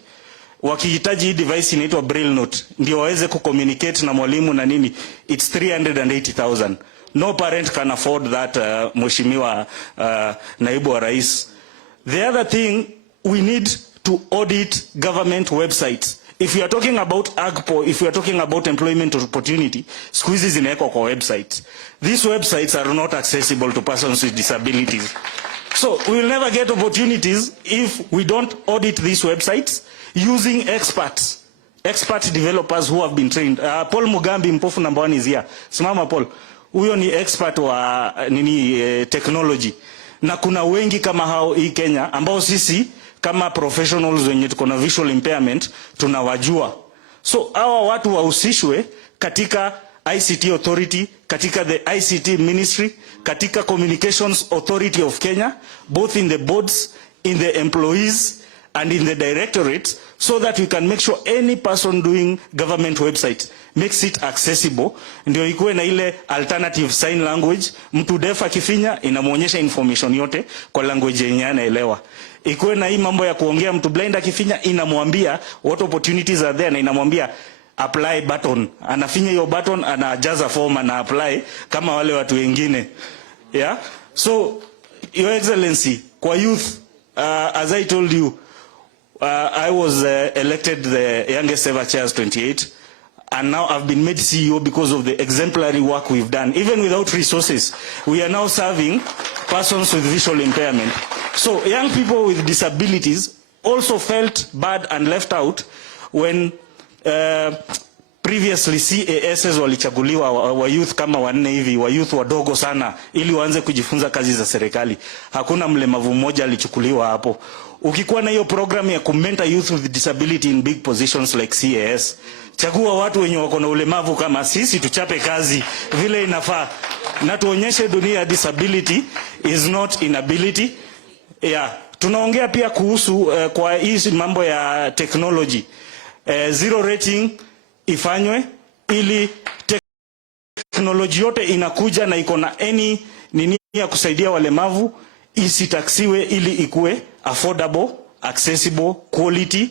Wakihitaji device inaitwa braille note ndio waweze kucommunicate na mwalimu na nini, it's 380,000. No parent can afford that, mheshimiwa naibu wa rais. The other thing, we need to audit government websites. If you are talking about AGPO, if you are talking about employment opportunity, siku hizi zinawekwa kwa websites. These websites are not accessible to persons with disabilities. So we will never get opportunities if we don't audit these websites using expert developers who have been trained. Paul Mugambi, mpofu number 1 is here. Simama Paul. Huyo ni expert wa technology. Na kuna wengi kama hao hii Kenya ambao sisi kama professionals wenye tuko na visual impairment tunawajua. So hawa watu wahusishwe katika ICT authority, katika the ICT ministry, katika communications authority of Kenya, both in the boards, in the employees and in the directorates, so that we can make sure any person doing government website makes it accessible. Ndio ikuwe na ile alternative sign language, mtu deaf akifinya inamuonyesha information yote kwa language yenye anaelewa. Ikuwe na hii mambo ya kuongea, mtu blind akifinya inamwambia what opportunities are there, na inamwambia apply button. Anafinya hiyo button, anajaza form, ana apply kama wale watu wengine. Yeah? So, Your Excellency, kwa youth, as I told you, I was elected the youngest ever chair as 28, and now I've been made CEO because of the exemplary work we've done. Even without resources, we are now serving persons with visual impairment. So young people with disabilities also felt bad and left out when previously CASs walichaguliwa wa youth kama 4 hivi, wa youth wadogo sana, ili waanze kujifunza kazi za serikali. Hakuna mlemavu mmoja alichukuliwa hapo. Ukikuwa na hiyo program ya kumenta youth with disability in big positions like CAS, chagua watu wenye wako na ulemavu kama sisi, tuchape kazi vile inafaa, na tuonyeshe dunia disability is not inability. Yeah, tunaongea pia kuhusu kwa hizi mambo ya technology. Zero rating ifanywe, ili technology yote inakuja na iko na any nini ya kusaidia walemavu isitaksiwe, ili ikue affordable, accessible, quality,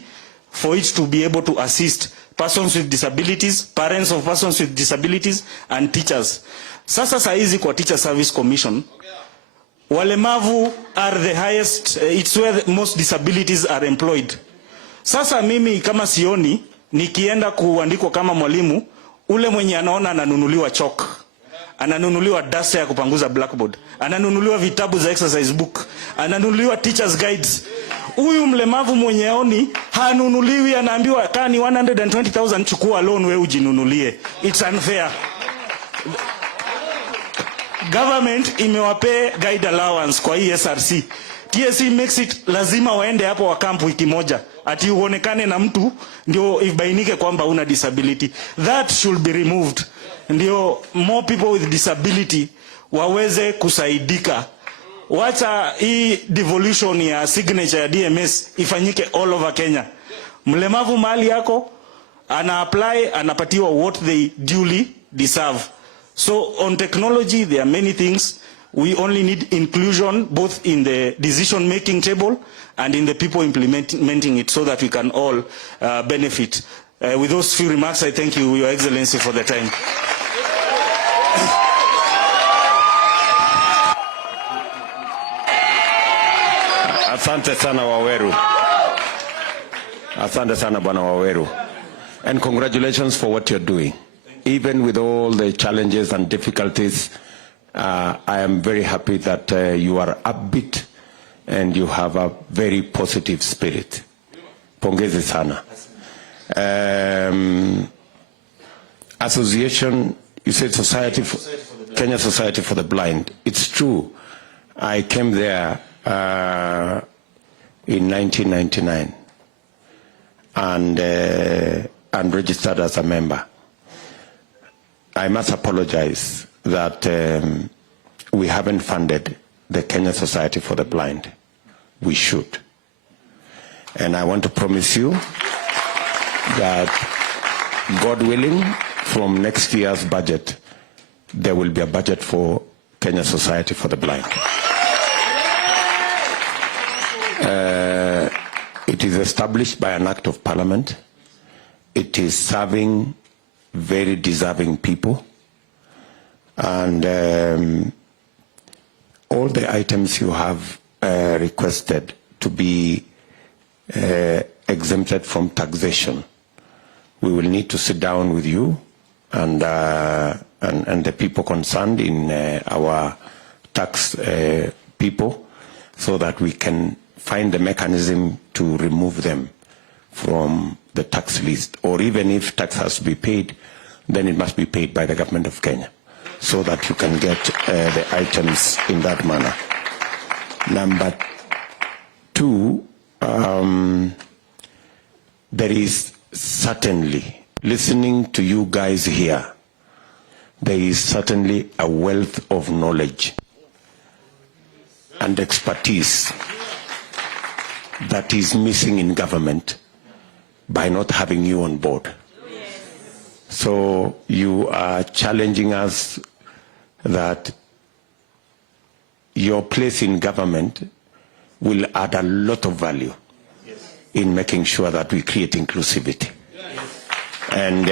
for it to be able to assist persons with disabilities, parents of persons with disabilities and teachers. Sasa saizi kwa Teacher Service Commission, walemavu are the highest, it's where most disabilities are employed. Sasa mimi kama sioni, nikienda kuandikwa kama mwalimu, ule mwenye anaona ananunuliwa chalk, ananunuliwa dasta ya kupanguza blackboard, ananunuliwa vitabu za exercise book, ananunuliwa teachers guides. Huyu mlemavu mwenye aoni hanunuliwi, anaambiwa kani 120,000 chukua loan wewe ujinunulie. It's unfair. Government imewape guide allowance kwa SRC. TSC makes it lazima waende hapo wa camp wiki moja, ati uonekane na mtu ndio ibainike kwamba una disability. That should be removed. Ndio more people with disability waweze kusaidika. Wacha hii devolution ya signature ya DMS ifanyike all over Kenya. Mlemavu mahali yako ana apply, anapatiwa what they duly deserve. So on technology, there are many things. We only need inclusion both in the decision-making table and in the people implementing it so that we can all benefit. With those few remarks, I thank you, Your Excellency, for the time. Asante sana Waweru. Asante sana Bwana Waweru. And congratulations for what you're doing. Even with all the challenges and difficulties, I am very happy that you are upbeat and you have a very positive spirit. Pongezi sana. Association, you said Kenya Society for the Blind. It's true. I came there in 1999 and registered as a member. I must apologize that we haven't funded the Kenya Society for the Blind. We should. And I want to promise you that, God willing, from next year's budget, there will be a budget for Kenya Society for the Blind. It is established by an act of parliament. It is serving very deserving people. And all the items you have requested to be exempted from taxation, we will need to sit down with you and the people concerned in our tax people so that we can find the mechanism to remove them from the tax list. Or even if tax has to be paid, then it must be paid by the government of Kenya so that you can get the items in that manner. Number two, there is certainly, listening to you guys here, there is certainly a wealth of knowledge and expertise that is missing in government by not having you on board. So you are challenging us that your place in government will add a lot of value in making sure that we create inclusivity. And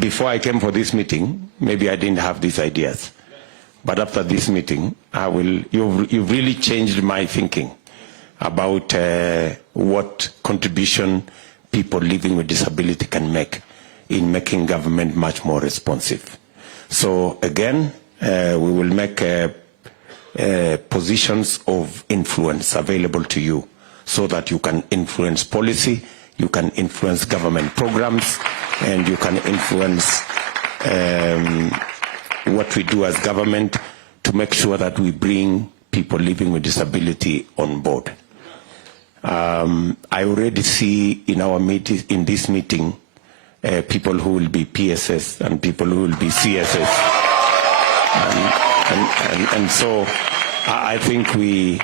before I came for this meeting, maybe I didn't have these ideas. But after this meeting, you've really changed my thinking about what contribution people living with disability can make in making government much more responsive. So again, we will make positions of influence available to you so that you can influence policy, you can influence government programs, and you can influence what we do as government to make sure that we bring people living with disability on board. I already see in our meeting, in this meeting, people who will be PSS and people who will be CSS, and so I think we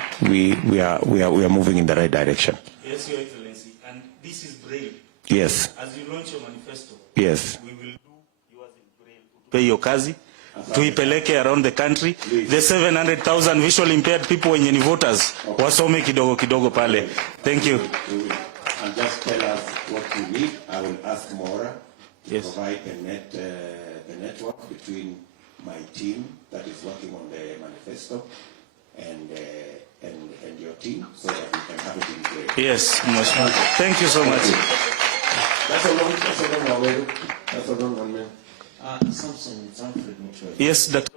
are moving in the right direction. Yes, Your Excellency, and this is Braille. Yes. As you launch your manifesto, yes, we will do yours in Braille. Pay your kazi. Tuipeleke around the country. The 700,000 visually impaired people wenye ni voters wasome kidogo kidogo pale. Thank you. And just tell us what you need. I will ask Maura to provide a network between my team that is working on the manifesto and your team so that we can have it in place. Yes, thank you so much. That's a long one, man. Yes, Dr.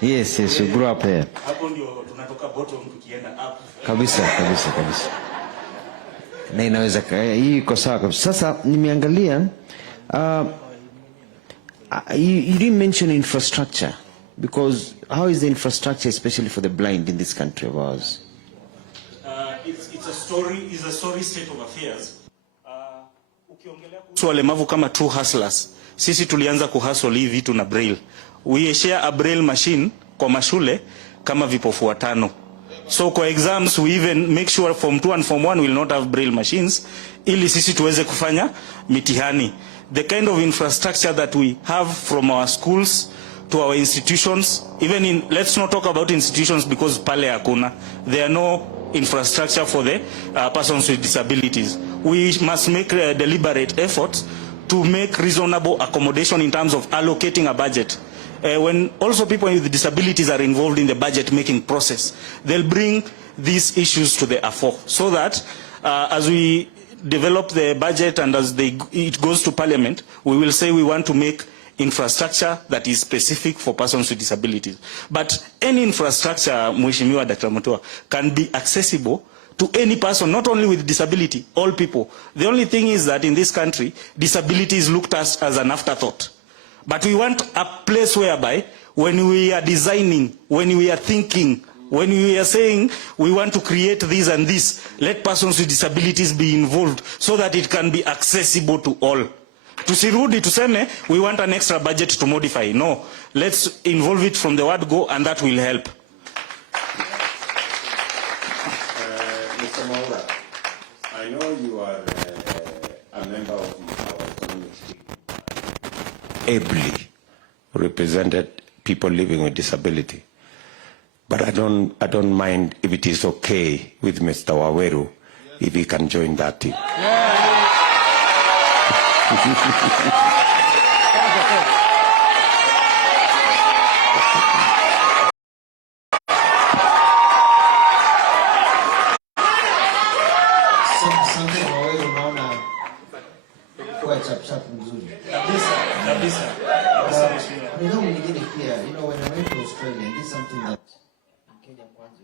Yes, you grew up here. Kabisa. Na inaweza hii iko sawa kabisa. Sasa nimeangalia you didn't mention infrastructure, because how is the infrastructure especially for the blind in this country of ours? It's a story state of affairs. Ukiongelea walemavu kama true hustlers, sisi tulianza kuhustle hivi vitu na Braille. We share a Braille machine kwa mashule kama vipofu 5. So kwa exams we even make sure form 2 and form 1 will not have braille machines ili sisi tuweze kufanya mitihani. The kind of infrastructure that we have from our schools to our institutions, even in, let's not talk about institutions because pale hakuna, there are no infrastructure for the persons with disabilities. We must make deliberate efforts to make reasonable accommodation in terms of allocating a budget. When also people with disabilities are involved in the budget making process, they'll bring these issues to the fore, so that as we develop the budget and as it goes to Parliament, we will say we want to make infrastructure that is specific for persons with disabilities. But any infrastructure, Mheshimiwa Dr. Mutua, can be accessible to any person, not only with disability, all people. The only thing is that in this country, disability is looked at as an afterthought. But we want a place whereby when we are designing, when we are thinking, when we are saying we want to create this and this, let persons with disabilities be involved so that it can be accessible to all. Tusirudi tuseme we want an extra budget to modify. No, let's involve it from the word go, and that will help. Mr. Maura, I know you are a member of our economic team. Ably represented people living with disability. But I don't mind if it is okay with Mr. Waweru if he can join that team.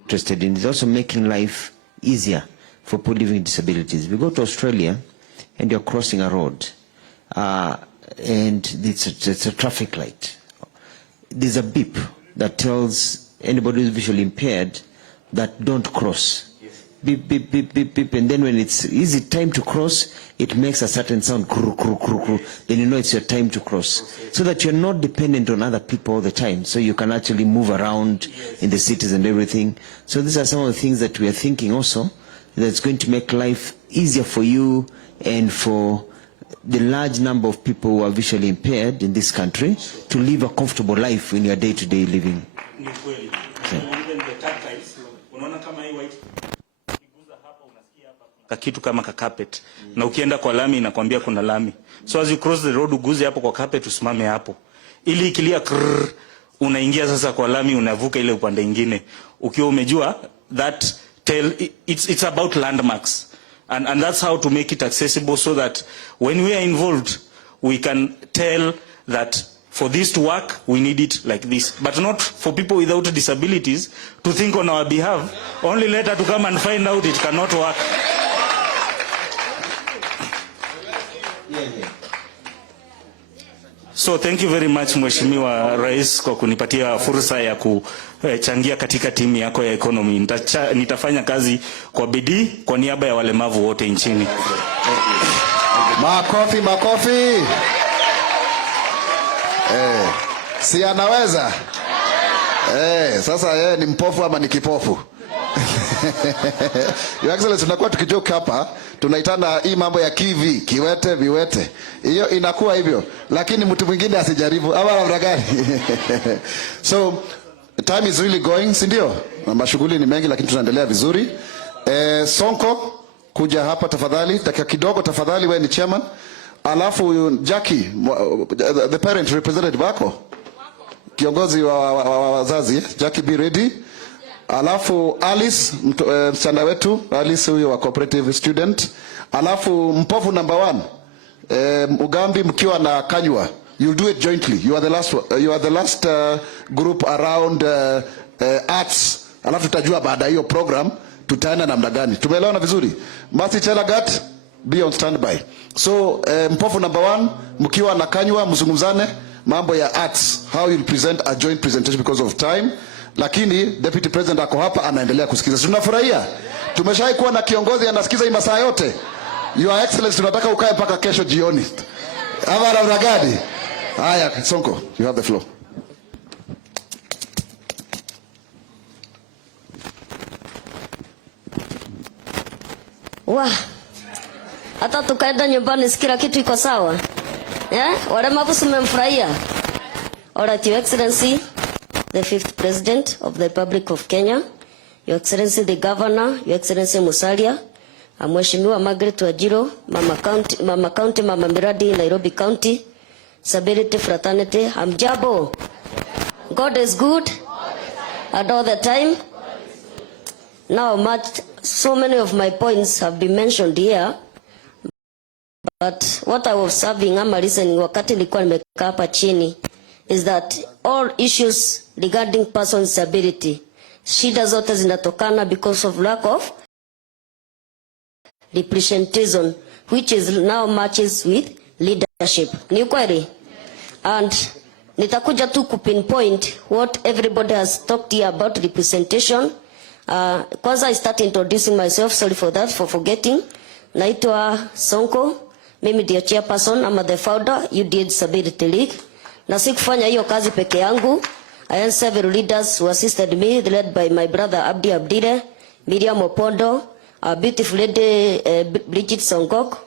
Interested in is also making life easier for people living with disabilities. We go to Australia and you're crossing a road and it's a traffic light. There's a beep that tells anybody who's visually impaired that don't cross. Beep, beep, beep, beep, beep, and then when it's easy time to cross, it makes a certain sound, kru, kru, kru, kru. Then you know it's your time to cross. So that you're not dependent on other people all the time. So you can actually move around in the cities and everything. So these are some of the things that we are thinking also, that's going to make life easier for you and for the large number of people who are visually impaired in this country to live a comfortable life in your day-to-day living. Kitu kama carpet na ukienda kwa lami inakwambia kuna lami, so as you cross the road uguze hapo kwa carpet, usimame hapo ili ikilia unaingia sasa kwa lami, unavuka ile upande mwingine ukiwa umejua that it's about landmarks and that's how to make it accessible, so that when we are involved we can tell that for this to work we need it like this, but not for people without disabilities to think on our behalf only later to come and find out it cannot work. So thank you very much Mheshimiwa Rais kwa kunipatia fursa ya kuchangia katika timu yako ya economy. Nitafanya kazi kwa bidii kwa niaba ya walemavu wote nchini. Makofi, makofi. Si anaweza? Sasa yeye ni mpofu ama ni kipofu? Your Excellency, tunakuwa tukijoke hapa, tunaitana hii mambo ya kivi, kiwete, viwete. Hiyo inakuwa hivyo, lakini mtu mwingine asijaribu. Ama namna gani? So, time is really going, si ndio? Mashughuli ni mengi lakini tunaendelea vizuri. Sonko, kuja hapa tafadhali, dakika kidogo tafadhali, wewe ni chairman. Alafu Jackie, the parent representative wako, kiongozi wa wazazi, Jackie, be ready. Alafu Alice, msichana wetu Alice huyo wa cooperative student. Alafu mpofu number 1, Ugambi mkiwa na Kanywa, you'll do it jointly. You are the last group around arts. Alafu tutajua baada hiyo program tutaenda namna gani. Tumeelewana vizuri? Masi Chelagat, be on standby. So mpofu number 1 mkiwa na Kanywa, mzungumzane mambo ya arts, how you'll present a joint presentation because of time. Lakini Deputy President ako hapa anaendelea kusikiza. Tunafurahia. Tumeshawahi kuwa na kiongozi anasikiza hii masaa yote. Your Excellency, tunataka ukae mpaka kesho jioni. Ama namna gani? Haya, Sonko, you have the floor. Hata tukaenda nyumbani kila kitu iko sawa. Walemavu mmemfurahia. All right, Your Excellency, the 5th President of the Republic of Kenya, Your Excellency the Governor, Your Excellency Musalia, Mheshimiwa Margaret Wajiro, Mama County, Mama Miradi, Nairobi County, Disability Fraternity, hamjambo. God is good and all the time. Now, so many of my points have been mentioned here, but what I was serving ama listening wakati nilikuwa nimekaa hapa chini is that all issues regarding person disability, shida zote zinatokana because of lack of representation, which is now matches with leadership. Ni kweli? And nitakuja tu kupinpoint what everybody has talked here about representation. Kwanza I start introducing myself, sorry for that, for forgetting. Naitwa Sonko, mimi ndio chairperson ama the founder UDA Disability League. Na sikufanya hiyo kazi peke yangu. I had several leaders who assisted me, led by my brother Abdi Abdire, Miriam Opondo, beautiful lady Bridget Songok.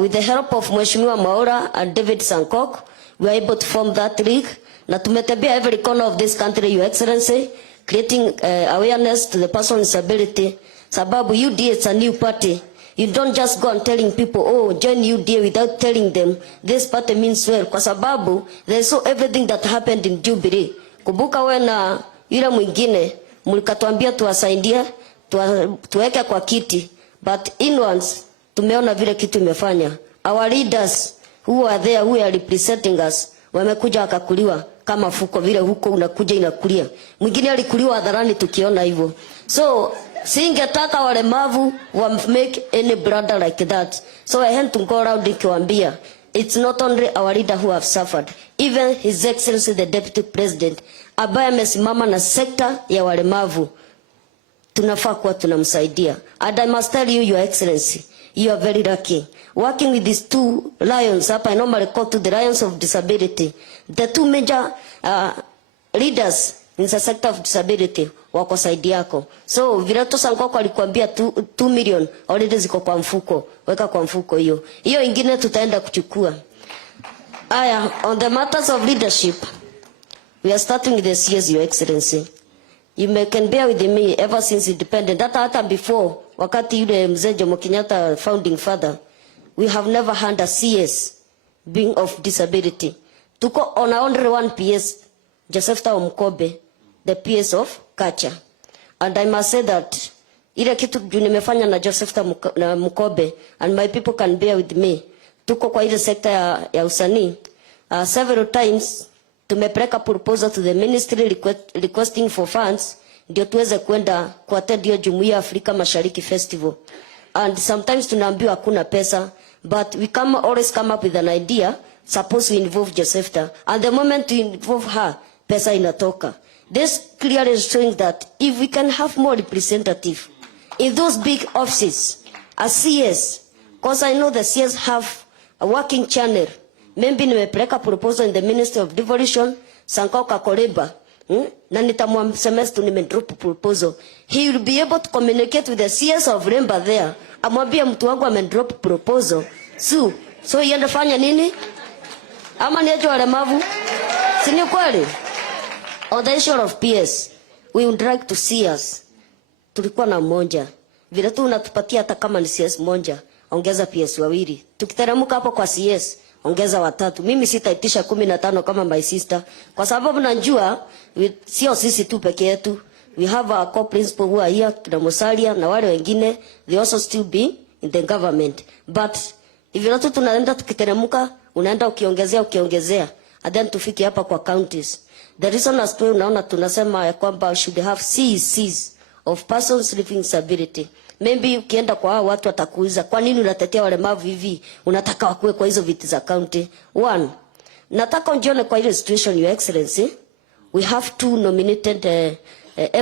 With the help of Mheshimiwa Maura and David Sankok, we were able to form that league. Na tumetembea every corner of this country, Your Excellency, creating awareness to the person with disability. Sababu UDA is a new party. You don't just go and telling people, oh, join UDA without telling them this party means well. Kwa sababu they saw everything that happened in Jubilee. Kumbuka we na yule mwingine mlikatuambia tuwasaidie, tuweke kwa kiti. But inwards tumeona vile kitu imefanya. Our leaders who are there, who are representing us, wamekuja wakakuliwa kama fuko vile huko unakuja inakulia. Mwingine alikuliwa hadharani tukiona hivyo. So singetaka walemavu wa make any brother like that. So I had to go around nikiwaambia, it's not only our leader who have suffered, even His Excellency the Deputy President ambaye amesimama na sekta ya walemavu, tunafaa kuwa tunamsaidia. And I must tell you, Your Excellency, you are very lucky. Working with these two lions, I normally call to the lions of disability, the two major leaders in the sector of disability wako saidi yako. So Virato Sankoko alikuambia 2 million already ziko kwa mfuko, weka kwa mfuko hiyo. Hiyo ingine tutaenda kuchukua. Aya, on the matters of leadership, we are starting with the CS, Your Excellency. You can bear with me ever since independent. Hata before, wakati yule mzee Jomo Kenyatta founding father, we have never had a CS being of disability. Tuko on only one PS, Josephta Omkobe, the PS of Kacha. And I must say that ile kitu nimefanya na Josephta Mkobe, and my people can bear with me. Tuko kwa ile sekta ya usanii. Several times tumepeleka proposal to the ministry requesting for funds ndio tuweze kwenda kuattend hiyo Jumuiya ya Afrika Mashariki Festival. And sometimes tunaambiwa hakuna pesa, but we always come up with an idea. Suppose we involve Josephta, and the moment we involve her, pesa inatoka. This clearly is showing that if we can have more representative in those big offices, as CS, because I know the CS have a working channel. Maybe nimepeleka proposal in the Ministry of Devolution, Sankoka Koleba, na nitamwamsemest tu nimedrop proposal. He will be able to communicate with the CS of Remba there. Amwambia mtu wangu amedrop proposal. So iende fanya nini? Ama niaje walemavu? Si ni kweli? On the issue of PS, we would like to see us. Tulikuwa na mmoja. Vile tu unatupatia hata kama ni CS mmoja, ongeza PS wawili. Tukiteremka hapo kwa CS, ongeza watatu. Mimi sitaitisha 15 kama my sister. Kwa sababu najua, sio sisi tu peke yetu. We have our co-principal who are here, kina Musalia na wale wengine, they also still be in the government. But, if you tu tunaenda tukiteremka, unaenda ukiongezea. And then tufiki hapa kwa counties. The reason as to unaona tunasema ya kwamba should have CECs of persons living disability. Maybe ukienda kwa hao watu watakuuliza kwa nini unatetea walemavu hivi? Unataka wakuwe kwa hizo viti za county. One, nataka unjione kwa ile situation, Your Excellency. We have 2 nominated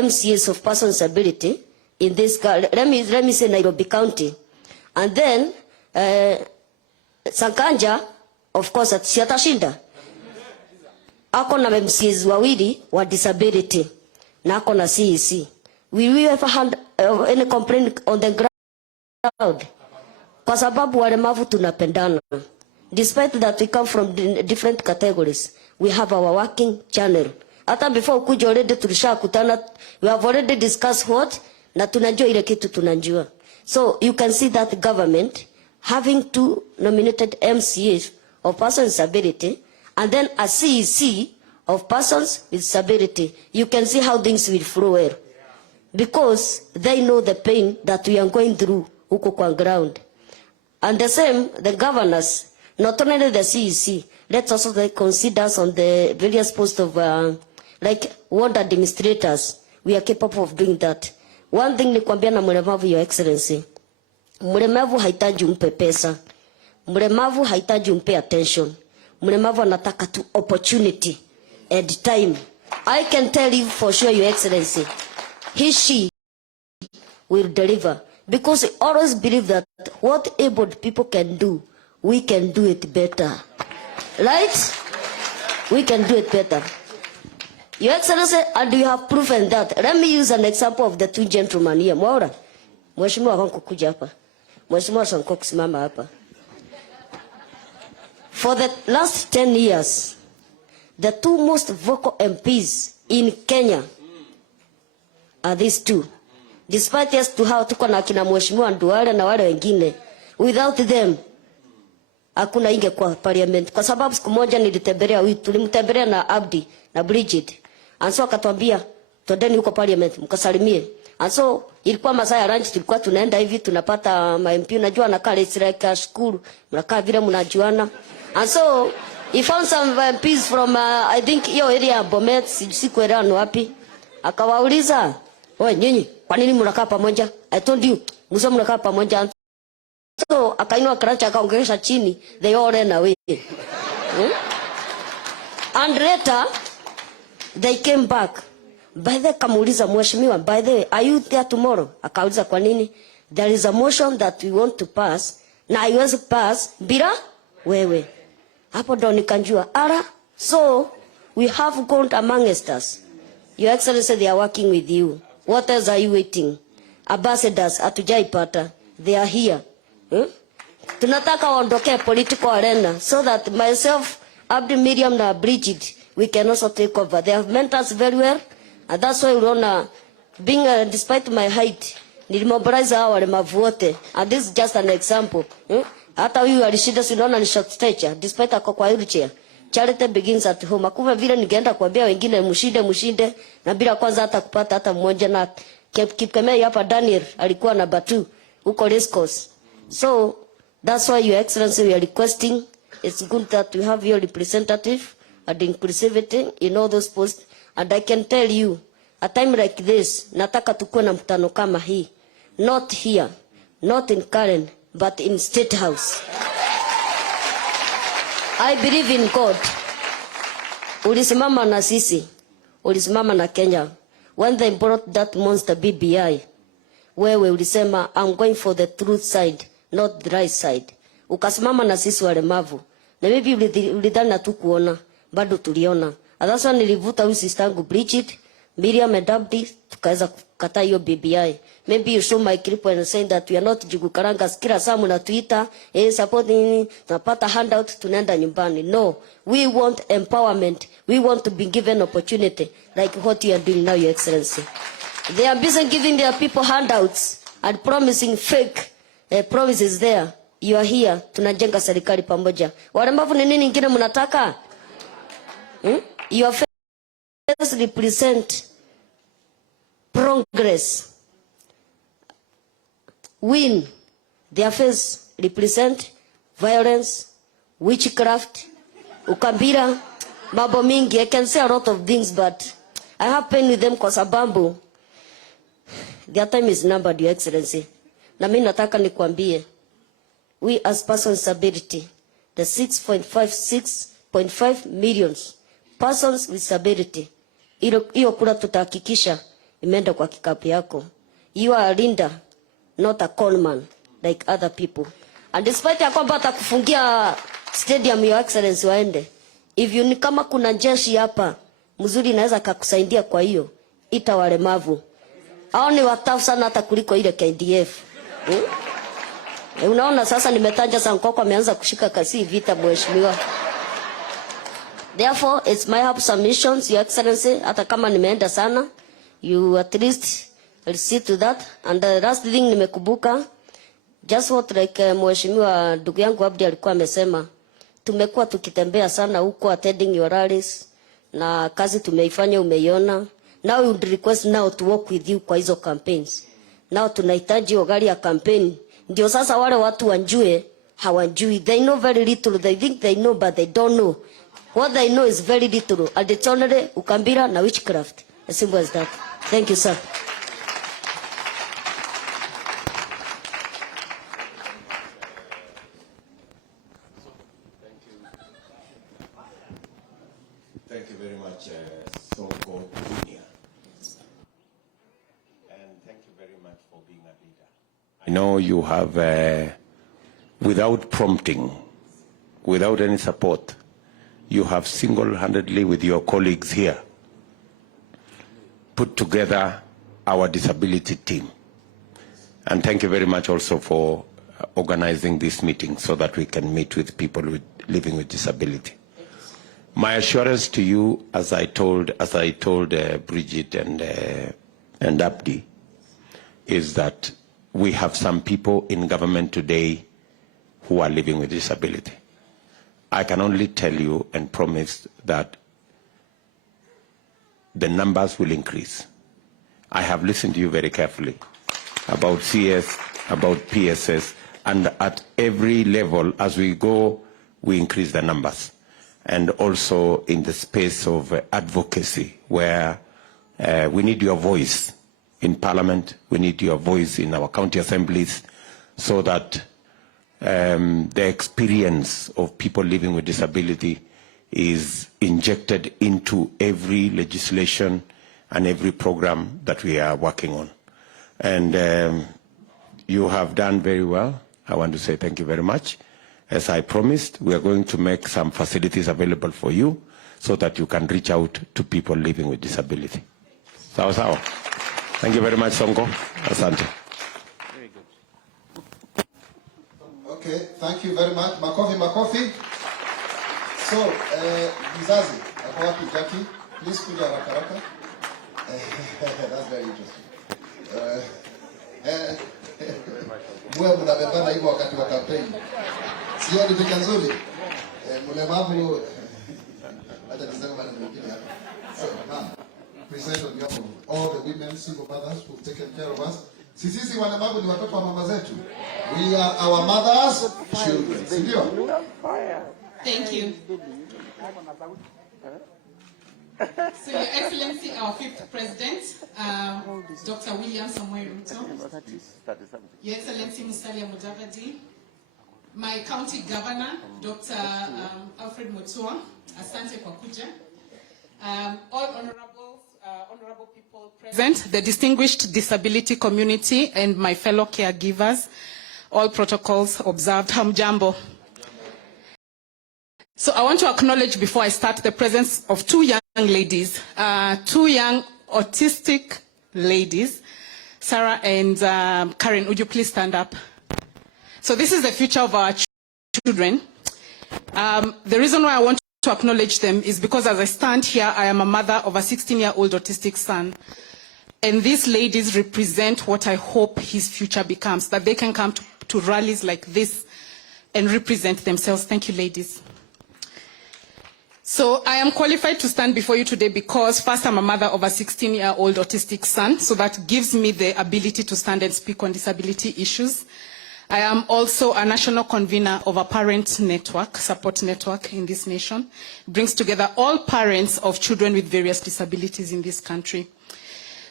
MCAs of persons disability in this, let me say Nairobi County. And then Sankanja, of course, atashinda. Ako na MCAs wawili wa disability na ako na CEC. We ever had any complaint on the ground proud. Kwa sababu walemavu tunapendana. Despite that we come from different categories, we have our working channel. Hata before kuja already tulishakutana, we have already discussed what, na tunajua ile kitu tunajua. So you can see that government having 2 nominated MCAs of persons with disability and then a CEC of persons with disability. You can see how things will flow well. Because they know the pain that we are going through huko kwa ground. And the same, the governors, not only the CEC, let's also consider us on the various posts of, like ward administrators. We are capable of doing that. One thing ni kuambia na mlemavu, Your Excellency. Mlemavu haitaji umpe pesa. Mlemavu haitaji umpe attention. Mlemavu anataka tu opportunity and time. I can tell you for sure, Your Excellency, she will deliver. Because I always believe that what abled people can do, we can do it better. Right? We can do it better. Your Excellency, and you have proven that. Let me use an example of the 2 gentlemen here. Mwaura, Mheshimiwa wangu kuja hapa. Mheshimiwa Sonko kusimama hapa. For the last 10 years, the 2 most vocal MPs in Kenya are these 2. Despite yes to how tuko na kina Mheshimiwa Nduale na wale wengine, without them hakuna inge kwa parliament. Kwa sababu siku moja nilitembelea, tulimtembelea na Abdi na Bridget, and so akatwambia twendeni huko parliament mkasalimie. And so ilikuwa masaa ya lunch, tulikuwa tunaenda hivi tunapata MP, unajua na kale it's like a school, mnakaa vile mnajuana. And so he found some MPs from I think hiyo area Bomet, sikuelewa ni wapi. Akawauliza, "Wewe nyinyi kwa nini mnakaa pamoja? I told you msio mnakaa pamoja." So akainua karacha akaongelesha chini, they all ran away. And later they came back. By the kamuuliza Mheshimiwa, by the way, are you there tomorrow? Akauliza kwa nini? There is a motion that we want to pass, na haiwezi pass bila wewe. Hapo ndo nikanjua. So we have gone amongst us. Your Excellency, they are working with you. What else are you waiting? Ambassadors hatujaipata. They are here. Tunataka waondoke political arena so that myself, Abdi, Miriam na Bridget, we can also take over. They have meant us very well, and that's why unaona being despite my height nilimobilize hao walemavu wote, and this is just an example. Hata huyu alishinda, sinaona ni short stature despite ako kwa wheelchair. Charity begins at home. Akuwa vile ningeenda kuambia wengine mshinde na bila kwanza hata kupata hata mmoja, na Kipkemei hapa Daniel alikuwa namba 2 huko race course. So that's why, Your Excellency, we are requesting, it's good that we have your representative and inclusivity in all those posts. And I can tell you, a time like this, nataka tukue na mkutano kama hii. Not here, not in Karen, but in State House. I believe in God. Ulisimama na sisi. Ulisimama na Kenya. When they brought that monster BBI, wewe ulisema, I'm going for the truth side, not the right side. Ukasimama na sisi walemavu. Na maybe ulidhani na tukuona, bado tuliona. Adaswa nilivuta huyu sistangu Bridget, Miriam and Abdi, tukaweza kukata hiyo BBI. Maybe you show my clip and saying that we are not jugukaranga, kila saa mna Twitter, support nini, tunapata handout, tunaenda nyumbani. No, we want empowerment. We want to be given opportunity, like what you are doing now, Your Excellency. They are busy giving their people handouts and promising fake promises there. You are here, tunajenga serikali pamoja. Walemavu ni nini ingine mnataka? Your face represent progress. Win. Their face represent violence, witchcraft, ukabila, mambo mingi. I can say a lot of things, but I have pain with them kwa sababu their time is numbered, Your Excellency. Na mimi nataka nikwambie, we as persons with disability, the 6.5 million persons with disability, hiyo kura tutahakikisha imeenda kwa kikapu yako. You are a leader, not a conman like other people. And despite ya kwamba atakufungia stadium, Your Excellency, waende. If you ni kama kuna jeshi hapa mzuri naweza kukusaidia, kwa hiyo ita walemavu. Hao ni watafu sana hata kuliko ile KDF. Unaona sasa nimetaja Sankoko ameanza kushika kasi vita mheshimiwa. Therefore, it's my humble submissions, Your Excellency, hata kama nimeenda sana, you at least will see to that. And the last thing nimekubuka, just what like mheshimiwa ndugu yangu Abdi alikuwa amesema, tumekuwa tukitembea sana huko attending your rallies, na kazi tumeifanya umeiona. Now we would request now to work with you kwa hizo campaigns. Now tunahitaji gari ya campaign, ndio sasa wale watu wanjue, hawajui. They know very little, they think they know but they don't know. What they know is very little. Additionally, ukambira na witchcraft. As simple as that. Thank you, sir. Thank you very much, Sonko Junior. And thank you very much for being a leader. I know you have, without prompting, without any support, you have single-handedly with your colleagues here put together our disability team. And thank you very much also for organizing this meeting so that we can meet with people living with disability. My assurance to you, as I told Bridget and Abdi, is that we have some people in government today who are living with disability. I can only tell you and promise that the numbers will increase. I have listened to you very carefully about CS, about PSS, and at every level as we go, we increase the numbers. And also in the space of advocacy, where we need your voice in Parliament, we need your voice in our county assemblies, so that the experience of people living with disability is injected into every legislation and every program that we are working on. And you have done very well. I want to say thank you very much. As I promised, we are going to make some facilities available for you so that you can reach out to people living with disability. Sawa sawa. Thank you very much, Sonko. Asante. Okay, thank you very much. Makofi. So, Mzazi, ako wapi Jackie? Please kuja haraka. That's very interesting. Mwe mnabebana hivyo wakati wa campaign. Sio ni picha nzuri. Mlemavu hata nisema maneno mengine hapa. So, ma'am, present on behalf of all the women, single mothers who've taken care of us. Sisi walemavu ni watoto wa mama zetu. We are our mothers' children. Sindio? Thank you. So, Your Excellency, our fifth President, Dr. William Samoei Ruto, Your Excellency Musalia Mudavadi, my county governor, Dr. Alfred Mutua, Asante kwa kuja, all honorable people present, the distinguished disability community, and my fellow caregivers, all protocols observed. Hamjambo. So I want to acknowledge before I start the presence of two young ladies, two young autistic ladies, Sarah and Karen. Would you please stand up? So this is the future of our children. The reason why I want to acknowledge them is because as I stand here, I am a mother of a 16-year-old autistic son. And these ladies represent what I hope his future becomes, that they can come to rallies like this and represent themselves. Thank you, ladies. So I am qualified to stand before you today because first I'm a mother of a 16-year-old autistic son, so that gives me the ability to stand and speak on disability issues. I am also a national convener of a parent network, support network in this nation. It brings together all parents of children with various disabilities in this country.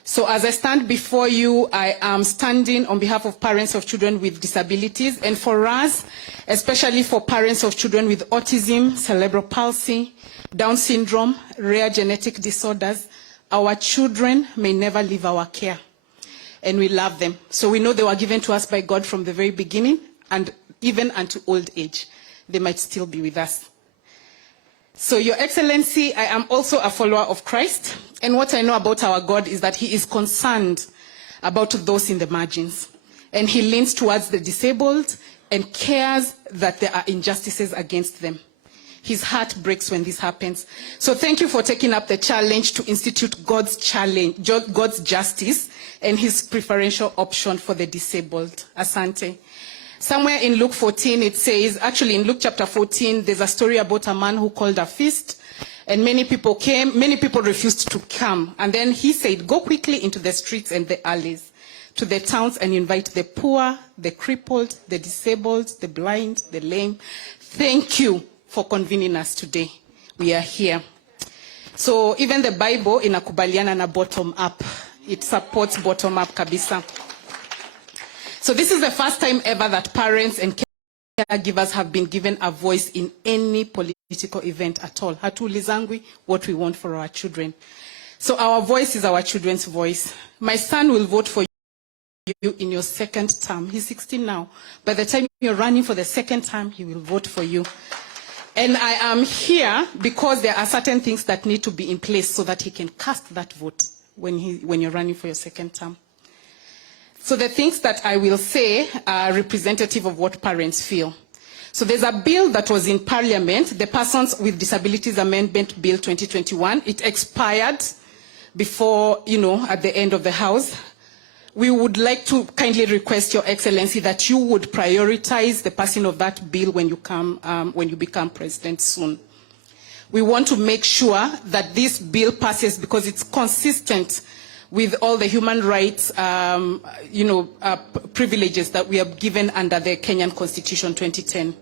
So as I stand before you, I am standing on behalf of parents of children with disabilities, and for us, especially for parents of children with autism, cerebral palsy, Down syndrome, rare genetic disorders, our children may never leave our care, and we love them. So we know they were given to us by God from the very beginning, and even unto old age, they might still be with us. So, Your Excellency, I am also a follower of Christ, and what I know about our God is that he is concerned about those in the margins, and he leans towards the disabled, and cares that there are injustices against them. His heart breaks when this happens. So thank you for taking up the challenge to institute God's justice and his preferential option for the disabled. Asante. Somewhere in Luke 14 it says, actually in Luke chapter 14, there's a story about a man who called a feast, and many people came, many people refused to come. And then he said, go quickly into the streets and the alleys, to the towns, and invite the poor, the crippled, the disabled, the blind, the lame. Thank you for convening us today. We are here. So even the Bible inakubaliana na bottom up. It supports bottom up kabisa. So this is the first time ever that parents and caregivers have been given a voice in any political event at all. Hatuulizangwi what we want for our children. So our voice is our children's voice. My son will vote for you in your second term. He's 16 now. By the time you're running for the second term, he will vote for you. And I am here because there are certain things that need to be in place so that he can cast that vote when you're running for your second term. So the things that I will say are representative of what parents feel. So there's a bill that was in Parliament, the Persons with Disabilities Amendment Bill 2021. It expired before, at the end of the House. We would like to kindly request Your Excellency that you would prioritize the passing of that bill when you become president soon. We want to make sure that this bill passes because it's consistent with all the human rights, privileges that we are given under the Kenyan Constitution 2010.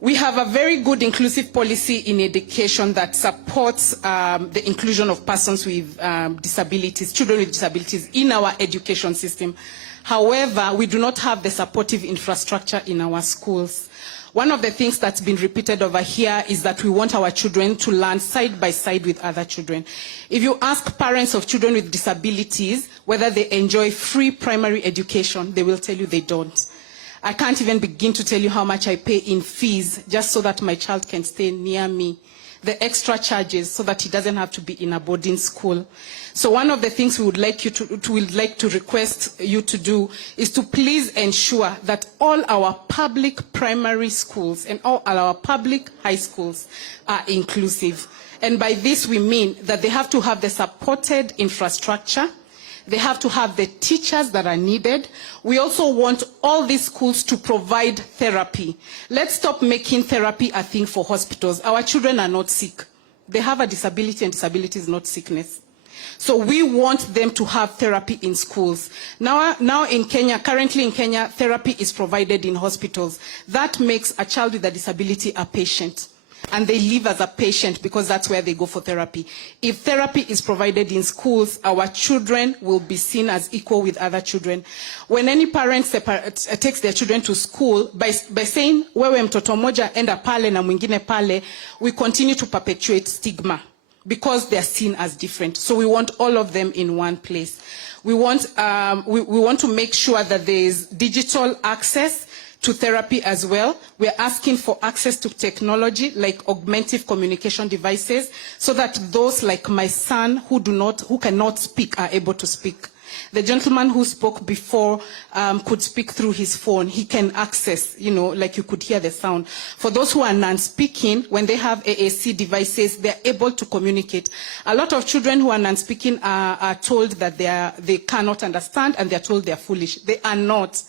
We have a very good inclusive policy in education that supports the inclusion of persons with disabilities, children with disabilities in our education system. However, we do not have the supportive infrastructure in our schools. One of the things that's been repeated over here is that we want our children to learn side by side with other children. If you ask parents of children with disabilities whether they enjoy free primary education, they will tell you they don't. I can't even begin to tell you how much I pay in fees just so that my child can stay near me. The extra charges so that he doesn't have to be in a boarding school. So one of the things we would like to request you to do is to please ensure that all our public primary schools and all our public high schools are inclusive. And by this we mean that they have to have the supported infrastructure. They have to have the teachers that are needed. We also want all these schools to provide therapy. Let's stop making therapy a thing for hospitals. Our children are not sick. They have a disability, and disability is not sickness. So we want them to have therapy in schools. Now in Kenya, currently in Kenya, therapy is provided in hospitals. That makes a child with a disability a patient. And they live as a patient because that's where they go for therapy. If therapy is provided in schools, our children will be seen as equal with other children. When any parent takes their children to school, by saying, wewe mtoto moja enda pale na mwingine pale, we continue to perpetuate stigma because they're seen as different. So we want all of them in one place. We want to make sure that there is digital access to therapy as well. We are asking for access to technology like augmentative communication devices so that those like my son who cannot speak are able to speak. The gentleman who spoke before could speak through his phone. He can access, like you could hear the sound. For those who are non-speaking, when they have AAC devices, they're able to communicate. A lot of children who are non-speaking are told that they cannot understand, and they're told they're foolish. They are not.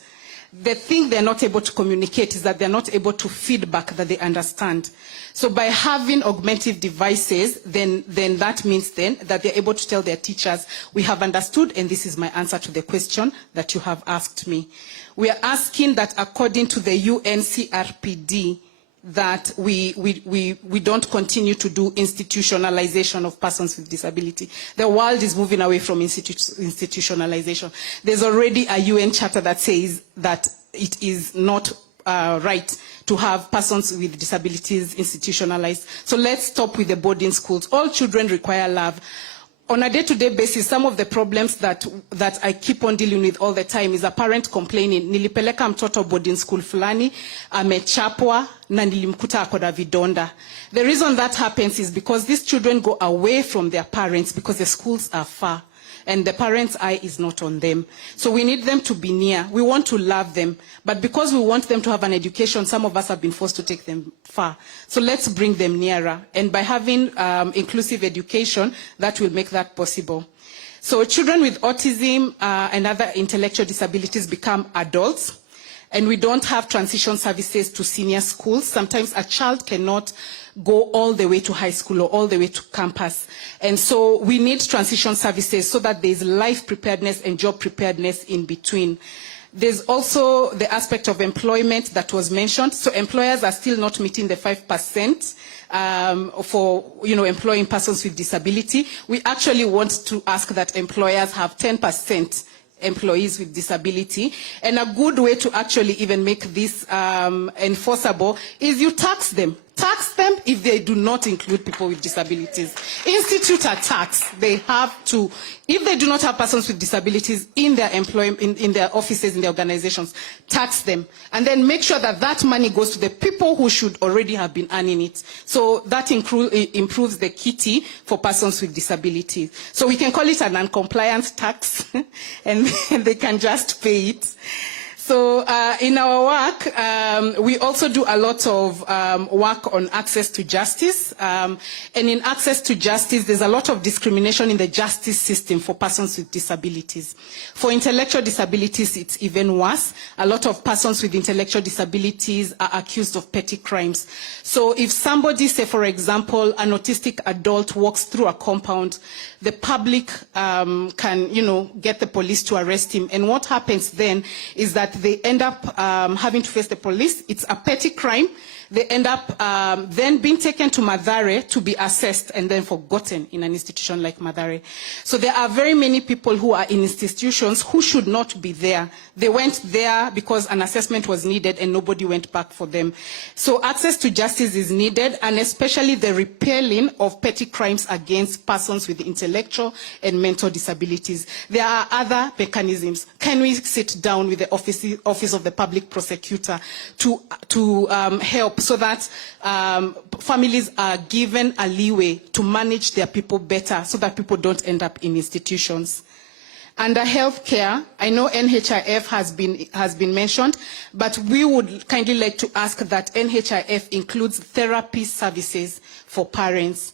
The thing they're not able to communicate is that they're not able to feedback that they understand. So by having augmentative devices, then that means that they're able to tell their teachers, we have understood, and this is my answer to the question that you have asked me. We are asking that according to the UNCRPD, that we don't continue to do institutionalization of persons with disability. The world is moving away from institutionalization. There's already a UN charter that says that it is not right to have persons with disabilities institutionalized. So let's stop with the boarding schools. All children require love. On a day-to-day basis, some of the problems that I keep on dealing with all the time is a parent complaining, nilipeleka mtoto boarding school fulani, amechapwa, na nilimkuta akoda vidonda. The reason that happens is because these children go away from their parents because the schools are far. and the parent's eye is not on them. So we need them to be near. We want to love them, but because we want them to have an education, some of us have been forced to take them far. So let's bring them nearer, and by having inclusive education, that will make that possible. So children with autism and other intellectual disabilities become adults, and we don't have transition services to senior schools. Sometimes a child cannot go all the way to high school or all the way to campus. And so we need transition services so that there's life preparedness and job preparedness in between. There's also the aspect of employment that was mentioned. So employers are still not meeting the 5% for employing persons with disability. We actually want to ask that employers have 10% employees with disability. And a good way to actually even make this enforceable is you tax them. Tax them if they do not include people with disabilities. Institute a tax. They have to, if they do not have persons with disabilities in their employment, in their offices, in their organizations, tax them. And then make sure that that money goes to the people who should already have been earning it. So that improves the kitty for persons with disabilities. So we can call it a non-compliance tax, and they can just pay it. So in our work, we also do a lot of work on access to justice. And in access to justice, there's a lot of discrimination in the justice system for persons with disabilities. For intellectual disabilities, it's even worse. A lot of persons with intellectual disabilities are accused of petty crimes. So if somebody, say for example, an autistic adult walks through a compound, the public can, get the police to arrest him. And what happens then is that they end up having to face the police. It's a petty crime. They end up then being taken to Mathare to be assessed and then forgotten in an institution like Mathare. So there are very many people who are in institutions who should not be there. They went there because an assessment was needed and nobody went back for them. So access to justice is needed, and especially the repelling of petty crimes against persons with intellectual and mental disabilities. There are other mechanisms. Can we sit down with the Office of the Public Prosecutor to help so that families are given a leeway to manage their people better so that people don't end up in institutions? Under healthcare, I know NHIF has been mentioned, but we would kindly like to ask that NHIF includes therapy services for parents.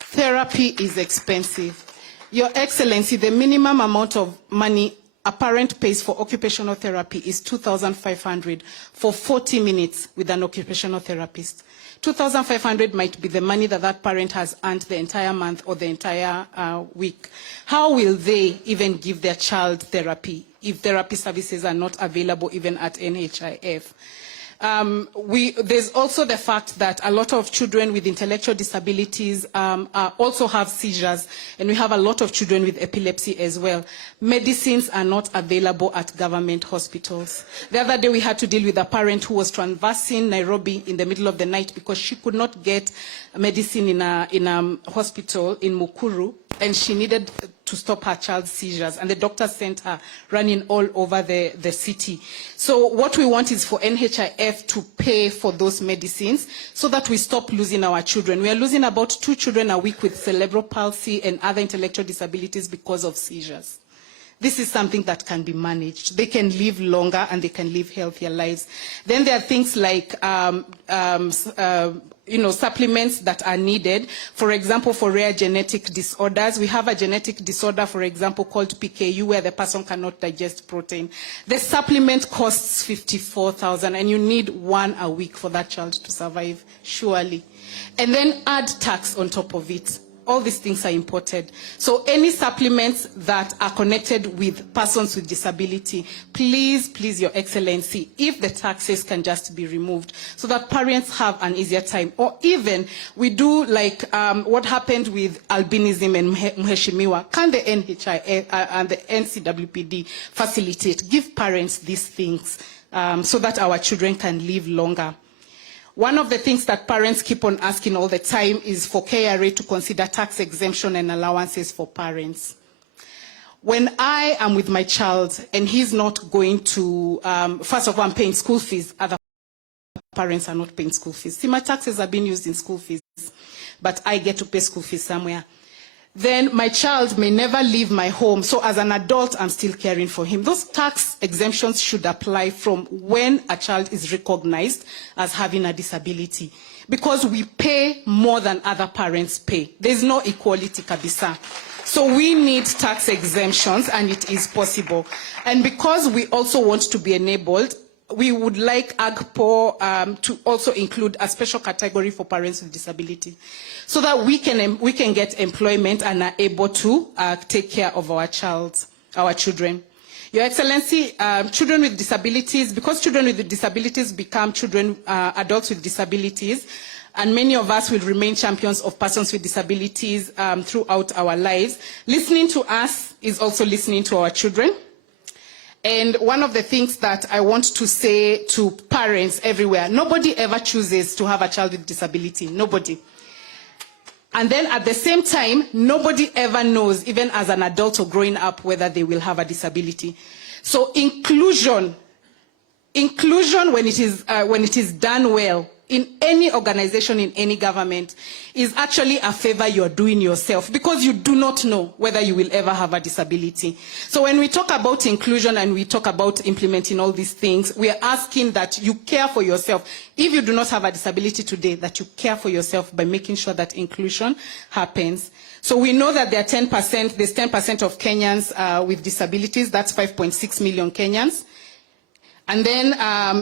Therapy is expensive. Your Excellency, the minimum amount of money a parent pays for occupational therapy is 2,500 for 40 minutes with an occupational therapist. 2,500 might be the money that that parent has earned the entire month or the entire week. How will they even give their child therapy if therapy services are not available even at NHIF? There's also the fact that a lot of children with intellectual disabilities also have seizures, and we have a lot of children with epilepsy as well. Medicines are not available at government hospitals. The other day we had to deal with a parent who was traversing Nairobi in the middle of the night because she could not get medicine in a hospital in Mukuru, and she needed to stop her child's seizures, and the doctor sent her running all over the city. So what we want is for NHIF to pay for those medicines so that we stop losing our children. We are losing about 2 children a week with cerebral palsy and other intellectual disabilities because of seizures. This is something that can be managed. They can live longer and they can live healthier lives. Then there are things like supplements that are needed. For example, for rare genetic disorders, we have a genetic disorder, for example, called PKU, where the person cannot digest protein. The supplement costs 54,000, and you need 1 a week for that child to survive, surely. And then add tax on top of it. All these things are imported. So any supplements that are connected with persons with disability, please, Your Excellency, if the taxes can just be removed so that parents have an easier time. Or even we do like what happened with albinism and Mheshimiwa. Can the NHI and the NCWPD facilitate, give parents these things so that our children can live longer? One of the things that parents keep on asking all the time is for KRA to consider tax exemption and allowances for parents. When I am with my child and he's not going to, first of all, I'm paying school fees, other parents are not paying school fees. See, my taxes are being used in school fees, but I get to pay school fees somewhere. then my child may never leave my home. So as an adult, I'm still caring for him. Those tax exemptions should apply from when a child is recognized as having a disability, because we pay more than other parents pay. There's no equality, kabisa. So we need tax exemptions, and it is possible. And because we also want to be enabled, we would like AGPO to also include a special category for parents with disability, so that we can get employment and are able to take care of our children. Your Excellency, children with disabilities, because children with disabilities become adults with disabilities, and many of us will remain champions of persons with disabilities throughout our lives. Listening to us is also listening to our children. And one of the things that I want to say to parents everywhere, nobody ever chooses to have a child with disability, nobody. And then at the same time, nobody ever knows, even as an adult or growing up, whether they will have a disability. So inclusion when it is done well, in any organization, in any government, is actually a favor you're doing yourself, because you do not know whether you will ever have a disability. So when we talk about inclusion and we talk about implementing all these things, we are asking that you care for yourself. If you do not have a disability today, that you care for yourself by making sure that inclusion happens. So we know that there are 10%, there's 10% of Kenyans with disabilities, that's 5.6 million Kenyans. And then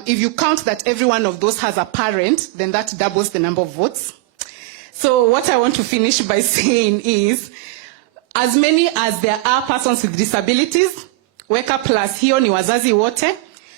if you count that every one of those has a parent, then that doubles the number of votes. So what I want to finish by saying is, as many as there are persons with disabilities, Weka plus hiyo ni wazazi wote,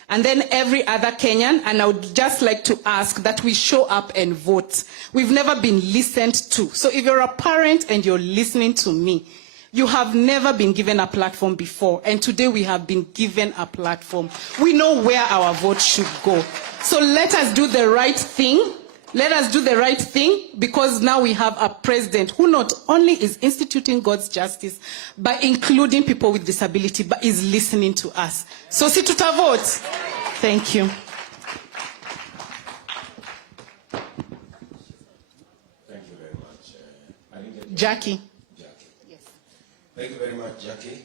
and then every other Kenyan, and I would just like to ask that we show up and vote. We've never been listened to. So if you're a parent and you're listening to me, you have never been given a platform before, and today we have been given a platform. We know where our vote should go. So let us do the right thing. Let us do the right thing, because now we have a president who not only is instituting God's justice, but including people with disability, but is listening to us. So si tuta vote. Thank you. Thank you very much. Jackie. Thank you very much, Jackie.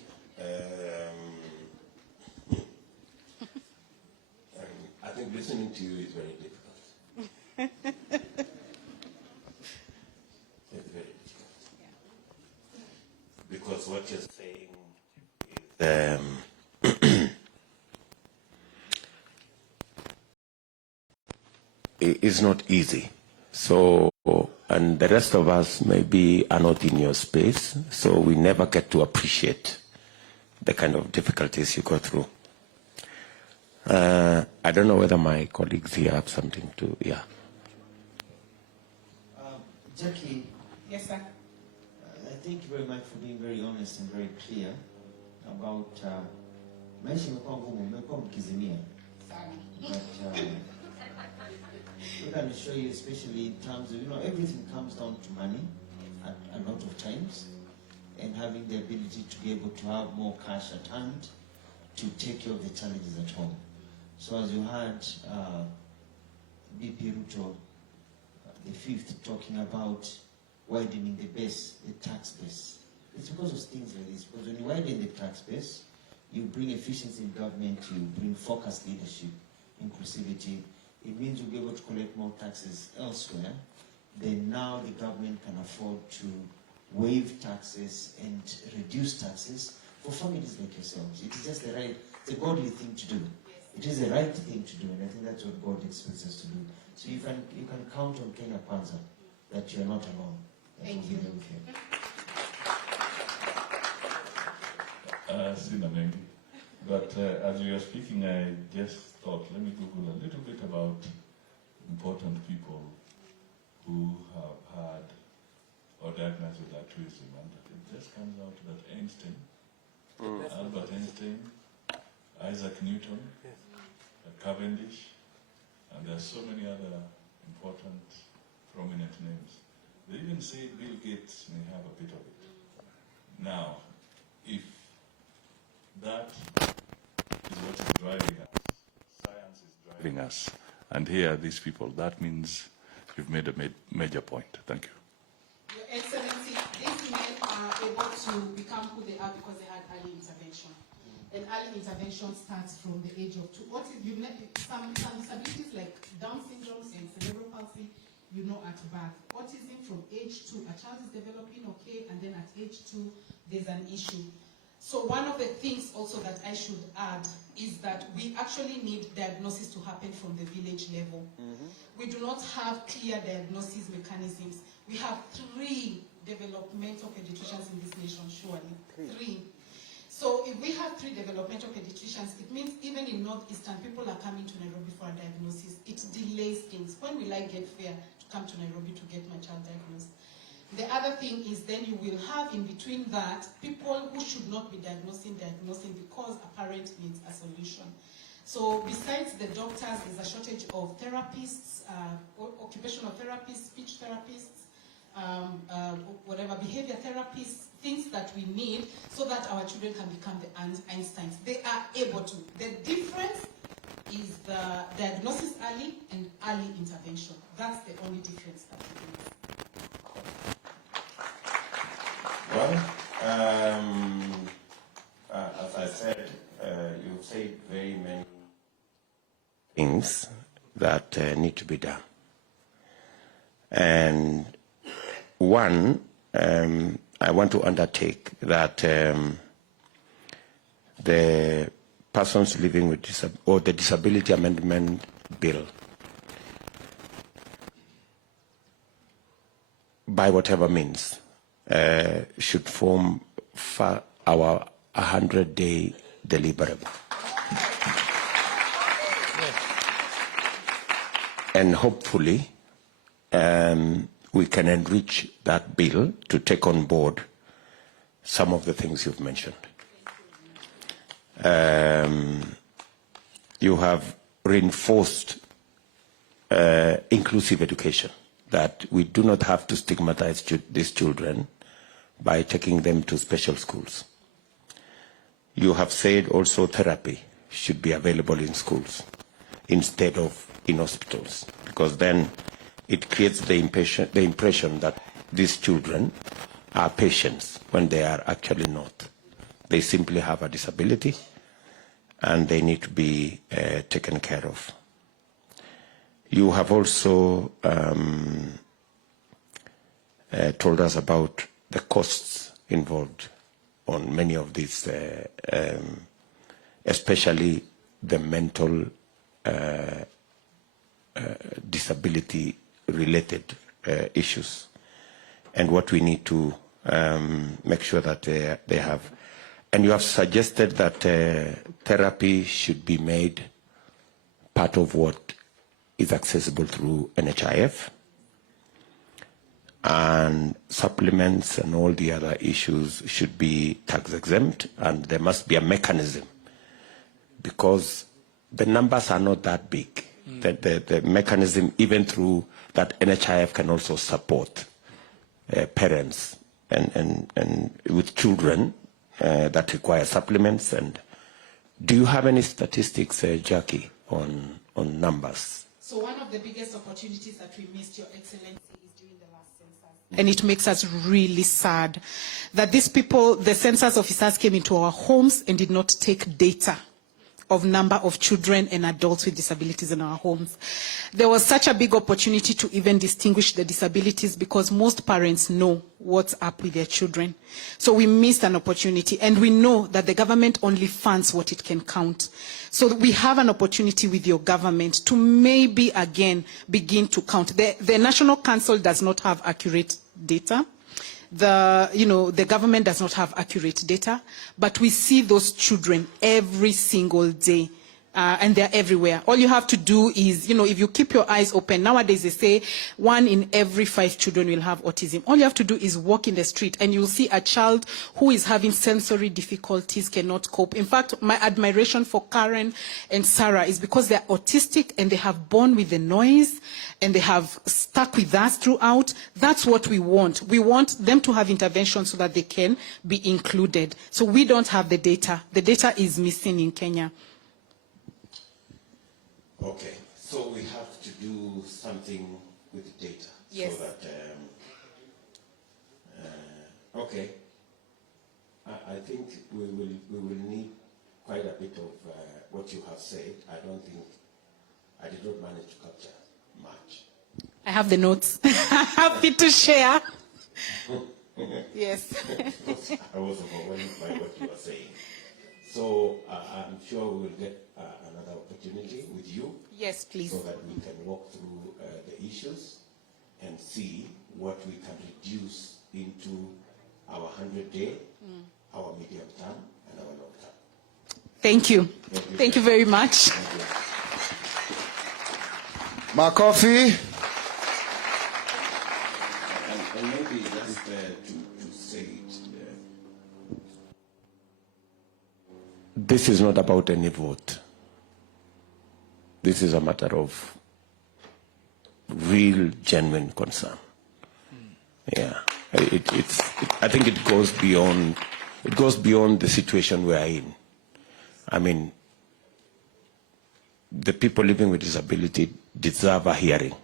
I think listening to you is very difficult. It's very difficult. Because what you're saying is not easy. So, and the rest of us maybe are not in your space, so we never get to appreciate the kind of difficulties you go through. I don't know whether my colleagues here have something to, yeah. Jackie. Yes, sir. Thank you very much for being very honest and very clear about maisha imekuwa ngumu, mmekuwa mkizimia. But we're going to show you, especially in terms of, everything comes down to money at a lot of times, and having the ability to be able to have more cash at hand to take care of the challenges at home. So as you heard BP Ruto, the fifth, talking about widening the tax base. It's because of things like this, because when you widen the tax base, you bring efficiency in government, you bring focused leadership, inclusivity. It means you'll be able to collect more taxes elsewhere. Then now the government can afford to waive taxes and reduce taxes for families like yourselves. It is just it's a godly thing to do. It is the right thing to do, and I think that's what God expects us to do. So you can count on Kenya Kwanza that you're not alone. Thank you. Sina mengi. But as you were speaking, I just thought, let me Google a little bit about important people who have had or diagnosed with altruism, and it just comes out that Einstein, Albert Einstein, Isaac Newton, Cavendish, and there are so many other important, prominent names. They even say Bill Gates may have a bit of it. Now, if that is what is driving us, science is driving us, and here are these people, that means you've made a major point. Thank you. Your Excellency, these men are able to become who they are because they had early intervention. And early intervention starts from the age of 2. Some disabilities like Down syndrome and cerebral palsy, you know at birth. Autism from age 2, a child is developing okay, and then at age 2, there's an issue. So one of the things also that I should add is that we actually need diagnosis to happen from the village level. We do not have clear diagnosis mechanisms. We have 3 developmental pediatricians in this nation, surely. 3. So if we have 3 developmental pediatricians, it means even in Northeastern, people are coming to Nairobi for a diagnosis. It delays things. When will I get fair to come to Nairobi to get my child diagnosed? The other thing is then you will have in between that people who should not be diagnosing because a parent needs a solution. So besides the doctors, there's a shortage of therapists, occupational therapists, speech therapists, whatever, behavior therapists, things that we need so that our children can become the Einsteins. They are able to. The difference is the diagnosis early and early intervention. That's the only difference that we need. Well, as I said, you've said very many things that need to be done. And one, I want to undertake that the persons living with the Disability Amendment Bill, by whatever means, should form our 100-day deliverable. And hopefully, we can enrich that bill to take on board some of the things you've mentioned. You have reinforced inclusive education, that we do not have to stigmatize these children by taking them to special schools. You have said also therapy should be available in schools instead of in hospitals, because then it creates the impression that these children are patients when they are actually not. They simply have a disability and they need to be taken care of. You have also told us about the costs involved on many of these, especially the mental disability-related issues, and what we need to make sure that they have. And you have suggested that therapy should be made part of what is accessible through NHIF, and supplements and all the other issues should be tax exempt, and there must be a mechanism, because the numbers are not that big. The mechanism, even through that, NHIF can also support parents and with children that require supplements. And do you have any statistics, Jackie, on numbers? So one of the biggest opportunities that we missed, Your Excellency, is during the last census. And it makes us really sad that these people, the census officers, came into our homes and did not take data of number of children and adults with disabilities in our homes. There was such a big opportunity to even distinguish the disabilities, because most parents know what's up with their children. So we missed an opportunity, and we know that the government only funds what it can count. So we have an opportunity with your government to maybe again begin to count. The National Council does not have accurate data. The government does not have accurate data, but we see those children every single day. And they're everywhere. All you have to do is, if you keep your eyes open, nowadays they say 1 in every 5 children will have autism. All you have to do is walk in the street and you'll see a child who is having sensory difficulties, cannot cope. In fact, my admiration for Karen and Sarah is because they're autistic and they have born with the noise and they have stuck with us throughout. That's what we want. We want them to have intervention so that they can be included. So we don't have the data. The data is missing in Kenya. Okay, so we have to do something with data. Yes. So that, okay, I think we will need quite a bit of what you have said. I did not manage to capture much. I have the notes. Happy to share. Yes. I was overwhelmed by what you were saying. So I'm sure we will get another opportunity with you. Yes, please. So that we can walk through the issues and see what we can reduce into our 100-day, our medium term, and our long term. Thank you. Thank you very much. Makofi. And maybe just to say it, this is not about any vote. This is a matter of real, genuine concern. Yeah, I think it goes beyond the situation we are in. I mean, the people living with disability deserve a hearing,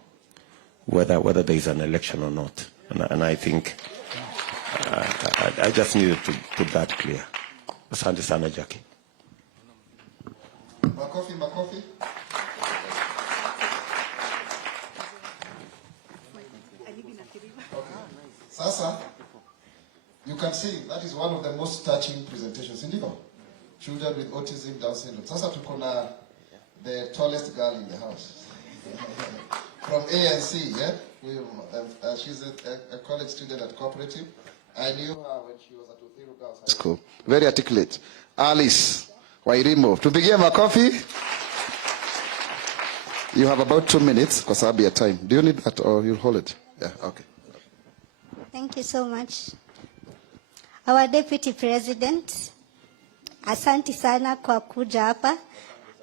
whether there is an election or not. And I think I just needed to put that clear. Asante sana, Jackie. Makofi. Sasa, you can see that is one of the most touching presentations. Indigo, children with autism, Down syndrome. Sasa tuko na the tallest girl in the house from ANC. Yeah, she's a college student at Cooperative. I knew her when she was at Uthiru Girls High School. Very articulate. Alice Wairimo. Tupigie makofi. You have about 2 minutes kwa sababu ya time. Do you need that or you'll hold it? Yeah, okay. Thank you so much. Our Deputy President, asante sana kwa kuja hapa.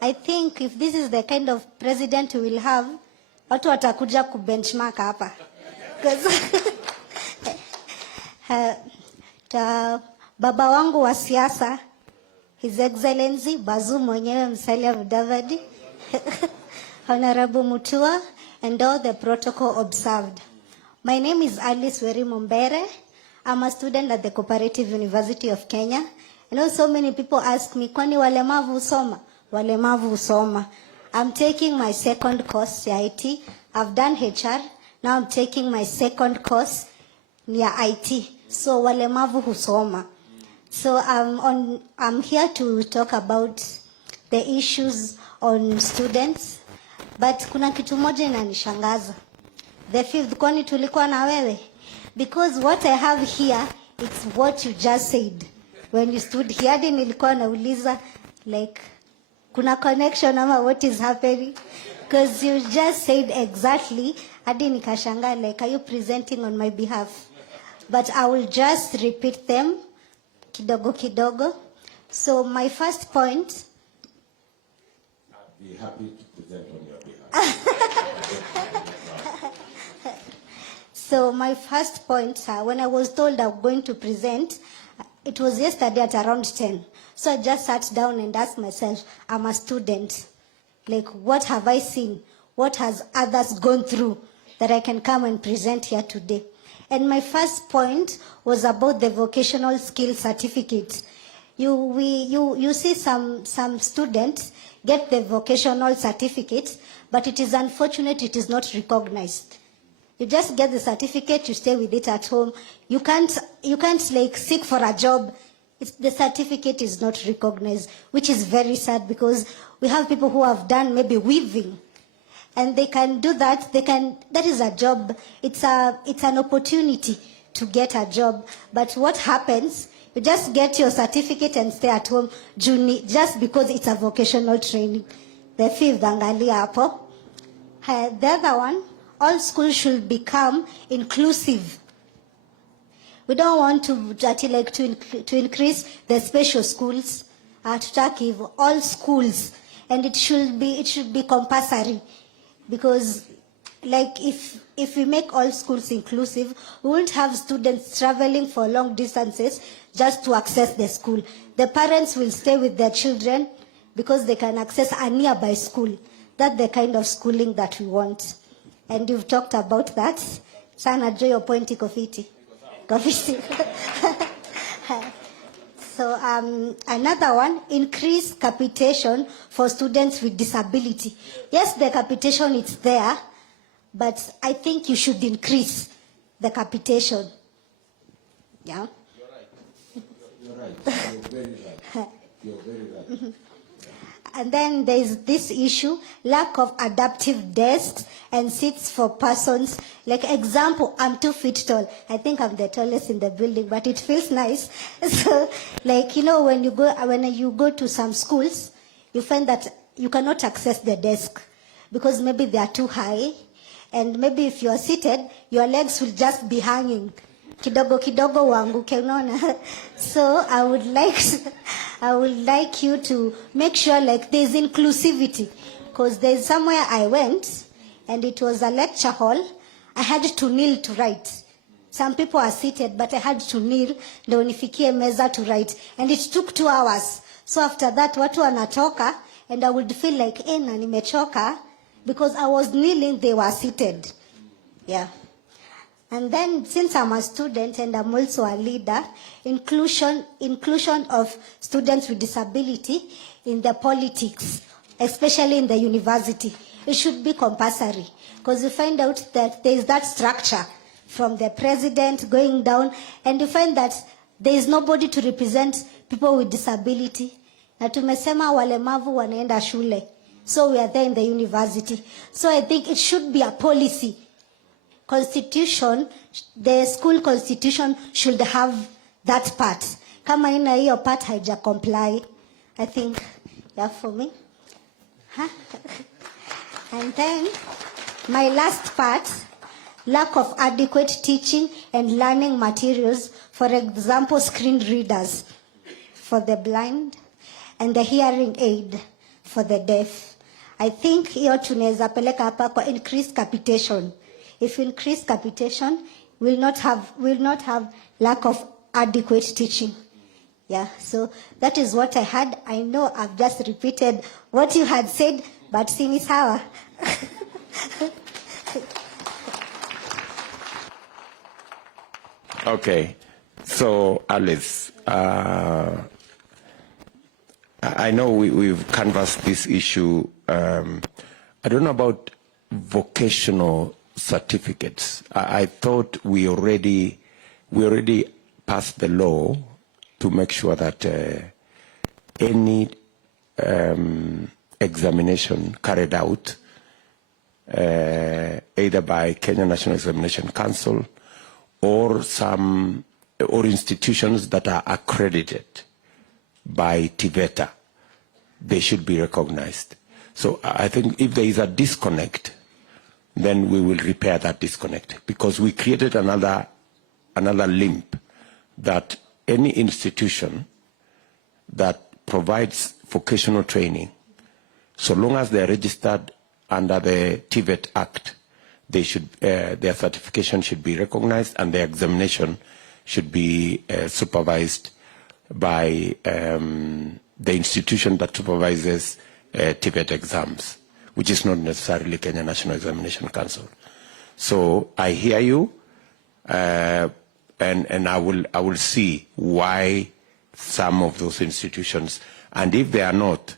I think if this is the kind of president we will have, watu watakuja kubenchmark hapa. Baba wangu wa siasa, His Excellency Bazu mwenyewe Musalia Mudavadi, Honorable Mutua, and all the protocol observed. My name is Alice Weri-Mombere. I'm a student at the Cooperative University of Kenya. I know so many people ask me, kwani walemavu husoma? Walemavu husoma. I'm taking my second course ya IT. I've done HR. Now I'm taking my second course ya IT. So walemavu husoma. So I'm here to talk about the issues on students. But kuna kitu moja inanishangaza. The fifth, kwani tulikuwa na wewe? Because what I have here, it's what you just said. When you stood here, hadi nilikuwa nauliza, like, kuna connection ama what is happening? Because you just said exactly, hadi nikashanga, like, are you presenting on my behalf? But I will just repeat them, kidogo kidogo. So my first point. I'll be happy to present on your behalf. So my first point, when I was told I'm going to present, it was yesterday at around 10. So I just sat down and asked myself, I'm a student. Like, what have I seen? What has others gone through that I can come and present here today? And my first point was about the vocational skill certificate. You see some students get the vocational certificate, but it is unfortunate it is not recognized. You just get the certificate, you stay with it at home. You can't like seek for a job. The certificate is not recognized, which is very sad because we have people who have done maybe weaving, and they can do that. That is a job. It's an opportunity to get a job. But what happens? You just get your certificate and stay at home, just because it's a vocational training. The fifth, angalia hapo. The other one. All schools should become inclusive. We don't want to increase the special schools. Tutaki all schools, and it should be compulsory, because like if we make all schools inclusive, we won't have students traveling for long distances just to access the school. The parents will stay with their children because they can access a nearby school. That's the kind of schooling that we want. And you've talked about that. Sana jo your point kofiti. So another one, increase capitation for students with disability. Yes, the capitation is there, but I think you should increase the capitation. Yeah. You're right. You're right. You're very right. You're very right. And then there is this issue, lack of adaptive desks and seats for persons. Like example, I'm 2 feet tall. I think I'm the tallest in the building, but it feels nice. So, like, you know, when you go to some schools, you find that you cannot access the desk because maybe they are too high, and maybe if you are seated, your legs will just be hanging. Kidogo kidogo wanguke, unaona. So I would like you to make sure like there's inclusivity, because there's somewhere I went and it was a lecture hall. I had to kneel to write. Some people are seated, but I had to kneel ndio nifikie meza to write, and it took 2 hours. So after that watu wanatoka and I would feel like na nimechoka because I was kneeling, they were seated. Yeah. And then, since I'm a student and I'm also a leader, inclusion of students with disability in the politics, especially in the university, it should be compulsory, because you find out that there is that structure from the president going down, and you find that there is nobody to represent people with disability. Na tumesema walemavu wanaenda shule, so we are there in the university. So I think it should be a policy. Constitution, the school constitution should have that part. Kama ina hiyo part haija comply, I think, yeah, for me. Huh? And then, my last part, lack of adequate teaching and learning materials, for example, screen readers for the blind and the hearing aid for the deaf. I think hiyo tunaweza peleka hapa kwa increased capitation. If you increase capitation, we'll not have lack of adequate teaching. Yeah, so that is what I had. I know I've just repeated what you had said, but sini sawa. Okay, so Alice, I know we've canvassed this issue. I don't know about vocational certificates. I thought we already passed the law to make sure that any examination carried out either by Kenya National Examination Council or institutions that are accredited by TVETA, they should be recognized. So I think if there is a disconnect, then we will repair that disconnect, because we created another limp that any institution that provides vocational training, so long as they are registered under the TVET Act, they should their certification should be recognized, and their examination should be supervised by the institution that supervises TVET exams, which is not necessarily Kenya National Examination Council. So I hear you, and I will see why some of those institutions, and if they are not,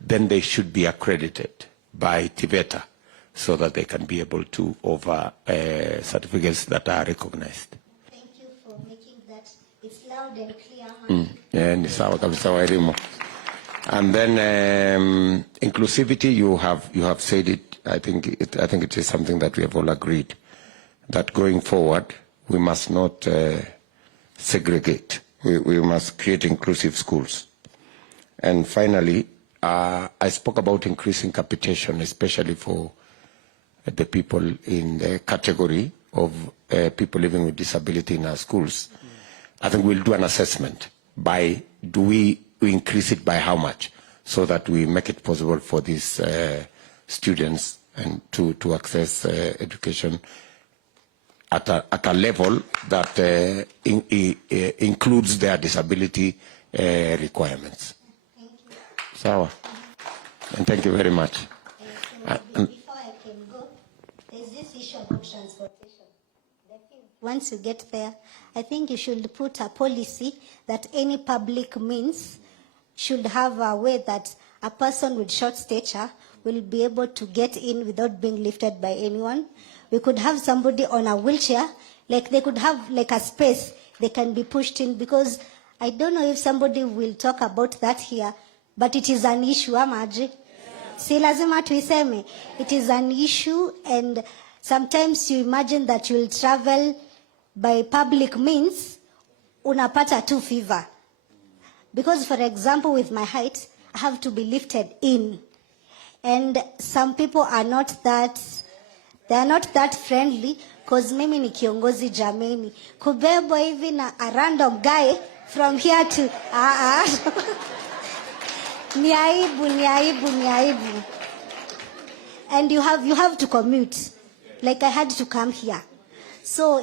then they should be accredited by TVETA so that they can be able to offer certificates that are recognized. Thank you for making that. It's loud and clear. Yeah, ni sawa kabisa waelimu. And then inclusivity, you have said it. I think it is something that we have all agreed that going forward we must not segregate. We must create inclusive schools. And finally, I spoke about increasing capitation, especially for the people in the category of people living with disability in our schools. I think we'll do an assessment by do we increase it by how much, so that we make it possible for these students and to access education at a level that includes their disability requirements. Sawa. And thank you very much. Before I can go, there's this issue about transportation. The once you get there, I think you should put a policy that any public means should have a way that a person with short stature will be able to get in without being lifted by anyone. We could have somebody on a wheelchair, like they could have like a space they can be pushed in, because I don't know if somebody will talk about that here, but it is an issue, Amaji. Si lazima tuiseme. It is an issue, and sometimes you imagine that you will travel by public means, unapata tu fever. Because for example, with my height, I have to be lifted in. And some people are not that, they are not that friendly, because mimi ni kiongozi jameni. Kubebo hivi na a random guy from here to, ni aibu, ni aibu, ni aibu. And you have to commute. Like I had to come here. So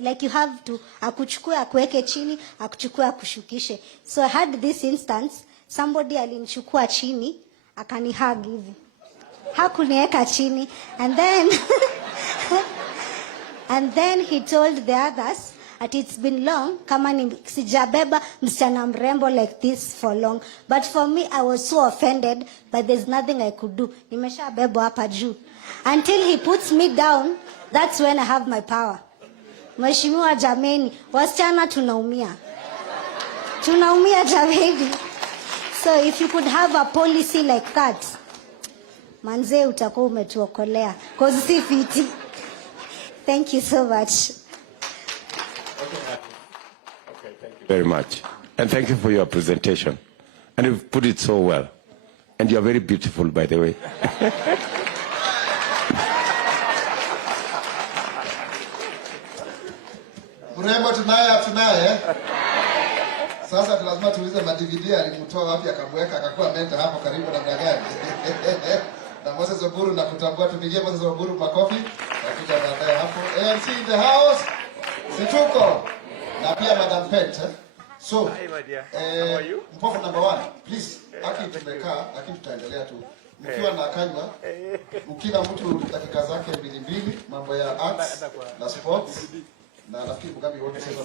like you have to, akuchukue akuweke chini, akuchukue akushukishe. So I had this instance, somebody alinichukua chini, akanihug hivi. Hakuniweka chini, and then and then he told the others that it's been long, kama sijabeba msichana mrembo like this for long. But for me, I was so offended, but there's nothing I could do. Nimeshabeba hapa juu. Until he puts me down, that's when I have my power. Mheshimiwa jameni, wasichana tunaumia. Tunaumia jameni. So if you could have a policy like that, manze utakuwa umetuokolea. Cause si fiti. Thank you so much. Okay, thank you very much. And thank you for your presentation. And you've put it so well. And you're very beautiful, by the way. Urembo tunaye. Sasa lazima tuulize ma-DVD alimtoa wapi akamweka akakuwa menta hapo karibu na mdagani. Na Moses Oburu na kutambua, tupigie Moses Oburu makofi. Takuja baadaye hapo. ANC in the house. Situko. Na pia Madam Pet. So, mpofu number 1, please. Aki tumekaa, aki tutaendelea tu. Mkiwa na kanywa, ukila mtu dakika zake 2, mambo ya arts na sports. Na nafikiri Mugambi wote sasa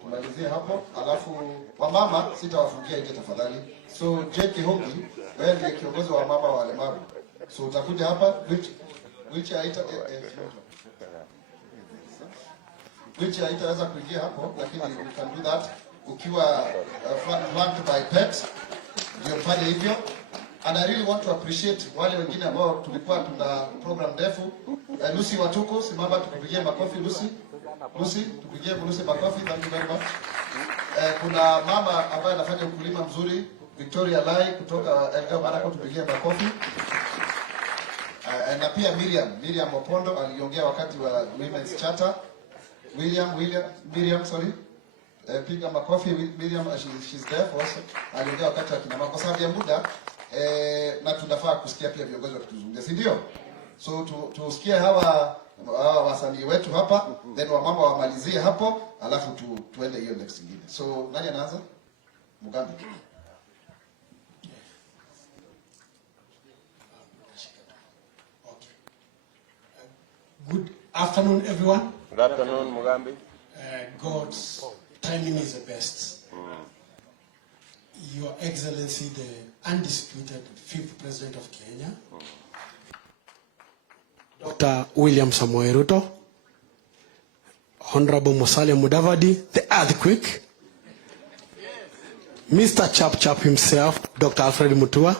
tumalizie hapo, alafu wamama sitawafungia nje tafadhali. So Jackie Hongi, wewe ndiye kiongozi wa mama wa walemavu. So utakuja hapa which haitaweza kuingia hapo, lakini you can do that ukiwa flanked by pet. Ndio fanye hivyo. And I really want to appreciate wale wengine ambao tulikuwa tuna program ndefu. Lucy Watuko, simama tukupigie makofi Lucy. Lucy, tupigie Lucy makofi, thank you very much. Kuna mama ambaye anafanya ukulima mzuri, Victoria Lai kutoka Elgeyo Marakwet, tupigie makofi. Na pia Miriam Opondo aliongea wakati wa Women's Charter. Miriam, sorry. Piga makofi Miriam, she's there for us. Aliongea wakati wa kina mama. Kwa sababu ya muda, na tunafaa kusikia pia viongozi wakituzungumzia, si ndio? So tusikie hawa wasanii wetu hapa, then wamama wamalizie hapo, alafu tuende hiyo next nyingine. So nani anaanza? Mugambi. Okay. Good afternoon, everyone. Good afternoon, Mugambi. God's timing is the best. Your Excellency, the undisputed 5th President of Kenya, Dr. William Samoei Ruto, Honorable Musalia Mudavadi, the earthquake, Mr. Chap himself, Dr. Alfred Mutua.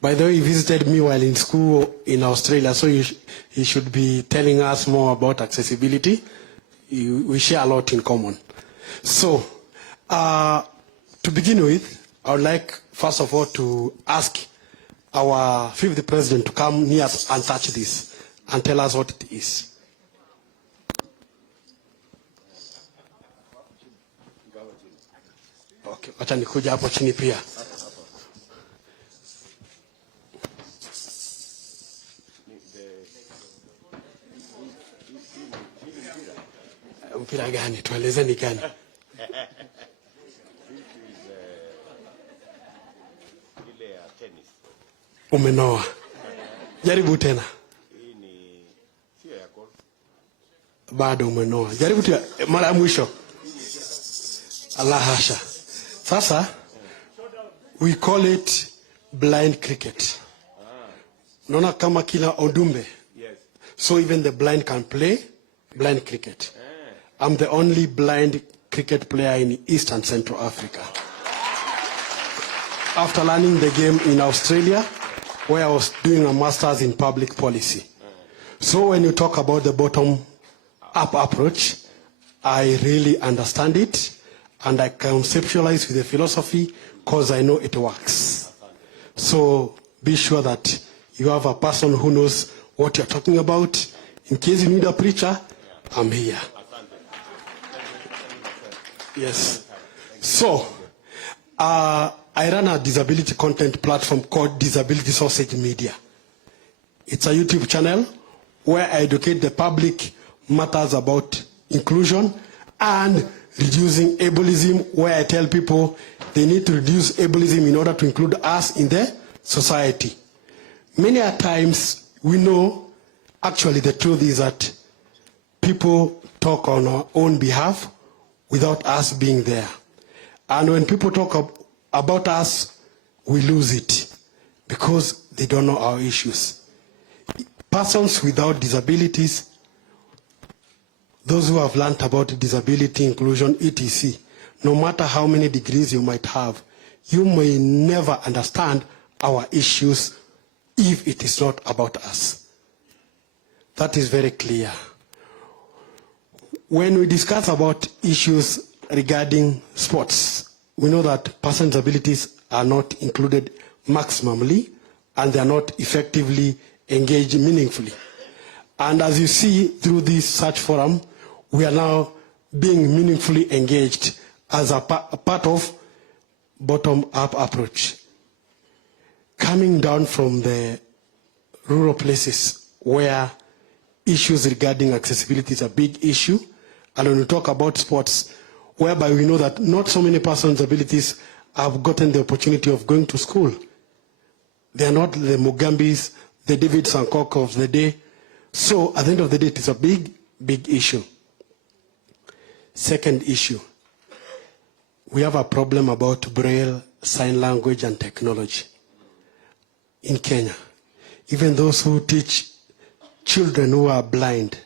By the way, he visited me while in school in Australia, so he should be telling us more about accessibility. We share a lot in common. So, to begin with, I would like, first of all, to ask our 5th President to come near and touch this and tell us what it is. Okay, wacha nikuja hapo chini pia. Mpira gani? Tuelezeni gani? Umenoa. Jaribu tena. bado umenoa. Jaribu tu mara ya mwisho. Allah hasha. Sasa, we call it blind cricket. Naona kama kila odumbe. So even the blind can play blind cricket. I'm the only blind cricket player in East and Central Africa. After learning the game in Australia, where I was doing a master's in public policy. So when you talk about the bottom-up approach, I really understand it, and I conceptualize with the philosophy because I know it works. So be sure that you have a person who knows what you're talking about. In case you need a preacher, I'm here. Yes. So, I run a disability content platform called Disability Sausage Media. It's a YouTube channel where I educate the public matters about inclusion and reducing ableism, where I tell people they need to reduce ableism in order to include us in the society. Many a times we know, actually the truth is that people talk on our own behalf without us being there. And when people talk about us, we lose it because they don't know our issues. Persons without disabilities, those who have learned about disability inclusion, etc., no matter how many degrees you might have, you may never understand our issues if it is not about us. That is very clear. When we discuss about issues regarding sports, we know that persons with disabilities are not included maximally and they are not effectively engaged meaningfully. And as you see through this search forum, we are now being meaningfully engaged as a part of bottom-up approach. Coming down from the rural places where issues regarding accessibility is a big issue, and when we talk about sports, whereby we know that not so many persons with disabilities have gotten the opportunity of going to school. They are not the Mugambis, the David Sankok of the day. So at the end of the day, it is a big, big issue. Second issue, we have a problem about Braille, sign language, and technology in Kenya. Even those who teach children who are blind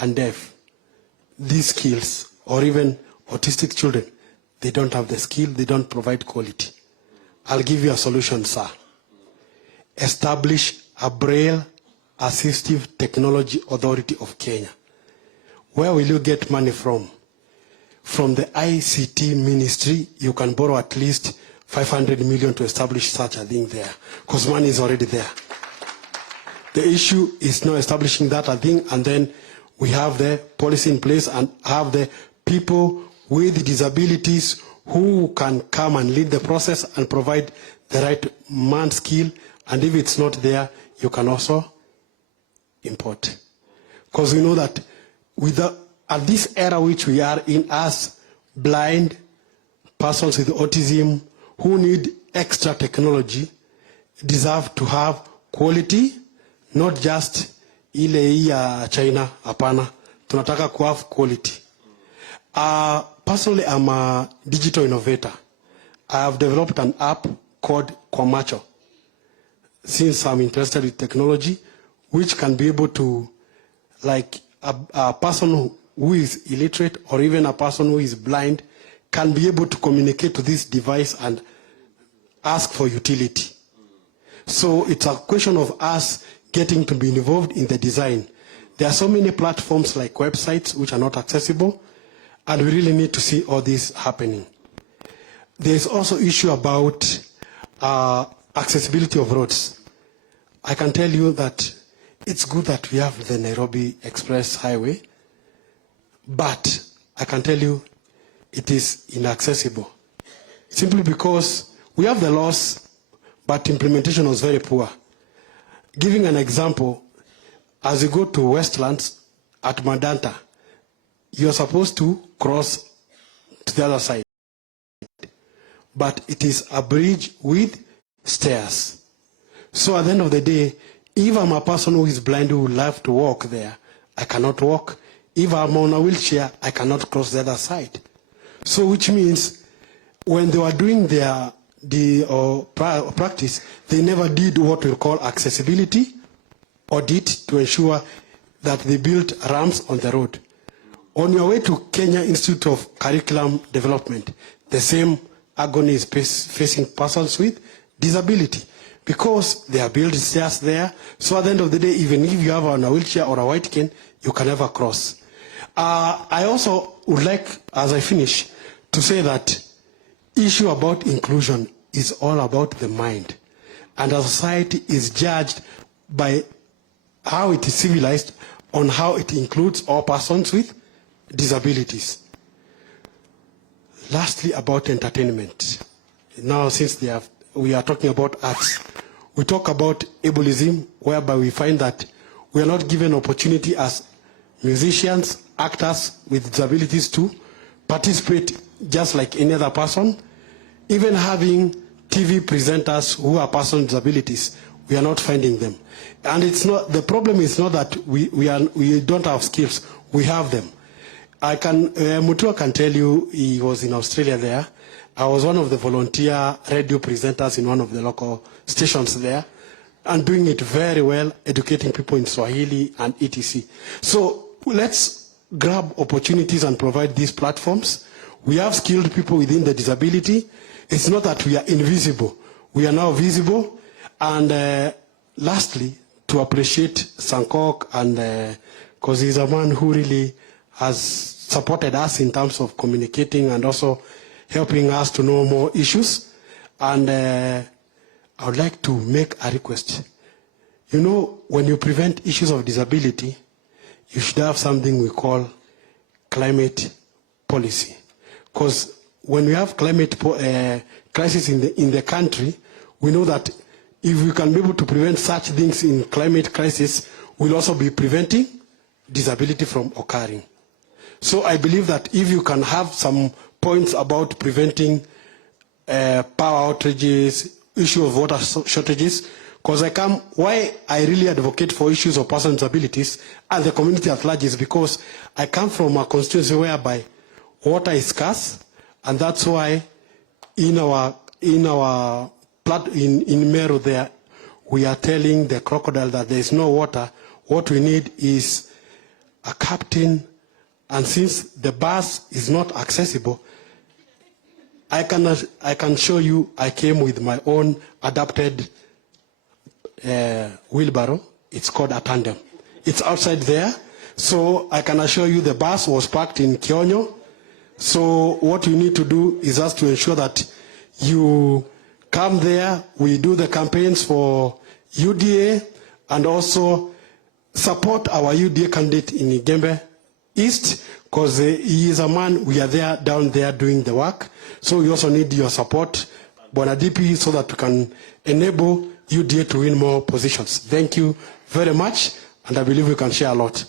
and deaf these skills, or even autistic children, they don't have the skill, they don't provide quality. I'll give you a solution, sir. Establish a Braille Assistive Technology Authority of Kenya. Where will you get money from? From the ICT ministry, you can borrow at least 500 million to establish such a thing there, because money is already there. The issue is now establishing that a thing, and then we have the policy in place and have the people with disabilities who can come and lead the process and provide the right man skill. And if it's not there, you can also import. Because we know that at this era which we are in, as blind persons with autism who need extra technology deserve to have quality, not just ile ya China, hapana. Tunataka ku have quality. Personally, I'm a digital innovator. I have developed an app called Kwamacho, since I'm interested in technology, which can be able to, like a person who is illiterate or even a person who is blind can be able to communicate to this device and ask for utility. So it's a question of us getting to be involved in the design. There are so many platforms like websites which are not accessible, and we really need to see all this happening. There's also issue about accessibility of roads. I can tell you that it's good that we have the Nairobi Express Highway, but I can tell you it is inaccessible. Simply because we have the laws, but implementation was very poor. Giving an example, as you go to Westlands at Mandanta, you're supposed to cross to the other side. But it is a bridge with stairs. So at the end of the day, if I'm a person who is blind who would love to walk there, I cannot walk. If I'm on a wheelchair, I cannot cross the other side. So which means when they were doing practice, they never did what we call accessibility audit to ensure that they built ramps on the road. On your way to Kenya Institute of Curriculum Development, the same agony is facing persons with disability because they are built stairs there. So at the end of the day, even if you have a wheelchair or a white cane, you can never cross. I also would like, as I finish, to say that issue about inclusion is all about the mind. And our society is judged by how it is civilized on how it includes all persons with disabilities. Lastly, about entertainment. Now, since we are talking about arts, we talk about ableism, whereby we find that we are not given opportunity as musicians, actors with disabilities to participate just like any other person. Even having TV presenters who are persons with disabilities, we are not finding them. And it's not, the problem is not that we don't have skills, we have them. Mutua can tell you he was in Australia there. I was one of the volunteer radio presenters in one of the local stations there and doing it very well, educating people in Swahili and etc. So let's grab opportunities and provide these platforms. We have skilled people within the disability. It's not that we are invisible. We are now visible. And lastly, to appreciate Sankok, and because he's a man who really has supported us in terms of communicating and also helping us to know more issues. And I would like to make a request. You know, when you prevent issues of disability, you should have something we call climate policy. Because when we have climate crisis in the country, we know that if we can be able to prevent such things in climate crisis, we'll also be preventing disability from occurring. So I believe that if you can have some points about preventing power outages, issue of water shortages, because why I really advocate for issues of persons with disabilities and the community at large is because I come from a constituency whereby water is scarce, and that's why in Meru there, we are telling the crocodile that there is no water. What we need is a captain, and since the bus is not accessible, I can show you, I came with my own adapted wheelbarrow. It's called a tandem. It's outside there. So I can assure you the bus was parked in Kionyo. So what you need to do is just to ensure that you come there. We do the campaigns for UDA and also support our UDA candidate in Igembe East, because he is a man, we are there, down there doing the work. So we also need your support, Bwana DP, so that we can enable UDA to win more positions. Thank you very much, and I believe we can share a lot.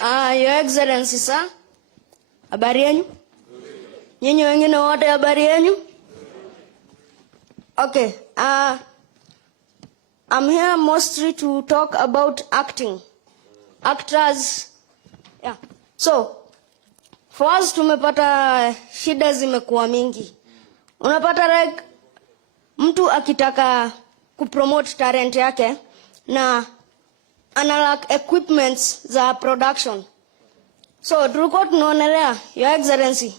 Your Excellency, sir. Habari yenu? Nyinyi wengine wote habari yenu? Okay. I'm here mostly to talk about acting. Actors. Yeah. So, for us tumepata shida zimekuwa mingi. Unapata like mtu akitaka kupromote talent yake na analak equipments za production. So, tulikuwa tunaonelea, Your Excellency,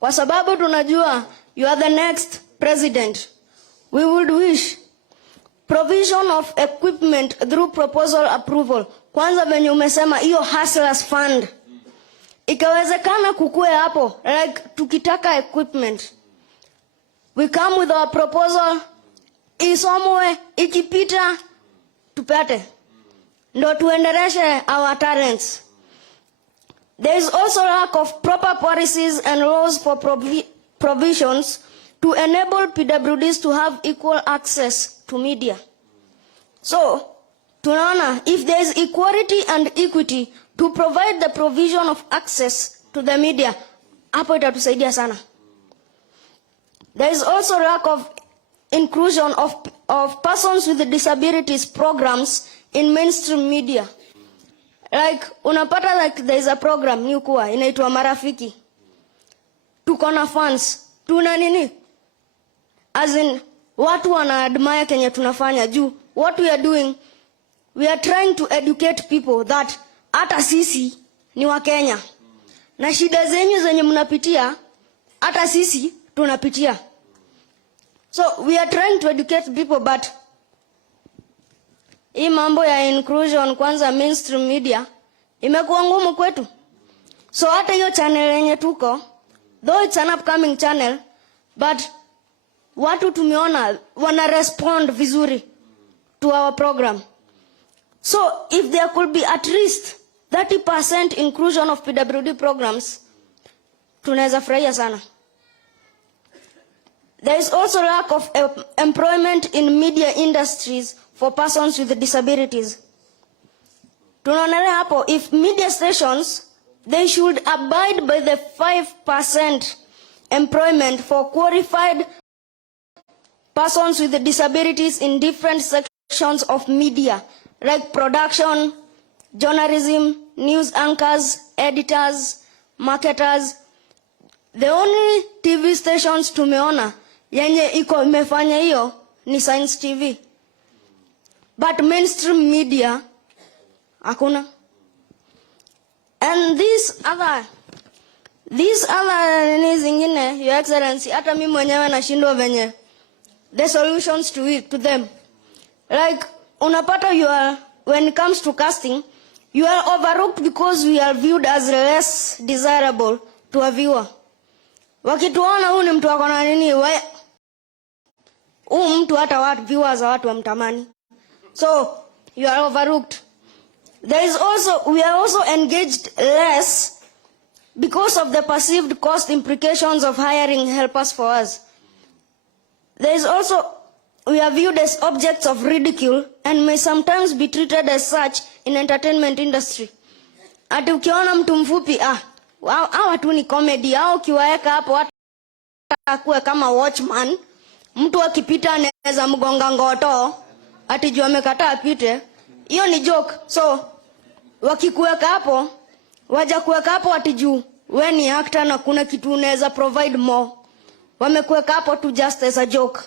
kwa sababu tunajua you are the next president, we would wish provision of equipment through proposal approval. Kwanza venye umesema hiyo hustlers fund, ikawezekana kukue hapo, like tukitaka equipment, we come with our proposal, isomwe, ikipita tupate, ndo tuendeleshe our talents. There is also lack of proper policies and laws for provisions to enable PWDs to have equal access to media. So, tunaona, if there is equality and equity to provide the provision of access to the media, hapo itatusaidia sana. There is also lack of inclusion of persons with disabilities programs in mainstream media. Like unapata like there is a program new kuwa inaitwa Marafiki. Tuko na fans, tuna nini? As in watu wana admire kenye tunafanya juu. What we are doing, we are trying to educate people that hata sisi ni wa Kenya. Na shida zenyu zenye mnapitia hata sisi tunapitia. So we are trying to educate people, but hii mambo ya inclusion kwanza mainstream media imekuwa ngumu kwetu. So hata hiyo channel yenye tuko, though it's an upcoming channel, but watu tumeona wana respond vizuri to our program. So if there could be at least 30% inclusion of PWD programs, tunaweza furahia sana. There is also lack of employment in media industries for persons with disabilities. Tunaonelea hapo, if media stations, they should abide by the 5% employment for qualified persons with disabilities in different sections of media, like production, journalism, news anchors, editors, marketers. The only TV stations tumeona yenye iko imefanya hiyo ni Science TV. But mainstream media hakuna. And these other zingine, Your Excellency, hata mimi mwenyewe nashindwa venye the solutions to them. Like unapata when it comes to casting, you are overlooked because we are viewed as less desirable to a viewer. Wakituona huyu ni mtu wako na nini, huyu mtu hata watu viewers watu wamtamani. So you are overlooked. We are also engaged less because of the perceived cost implications of hiring helpers for us. We are viewed as objects of ridicule and may sometimes be treated as such in entertainment industry. Ati ukiona mtu mfupi, hawa tu ni comedy, au kiwaeka hapo hata kuwe kama watchman, mtu akipita anaweza mgonga ngoto, ati juu amekataa apite. Hiyo ni joke. So wakikuweka hapo, waja kuweka hapo ati juu wewe ni actor na kuna kitu unaweza provide more. Wamekuweka hapo tu just as a joke.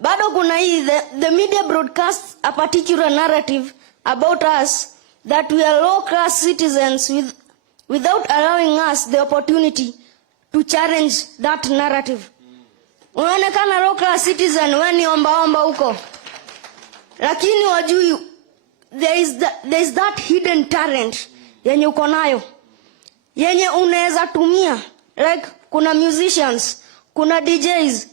Bado kuna hii, the media broadcasts a particular narrative about us that we are low-class citizens without allowing us the opportunity to challenge that narrative. Unaonekana low-class citizen, wewe ni omba huko. Lakini wajui, there is that hidden talent yenye uko nayo, yenye unaweza tumia. Like kuna musicians, kuna DJs,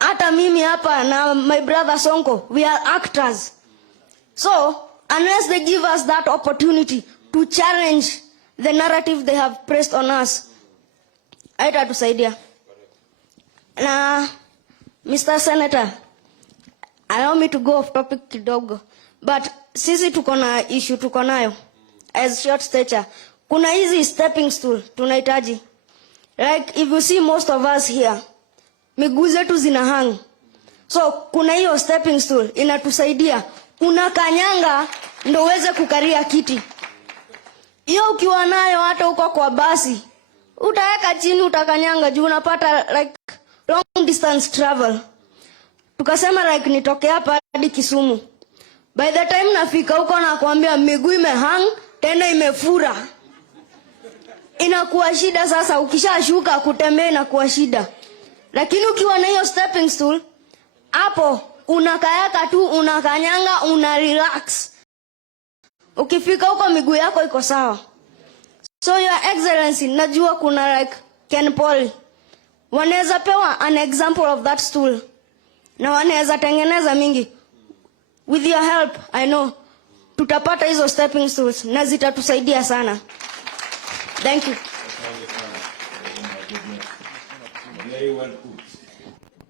hata mimi hapa na my brother Sonko, we are actors. So unless they give us that opportunity to challenge the narrative they have pressed on us, haitatusaidia. Na Mr. Senator, allow me to go off topic kidogo, but sisi tuko na issue tuko nayo as short stature. Kuna hizi stepping stool tunahitaji. Like if you see most of us here, miguu zetu zina hang. So kuna hiyo stepping stool inatusaidia. Unakanyanga ndo uweze kukaria kiti. Hiyo ukiwa nayo hata uko kwa basi, utaweka chini utakanyanga juu unapata like long distance travel. Tukasema like nitoke hapa hadi Kisumu. By the time nafika huko na kuambia miguu imehang, tena imefura. Inakuwa shida sasa, ukishashuka kutembea inakuwa shida. Lakini ukiwa na hiyo stepping stool, hapo unakayaka tu, unakanyanga, una relax. Ukifika huko miguu yako iko sawa. So Your Excellency, najua kuna like Ken Paul. Wanaweza pewa an example of that stool. Na wanaweza tengeneza mingi. With your help, I know, tutapata hizo stepping stools na zitatusaidia sana. Thank you. Very well put.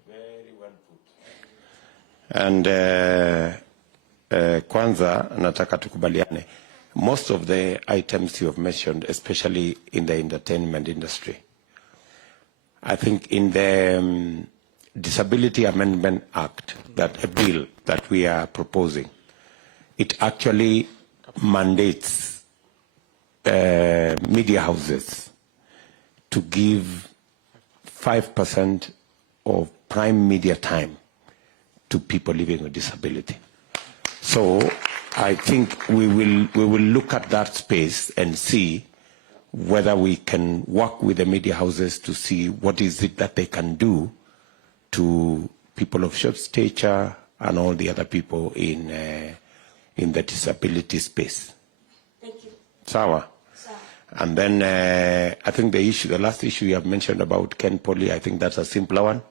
Very well put. And kwanza nataka tukubaliane. Most of the items you have mentioned, especially in the entertainment industry, I think in Disability Amendment Act, that a bill that we are proposing, it actually mandates media houses to give 5% of prime media time to people living with disability. So I think we will look at that space and see whether we can work with the media houses to see what is it that they can do to people of short stature and all the other people in the disability space. Thank you. Sawa. And then I think the last issue you have mentioned about Ken Poly, I think that's a simpler one.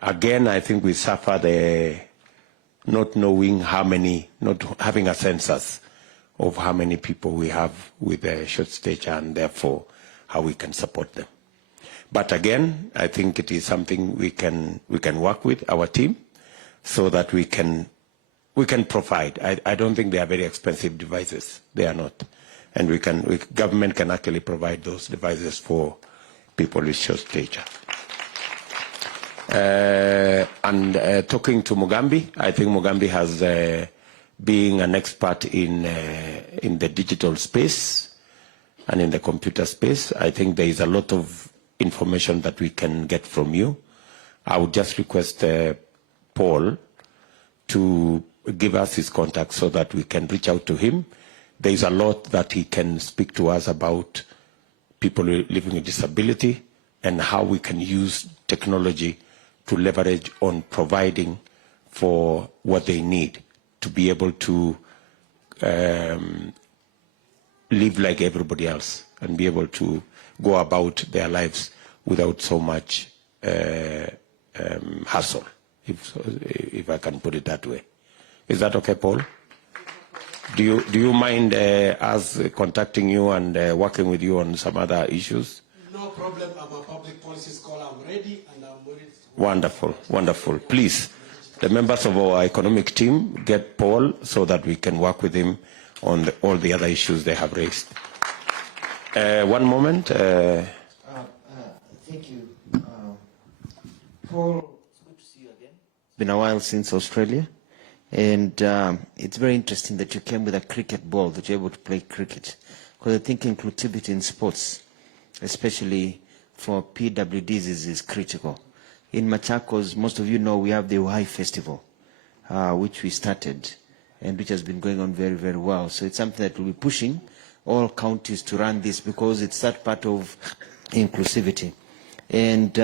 Again, I think we suffer the not knowing how many, not having a census of how many people we have with a short stature and therefore how we can support them. But again, I think it is something we can work with our team so that we can provide. I don't think they are very expensive devices. They are not. And government can actually provide those devices for people with short stature. And talking to Mugambi, I think Mugambi has being an expert in the digital space and in the computer space. I think there is a lot of information that we can get from you. I would just request Paul to give us his contact so that we can reach out to him. There is a lot that he can speak to us about people living with disability and how we can use technology to leverage on providing for what they need to be able to live like everybody else and be able to go about their lives without so much hassle, if I can put it that way. Is that okay, Paul? Do you mind us contacting you and working with you on some other issues? No problem. I'm a public policy scholar. I'm ready and I'm ready. Wonderful, wonderful. Please, the members of our economic team, get Paul so that we can work with him on all the other issues they have raised. One moment. Thank you. Paul, it's good to see you again. It's been a while since Australia. And it's very interesting that you came with a cricket ball, that you're able to play cricket. Because I think inclusivity in sports, especially for PWDs, is critical. In Machakos, most of you know we have the Uhai Festival, which we started and which has been going on very, very well. So it's something that we'll be pushing all counties to run this because it's that part of inclusivity. And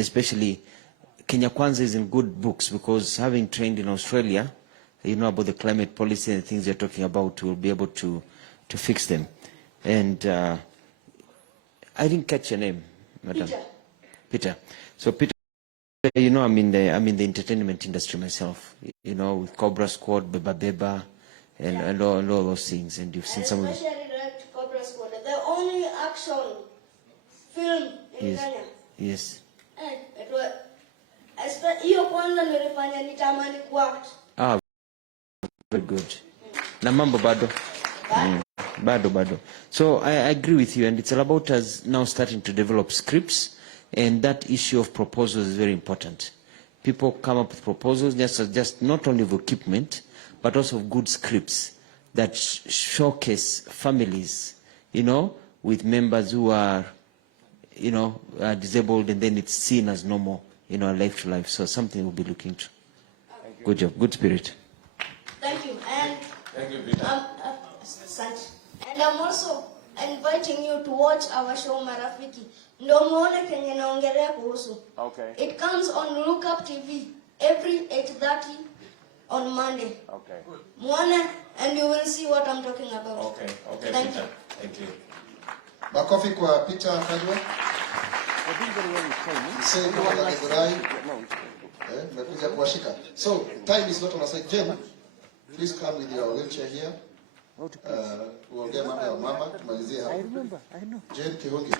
especially Kenya Kwanza is in good books because having trained in Australia, you know about the climate policy and the things you're talking about, we'll be able to fix them. And I didn't catch your name, Madam. Peter. So Peter, you know, I'm in the entertainment industry myself. You know, with Cobra Squad, Beba Beba, and all those things. And you've seen some of them. Especially direct Cobra Squad, the only action film in Kenya. Yes. Hiyo kwanza nilifanya nitamani kuact. Ah, very good. Na mambo bado. Bado. So I agree with you, and it's all about us now starting to develop scripts, and that issue of proposals is very important. People come up with proposals, just not only of equipment, but also of good scripts that showcase families, you know, with members who are, you know, disabled, and then it's seen as normal, you know, life to life. So something we'll be looking to. Good job, good spirit. Thank you. And thank you, Peter. And I'm also inviting you to watch our show Marafiki. Ndo muone kenye naongelea kuhusu. Okay. It comes on Look Up TV every 8:30 on Monday. Okay. Muone and you will see what I'm talking about. Okay. Thank Peter. you. Thank you. Makofi kwa Peter Kajwa. So time is not on our side. Jen, please come with your wheelchair here. Uongee mambo ya mama tumalizie hapo. I know. Jen Kihungi,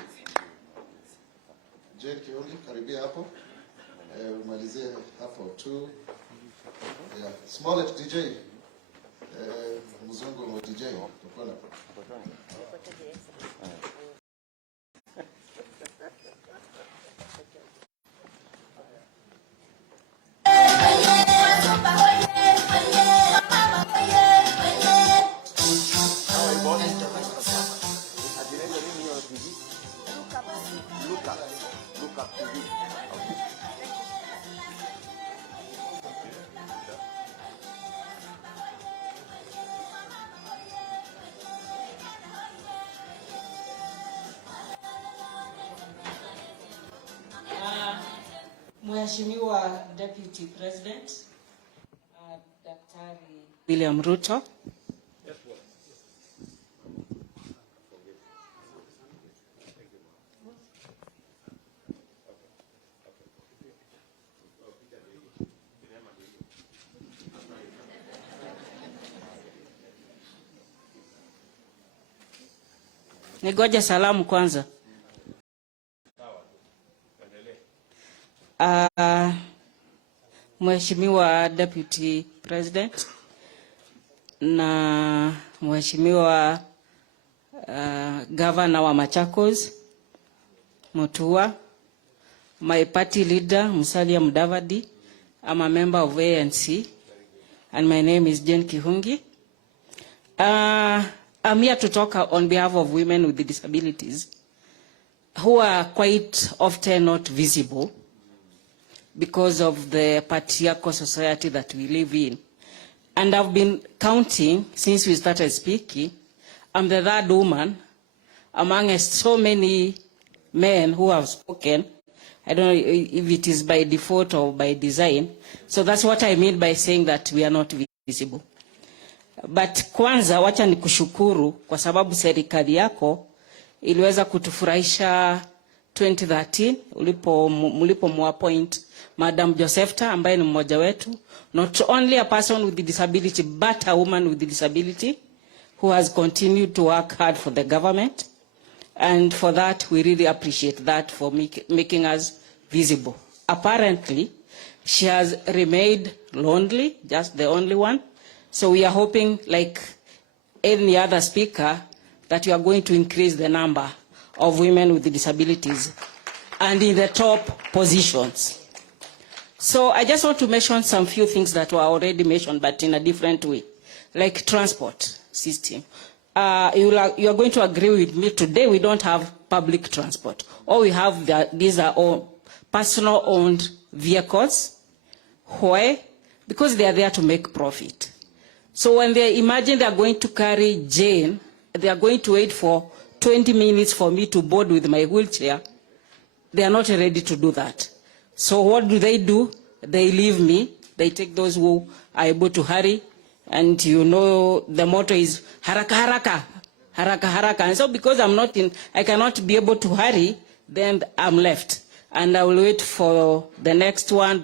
karibia hapo. Umalizie hapo tu. Yeah, Smollett DJ. Mzungu wa DJ. Tukona. Mheshimiwa Deputy President, Daktari William Ruto. Nigoje salamu kwanza. Mheshimiwa Deputy President na Mheshimiwa Governor wa Machakos Mutua, my party leader Musalia Mudavadi. I'm a member of ANC and my name is Jane Kihungi. I'm here to talk on behalf of women with disabilities who are quite often not visible because of the patriarchal society that we live in. And I've been counting since we started speaking. I'm the third woman amongst so many men who have spoken. I don't know if it is by default or by design. So that's what I mean by saying that we are not visible. But kwanza wacha nikushukuru kwa sababu serikali yako iliweza kutufurahisha 2013 mlipo muappoint Madam Josephta ambaye ni mmoja wetu, not only a person with a disability but a woman with a disability who has continued to work hard for the government, and for that we really appreciate that, for making us visible. Apparently she has remained lonely, just the only one. So we are hoping, like any other speaker, that you are going to increase the number of women with disabilities and in the top positions. So I just want to mention some few things that were already mentioned, but in a different way, like transport system. You are going to agree with me, today we don't have public transport. All we have, these are all personal owned vehicles. Why? Because they are there to make profit. So when they imagine they are going to carry Jane, they are going to wait for 20 minutes for me to board with my wheelchair, they are not ready to do that. So what do? They leave me. They take those who are able to hurry. And you know the motto is haraka haraka, haraka haraka. And so because I cannot be able to hurry, then I'm left. And I will wait for the next one,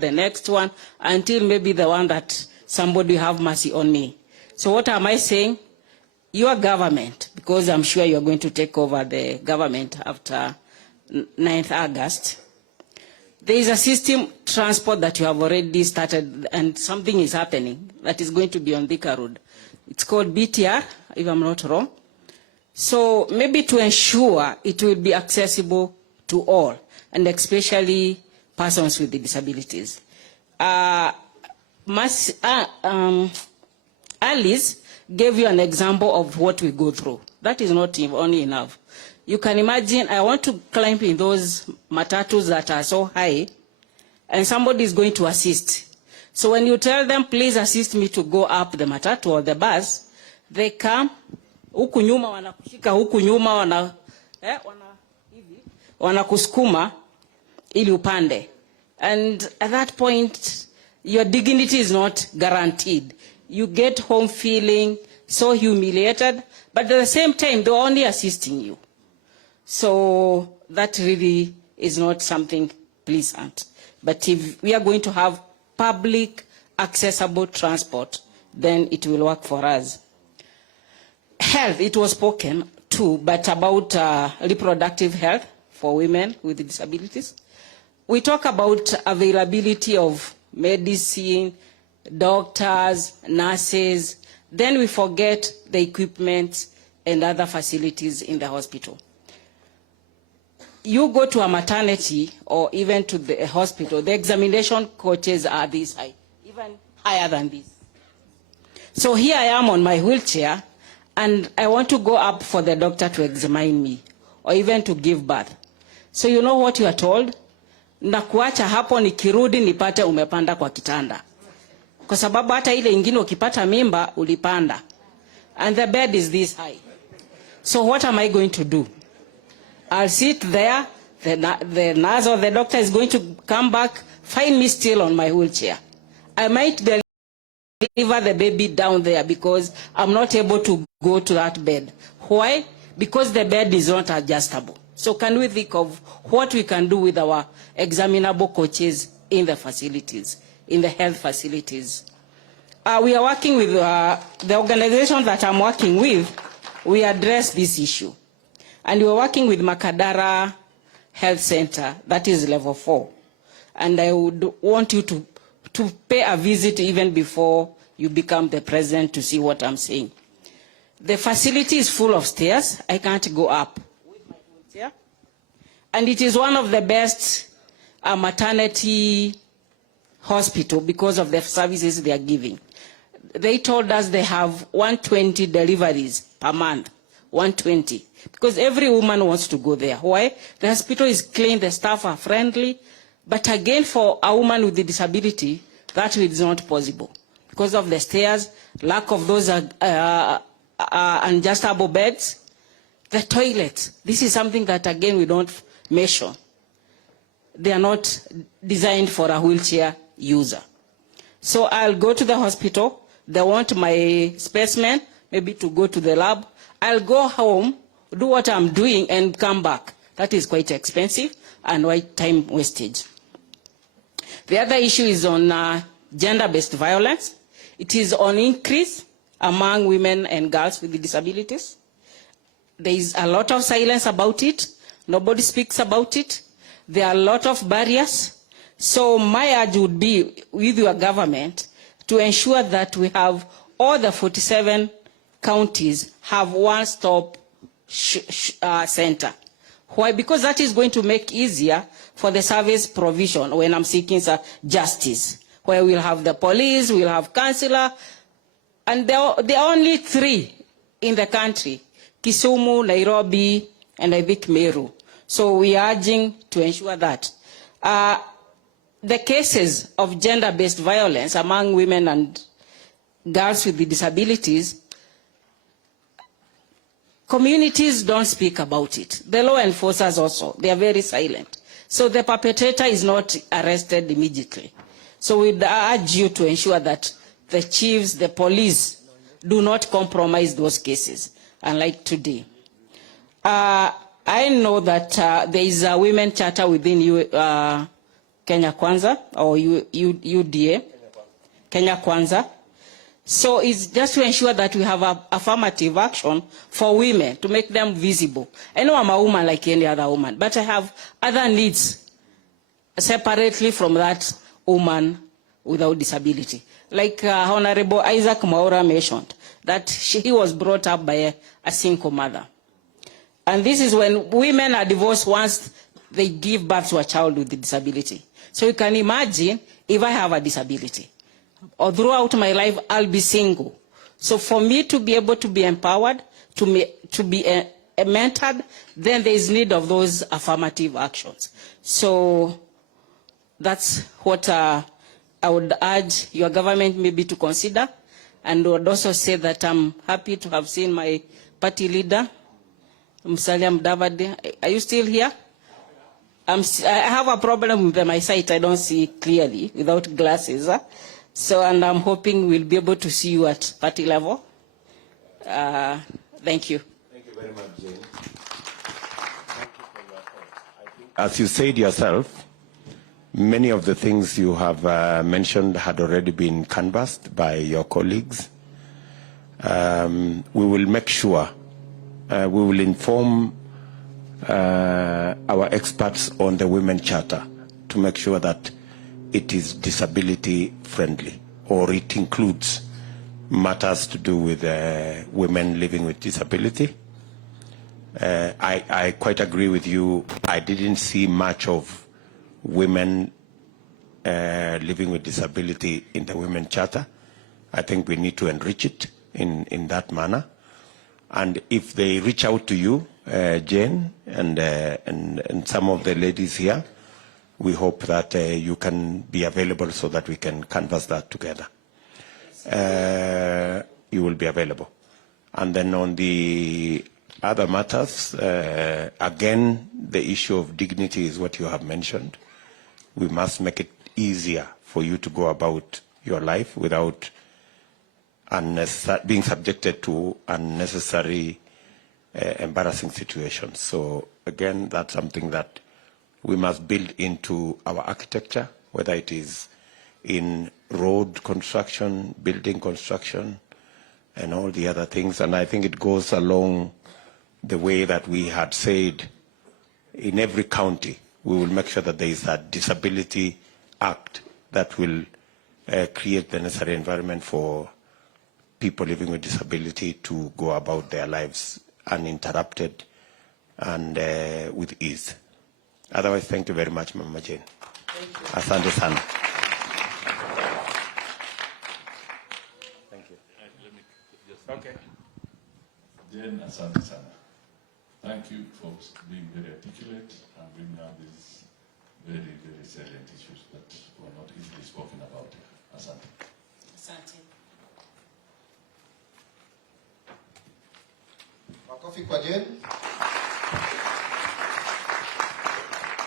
until maybe the one that somebody have mercy on me. So what am I saying? Your government, because I'm sure you're going to take over the government after 9th August, there is a system transport that you have already started, and something is happening that is going to be on Thika Road. It's called BTR, if I'm not wrong. So maybe to ensure it will be accessible to all, and especially persons with disabilities. Alice gave you an example of what we go through. That is not only enough. You can imagine, I want to climb in those matatus that are so high, and somebody is going to assist. So when you tell them, please assist me to go up the matatu or the bus, they come, huku nyuma wanakushika, huku nyuma wanakuskuma ili upande. And at that point, your dignity is not guaranteed. You get home feeling so humiliated, but at the same time, they're only assisting you. So that really is not something pleasant. But if we are going to have public accessible transport, then it will work for us. Health, it was spoken too, but about reproductive health for women with disabilities. We talk about availability of medicine, doctors, nurses, then we forget the equipment and other facilities in the hospital. You go to a maternity or even to the hospital, the examination coaches are this high, even higher than this. So here I am on my wheelchair, and I want to go up for the doctor to examine me or even to give birth. So you know what you are told? Nakuacha hapo nikirudi nipate umepanda kwa kitanda. Kwa sababu hata ile ingine ukipata mimba ulipanda. And the bed is this high. So what am I going to do? I'll sit there the nurse or the doctor is going to come back, find me still on my wheelchair. I might deliver the baby down there because I'm not able to go to that bed. Why? Because the bed is not adjustable. So can we think of what we can do with our examinable coaches in the facilities, in the health facilities? We are working with the organization that I'm working with. We address this issue. And we're working with Makadara Health Center, that is level 4. And I would want you to pay a visit even before you become the president to see what I'm saying. The facility is full of stairs. I can't go up. And it is one of the best maternity hospital because of the services they are giving. They told us they have 120 deliveries per month, 120. Because every woman wants to go there. Why? The hospital is clean, the staff are friendly. But again, for a woman with a disability, that is not possible. Because of the stairs, lack of those adjustable beds, the toilets. This is something that, again, we don't measure. They are not designed for a wheelchair user. So I'll go to the hospital. They want my specimen, maybe to go to the lab. I'll go home, do what I'm doing, and come back. That is quite expensive and quite time wastage. The other issue is on gender-based violence. It is on increase among women and girls with disabilities. There is a lot of silence about it. Nobody speaks about it. There are a lot of barriers. So my urge would be with your government to ensure that we have all the 47 counties have one-stop center. Why? Because that is going to make easier for the service provision when I'm seeking justice, where we'll have the police, we'll have counselor, and there are only 3 in the country, Kisumu, Nairobi, and I think Meru. So we are urging to ensure that the cases of gender-based violence among women and girls with disabilities, communities don't speak about it. The law enforcers also, they are very silent. So the perpetrator is not arrested immediately. So we urge you to ensure that the chiefs, the police, do not compromise those cases, unlike today. I know that there is a women charter within Kenya Kwanza, or UDA, Kenya Kwanza. So it's just to ensure that we have affirmative action for women to make them visible. I know I'm a woman like any other woman, but I have other needs separately from that woman without disability. Like Honorable Isaac Maura mentioned, that he was brought up by a single mother. And this is when women are divorced once they give birth to a child with a disability. So you can imagine if I have a disability, or throughout my life, I'll be single. So for me to be able to be empowered, to be mentored, then there is need of those affirmative actions. So that's what I would urge your government maybe to consider. And would also say that I'm happy to have seen my party leader, Musalia Mudavadi. Are you still here? I have a problem with my sight. I don't see clearly without glasses. So, and I'm hoping we'll be able to see you at party level. Thank you. Thank you very much, Jane. Thank you for your thoughts. As you said yourself, many of the things you have mentioned had already been canvassed by your colleagues. We will make sure, we will inform our experts on the Women Charter to make sure that it is disability friendly, or it includes matters to do with women living with disability. I quite agree with you. I didn't see much of women living with disability in the Women Charter. I think we need to enrich it in that manner. And if they reach out to you, Jane, and some of the ladies here, we hope that you can be available so that we can canvass that together. You will be available. And then on the other matters, again, the issue of dignity is what you have mentioned. We must make it easier for you to go about your life without being subjected to unnecessary embarrassing situations. So again, that's something that we must build into our architecture, whether it is in road construction, building construction, and all the other things. And I think it goes along the way that we had said in every county, we will make sure that there is a disability act that will create the necessary environment for people living with disability to go about their lives uninterrupted and with ease. Otherwise, thank you very much, Mama Jane. Asante sana. Thank you. Okay. Jane, asante sana. Thank you for being very articulate and bringing out these very, very salient issues that were not easily spoken about. Asante. Asante. Makofi kwa Jane.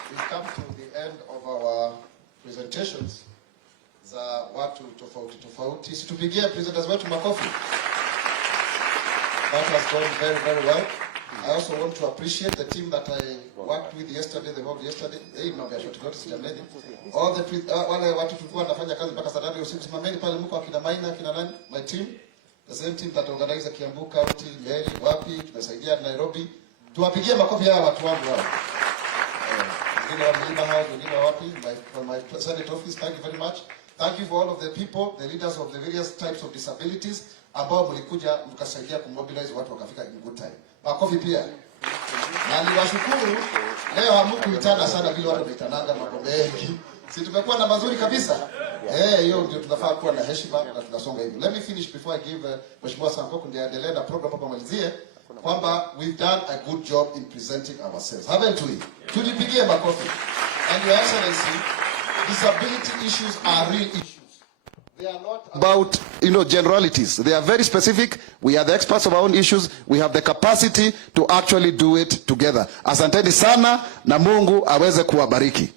We've come to the end of our presentations za watu tofauti tofauti. Situpigie presenters wetu makofi. That has gone very, very well. I also want to appreciate the team that I worked with yesterday, the whole yesterday. Mambo ya short notice jameni. All the wale watu tulikuwa tunafanya kazi mpaka saa 8 usiku, simameni pale, mko akina Maina, akina nani, my team, the same team that organized Kiambu County, Nyeri, wapi, tumesaidia Nairobi. Tuwapigie makofi hawa watu wangu hao. Wengine wa Mlima House, wengine wapi, from my Senate office, thank you very much. Thank you for all of the people, the leaders of the various types of disabilities, ambao mlikuja mkasaidia kumobilize watu wakafika in good time. Makofi pia. Na niwashukuru, leo hamkuitana sana vile watu waitananga mambo mengi. Si tumekuwa na mazuri kabisa? Hiyo ndio tunafaa kuwa na heshima na tunasonga hivyo. Let me finish before I give Mheshimiwa Sankoko ndiye aendelee na program hapa malizie kwamba we've done a good job in presenting ourselves. Haven't we? Tujipigie makofi. And Your Excellency, disability issues are real issues. They are not about, generalities. They are very specific. We are the experts of our own issues. We have the capacity to actually do it together. Asanteni sana na Mungu aweze kuwabariki.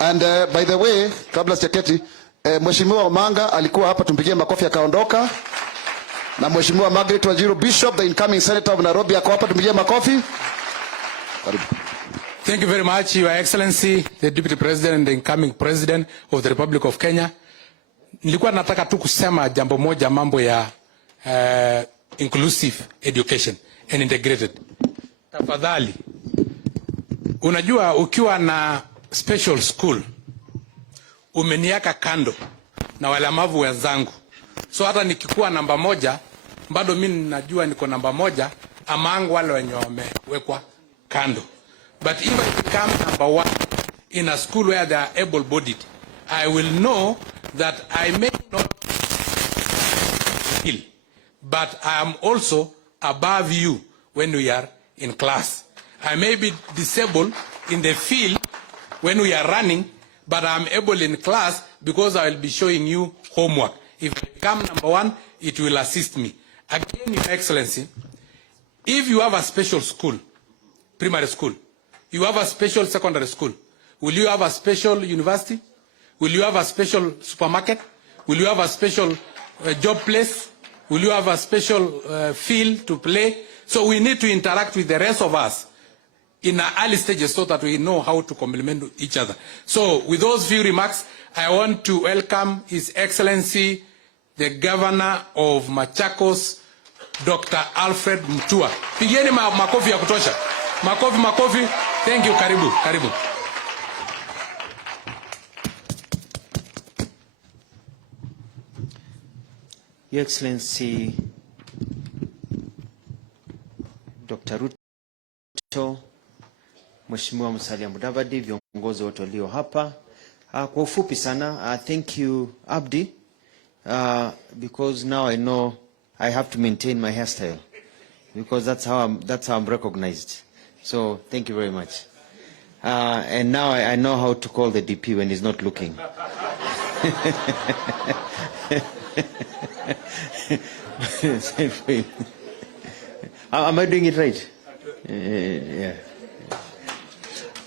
And by the way, kabla sijaketi, Mheshimiwa Manga alikuwa hapa, tumpigie makofi akaondoka. Na Mheshimiwa Margaret Wajiro Bishop, the incoming senator of Nairobi, ako hapa, tumpigie makofi. Karibu. Thank you very much, Your Excellency, the Deputy President and the incoming President of the Republic of Kenya. Nilikuwa nataka tu kusema jambo moja, mambo ya inclusive education and integrated. Tafadhali, unajua ukiwa na special school, umeniaka kando na walemavu wenzangu. So hata nikikuwa namba moja, bado mimi najua niko namba moja, among wale wenye wamewekwa kando. But if I become number one in a school where they are able-bodied, I will know that I may not feel, but I am also above you when we are in class. I may be disabled in the field when we are running, but I am able in class because I will be showing you homework. If I become number one, it will assist me. Again, Your Excellency, if you have a special school, primary school, you have a special secondary school, will you have a special university? Will you have a special supermarket? Will you have a special job place? Will you have a special field to play? So we need to interact with the rest of us in the early stages so that we know how to complement each other. So with those few remarks, I want to welcome His Excellency, the Governor of Machakos, Dr. Alfred Mutua. Pigeni makofi ya kutosha. Makofi, makofi. Thank you. Karibu, karibu. Your Excellency, Dr. Ruto, Mheshimiwa Musalia Mudavadi, viongozi wote walio hapa. Kwa ufupi sana, thank you Abdi, because now I know I have to maintain my hairstyle, because that's how I'm recognized. So thank you very much. And now I know how to call the DP when he's not looking. Am I doing it right? Yeah.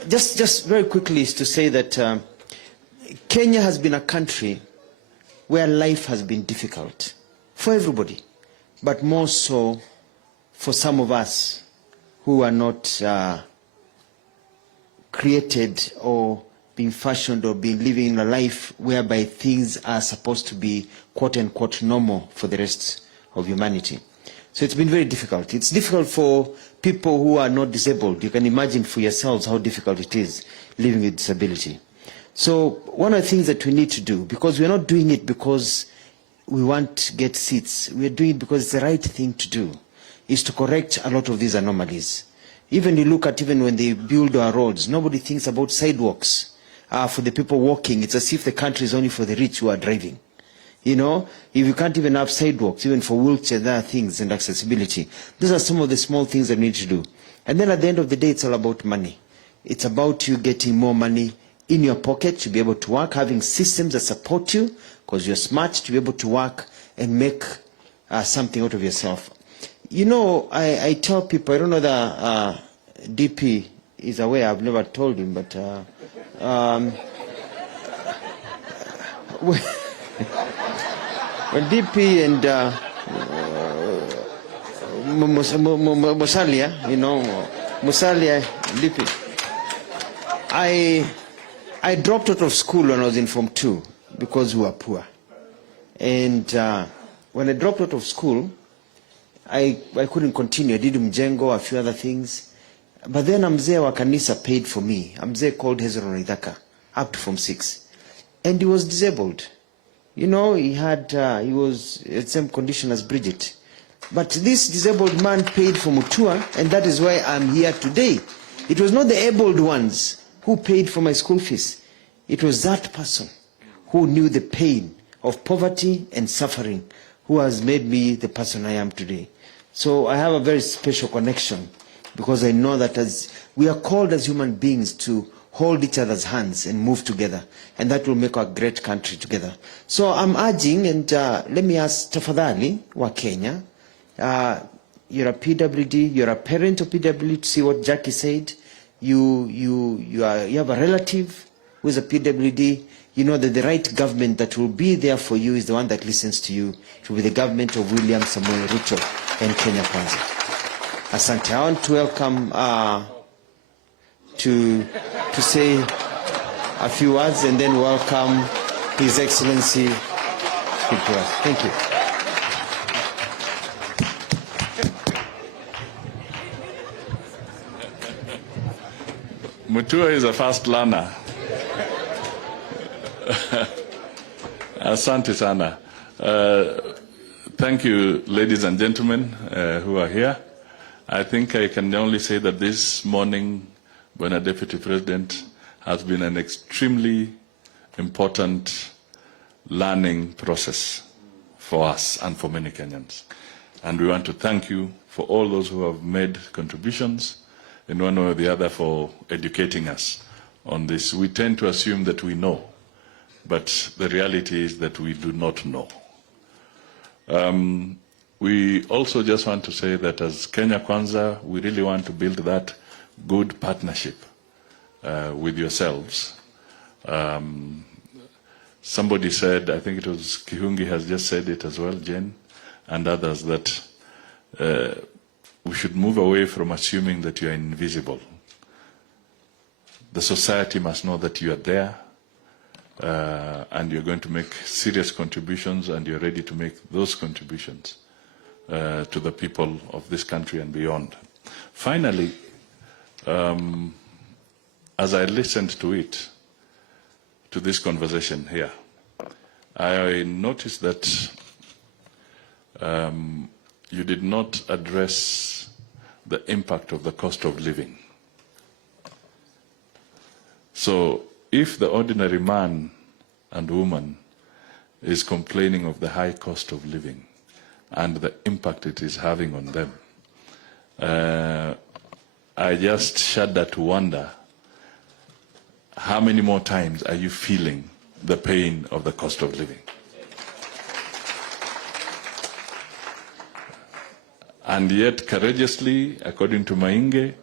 Just very quickly is to say that Kenya has been a country where life has been difficult for everybody, but more so for some of us who are not created or being fashioned or being living in a life whereby things are supposed to be quote unquote normal for the rest of humanity. So it's been very difficult. It's difficult for people who are not disabled. You can imagine for yourselves how difficult it is living with disability. So one of the things that we need to do, because we're not doing it because we want to get seats, we're doing it because it's the right thing to do, is to correct a lot of these anomalies. Even you look at even when they build our roads, nobody thinks about sidewalks for the people walking. It's as if the country is only for the rich who are driving. You know, if you can't even have sidewalks, even for wheelchairs, there are things and accessibility. Those are some of the small things that we need to do. And then at the end of the day, it's all about money. It's about you getting more money in your pocket to be able to work, having systems that support you, because you're smart, to be able to work and make something out of yourself. You know, I tell people, I don't know that DP is aware, I've never told him, but when DP and Musalia, you know, Musalia, DP, I dropped out of school when I was in Form 2 because we were poor. And when I dropped out of school, I couldn't continue. I did mjengo, a few other things. But then mzee wa kanisa paid for me. A mzee called Hezron Idaka, up to Form 6. And he was disabled. You know, he was in the same condition as Bridget. But this disabled man paid for Mutua, and that is why I'm here today. It was not the abled ones who paid for my school fees. It was that person who knew the pain of poverty and suffering who has made me the person I am today. So I have a very special connection because I know that as we are called as human beings to hold each other's hands and move together, and that will make our great country together. So I'm urging, and let me ask tafadhali wa Kenya, you're a PWD, you're a parent of PWD, to see what Jackie said. You have a relative who is a PWD. You know that the right government that will be there for you is the one that listens to you. It will be the government of William Samoei Ruto and Kenya Kwanza. Asante. I want to welcome to say a few words and then welcome His Excellency speak to us. Thank you. Mutua is a fast learner. Asante sana. Thank you, ladies and gentlemen who are here. I think I can only say that this morning, when a Deputy President, has been an extremely important learning process for us and for many Kenyans. And we want to thank you for all those who have made contributions in one way or the other for educating us on this. We tend to assume that we know, but the reality is that we do not know. We also just want to say that as Kenya Kwanza, we really want to build that good partnership with yourselves. Somebody said, I think it was Kihungi has just said it as well, Jen, and others, that we should move away from assuming that you are invisible. The society must know that you are there, and you're going to make serious contributions, and you're ready to make those contributions to the people of this country and beyond. Finally, as I listened to it, to this conversation here, I noticed that you did not address the impact of the cost of living. So if the ordinary man and woman is complaining of the high cost of living and the impact it is having on them, I just shudder to wonder, how many more times are you feeling the pain of the cost of living? And yet, courageously, according to Mainge,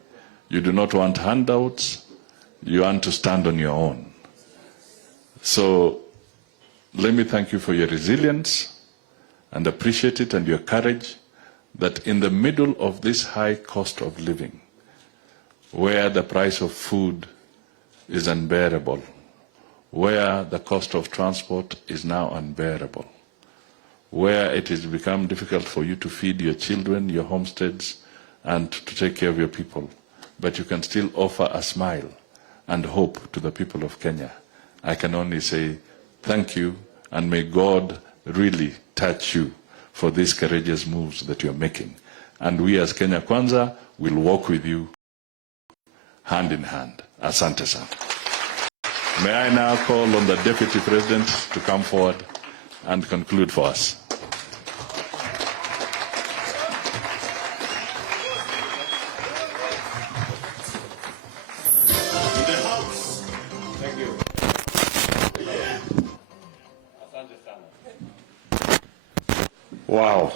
you do not want handouts, you want to stand on your own. So, let me thank you for your resilience and appreciate it and your courage that in the middle of this high cost of living, where the price of food is unbearable, where the cost of transport is now unbearable, where it has become difficult for you to feed your children, your homesteads, and to take care of your people, but you can still offer a smile and hope to the people of Kenya. I can only say thank you, and may God really touch you for these courageous moves that you're making. And we as Kenya Kwanza will walk with you hand in hand. Asante sana. May I now call on the Deputy President to come forward and conclude for us. Wow.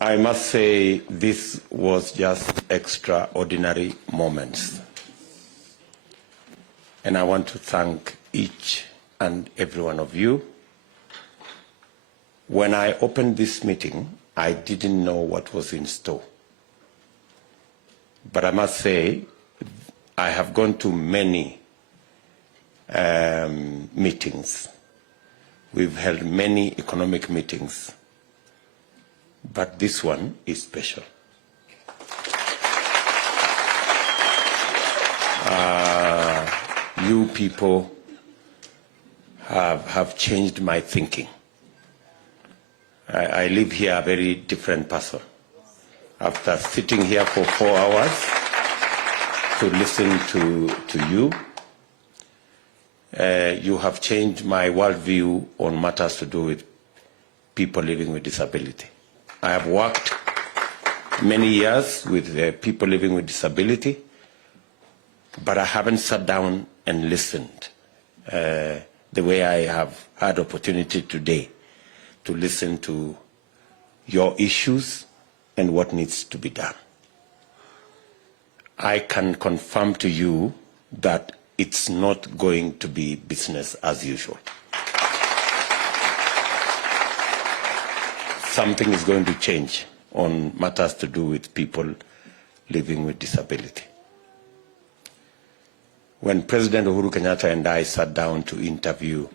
I must say this was just extraordinary moments. And I want to thank each and every one of you. When I opened this meeting, I didn't know what was in store. But I must say, I have gone to many meetings. We've held many economic meetings. But this one is special. You people have changed my thinking. I live here a very different person. After sitting here for 4 hours to listen to you, you have changed my worldview on matters to do with people living with disability. I have worked many years with people living with disability, but I haven't sat down and listened the way I have had opportunity today to listen to your issues and what needs to be done. I can confirm to you that it's not going to be business as usual. Something is going to change on matters to do with people living with disability. When President Uhuru Kenyatta and I sat down to interview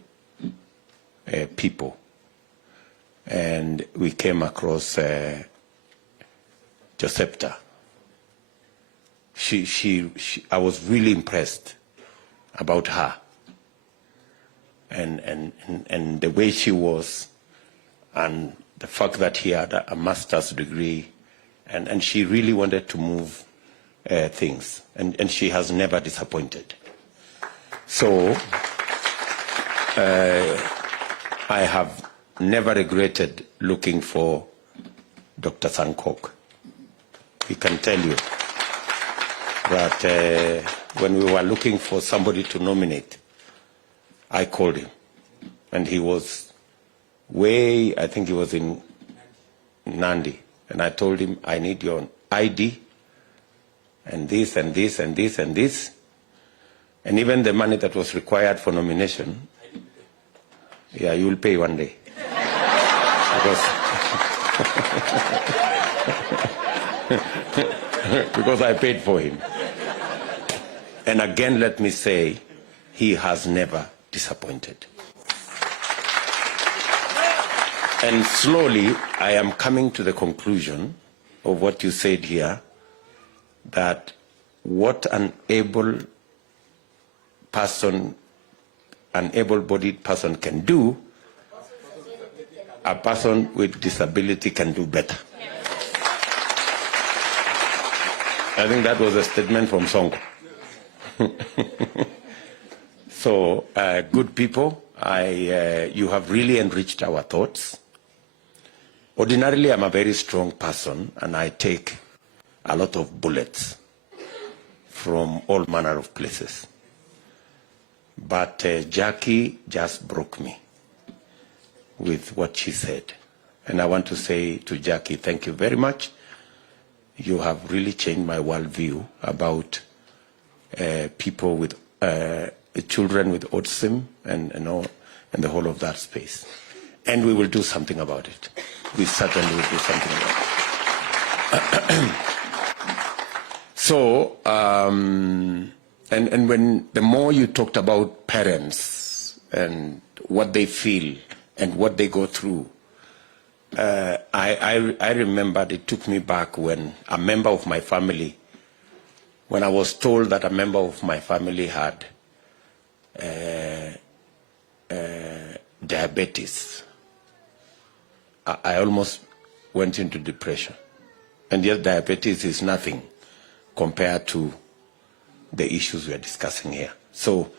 people, and we came across Josephta, I was really impressed about her and the way she was, and the fact that he had a master's degree, and she really wanted to move things, and she has never disappointed. So I have never regretted looking for Dr. Sankok. He can tell you that when we were looking for somebody to nominate, I called him, and he was I think he was in Nandi, and I told him, I need your ID, and this, and this, and this, and this, and even the money that was required for nomination, yeah, you will pay one day. Because I paid for him. And again, let me say, he has never disappointed. And slowly, I am coming to the conclusion of what you said here, that what an able-bodied person can do, a person with disability can do better. I think that was a statement from Songo. So, good people, you have really enriched our thoughts. Ordinarily, I'm a very strong person, and I take a lot of bullets from all manner of places. But Jackie just broke me with what she said. And I want to say to Jackie, thank you very much you have really changed my worldview about people with children with autism and the whole of that space. And we will do something about it. We certainly will do something about it. So, and when the more you talked about parents and what they feel and what they go through, I remembered it took me back when a member of my family, when I was told that a member of my family had diabetes, I almost went into depression. And yet diabetes is nothing compared to the issues we are discussing here. So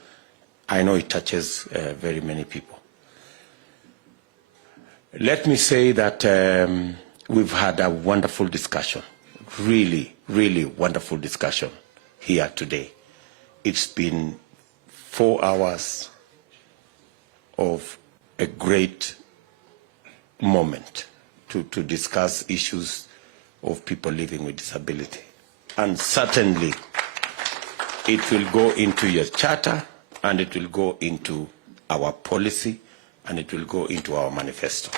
I know it touches very many people. Let me say that we've had a wonderful discussion, really, really wonderful discussion here today. It's been 4 hours of a great moment to discuss issues of people living with disability. And certainly it will go into your charter, and it will go into our policy, and it will go into our manifesto.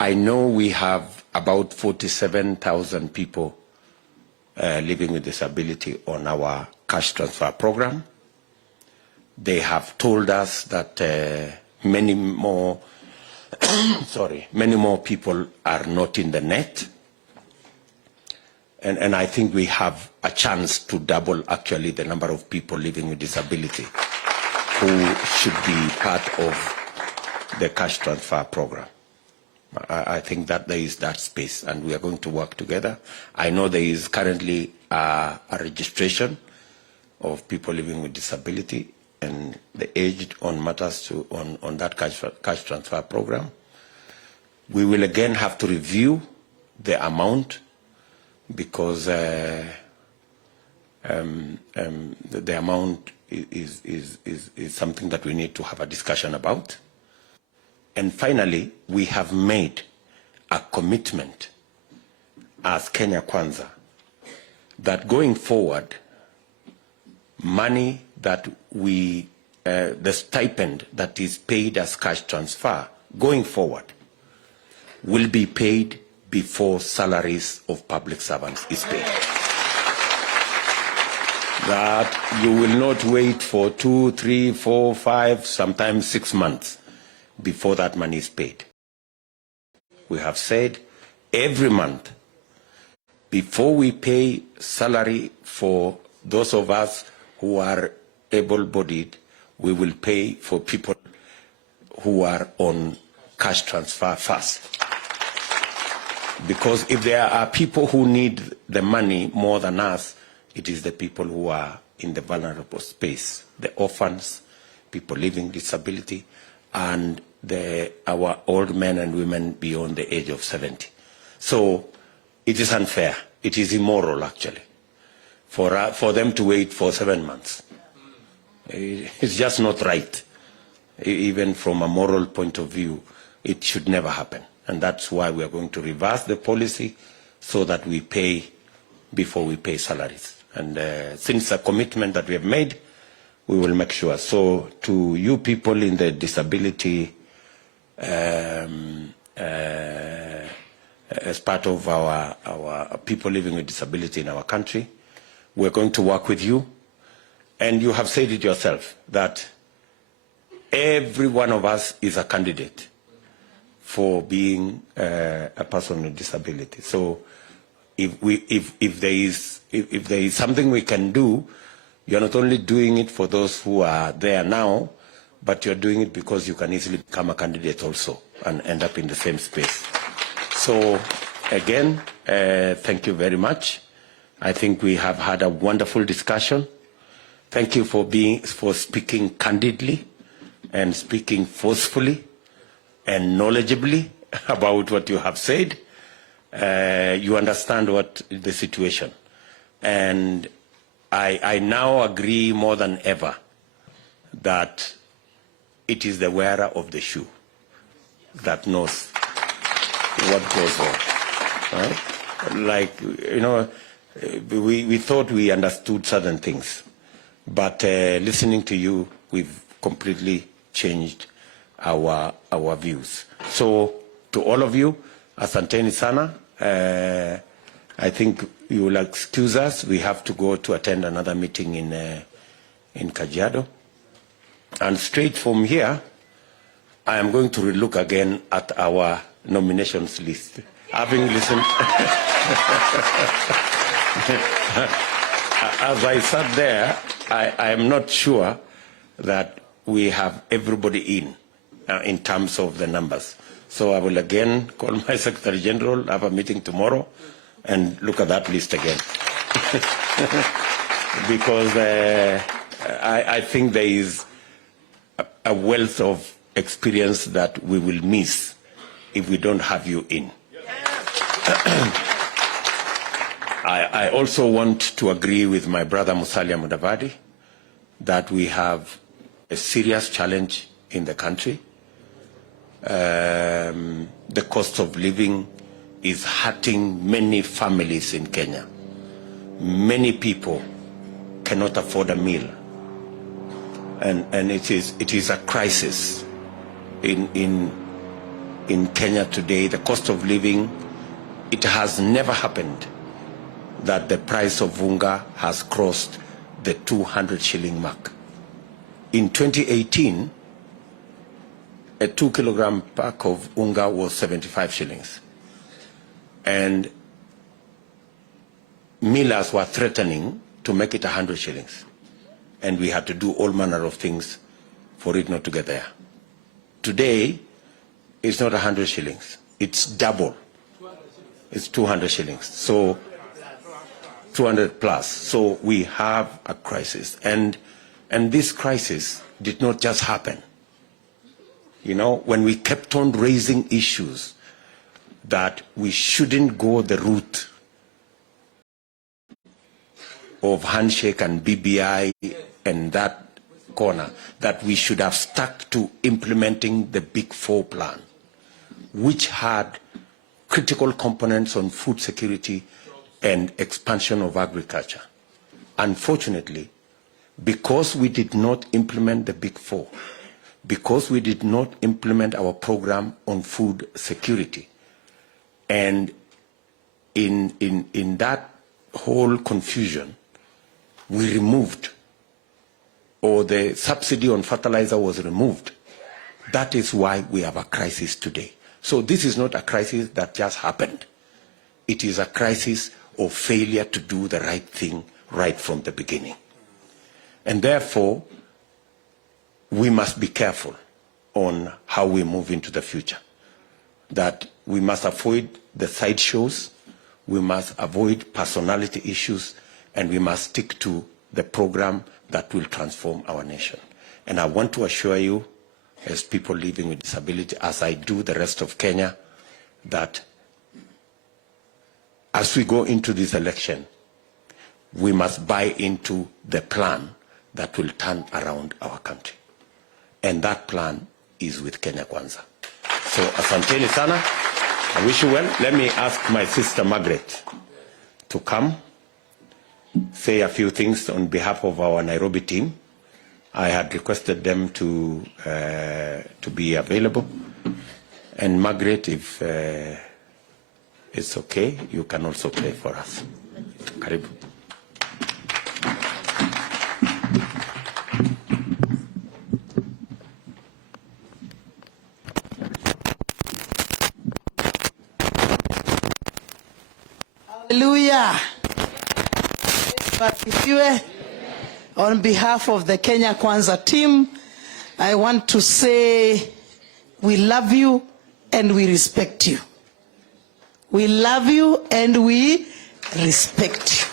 I know we have about 47,000 people living with disability on our cash transfer program. They have told us that many more many more people are not in the net. And I think we have a chance to double actually the number of people living with disability who should be part of the cash transfer program. I think that there is that space, and we are going to work together. I know there is currently a registration of people living with disability and the aged on matters on that cash transfer program. We will again have to review the amount, because the amount is something that we need to have a discussion about. And finally, we have made a commitment as Kenya Kwanza that going forward, money that we, the stipend that is paid as cash transfer, going forward, will be paid before salaries of public servants is paid. That you will not wait for 2, 3, 4, 5, sometimes 6 months before that money is paid. We have said every month, before we pay salary for those of us who are able-bodied, we will pay for people who are on cash transfer first. Because if there are people who need the money more than us, it is the people who are in the vulnerable space, the orphans, people living with disability, and our old men and women beyond the age of 70. So it is unfair. It is immoral, actually, for them to wait for 7 months. It's just not right. Even from a moral point of view, it should never happen. And that's why we are going to reverse the policy so that we pay before we pay salaries. And since a commitment that we have made, we will make sure. So to you people in the disability, as part of our people living with disability in our country, we're going to work with you. And you have said it yourself, that every one of us is a candidate for being a person with disability. So if there is something we can do, you're not only doing it for those who are there now, but you're doing it because you can easily become a candidate also and end up in the same space. So again, thank you very much. I think we have had a wonderful discussion. Thank you for speaking candidly and speaking forcefully and knowledgeably about what you have said. You understand what the situation. And I now agree more than ever that it is the wearer of the shoe. that knows what goes on. Right? Like, you know, we thought we understood certain things, but listening to you, we've completely changed our views. So to all of you, asanteni sana. I think you will excuse us. We have to go to attend another meeting in Kajiado. And straight from here, I am going to look again at our nominations list. Having listened, as I sat there, I am not sure that we have everybody in terms of the numbers. So I will again call my Secretary General, have a meeting tomorrow, and look at that list again. Because I think there is a wealth of experience that we will miss if we don't have you in. I also want to agree with my brother Musalia Mudavadi that we have a serious challenge in the country. The cost of living is hurting many families in Kenya. Many people cannot afford a meal. And it is a crisis in Kenya today. The cost of living, it has never happened that the price of unga has crossed the 200 shilling mark. In 2018, a 2-kilogram pack of unga was 75 shillings. And millers were threatening to make it 100 shillings. And we had to do all manner of things for it not to get there. Today, it's not 100 shillings. It's double. It's 200 shillings. So 200 plus. So we have a crisis. And this crisis did not just happen. You know, when we kept on raising issues that we shouldn't go the route of handshake and BBI and that corner, that we should have stuck to implementing the Big Four plan, which had critical components on food security and expansion of agriculture. Unfortunately, because we did not implement the Big Four, because we did not implement our program on food security, and in that whole confusion, we removed, or the subsidy on fertilizer was removed. That is why we have a crisis today. So this is not a crisis that just happened. It is a crisis of failure to do the right thing right from the beginning. And therefore, we must be careful on how we move into the future. That we must avoid the sideshows, we must avoid personality issues, and we must stick to the program that will transform our nation. And I want to assure you, as people living with disability, as I do the rest of Kenya, that as we go into this election, we must buy into the plan that will turn around our country. And that plan is with Kenya Kwanza. So, asanteni sana. I wish you well. Let me ask my sister Margaret to come, say a few things on behalf of our Nairobi team. I had requested them to be available. And Margaret, if it's okay, you can also pray for us. Karibu. Hallelujah. On behalf of the Kenya Kwanza team, I want to say we love you and we respect you. We love you and we respect you.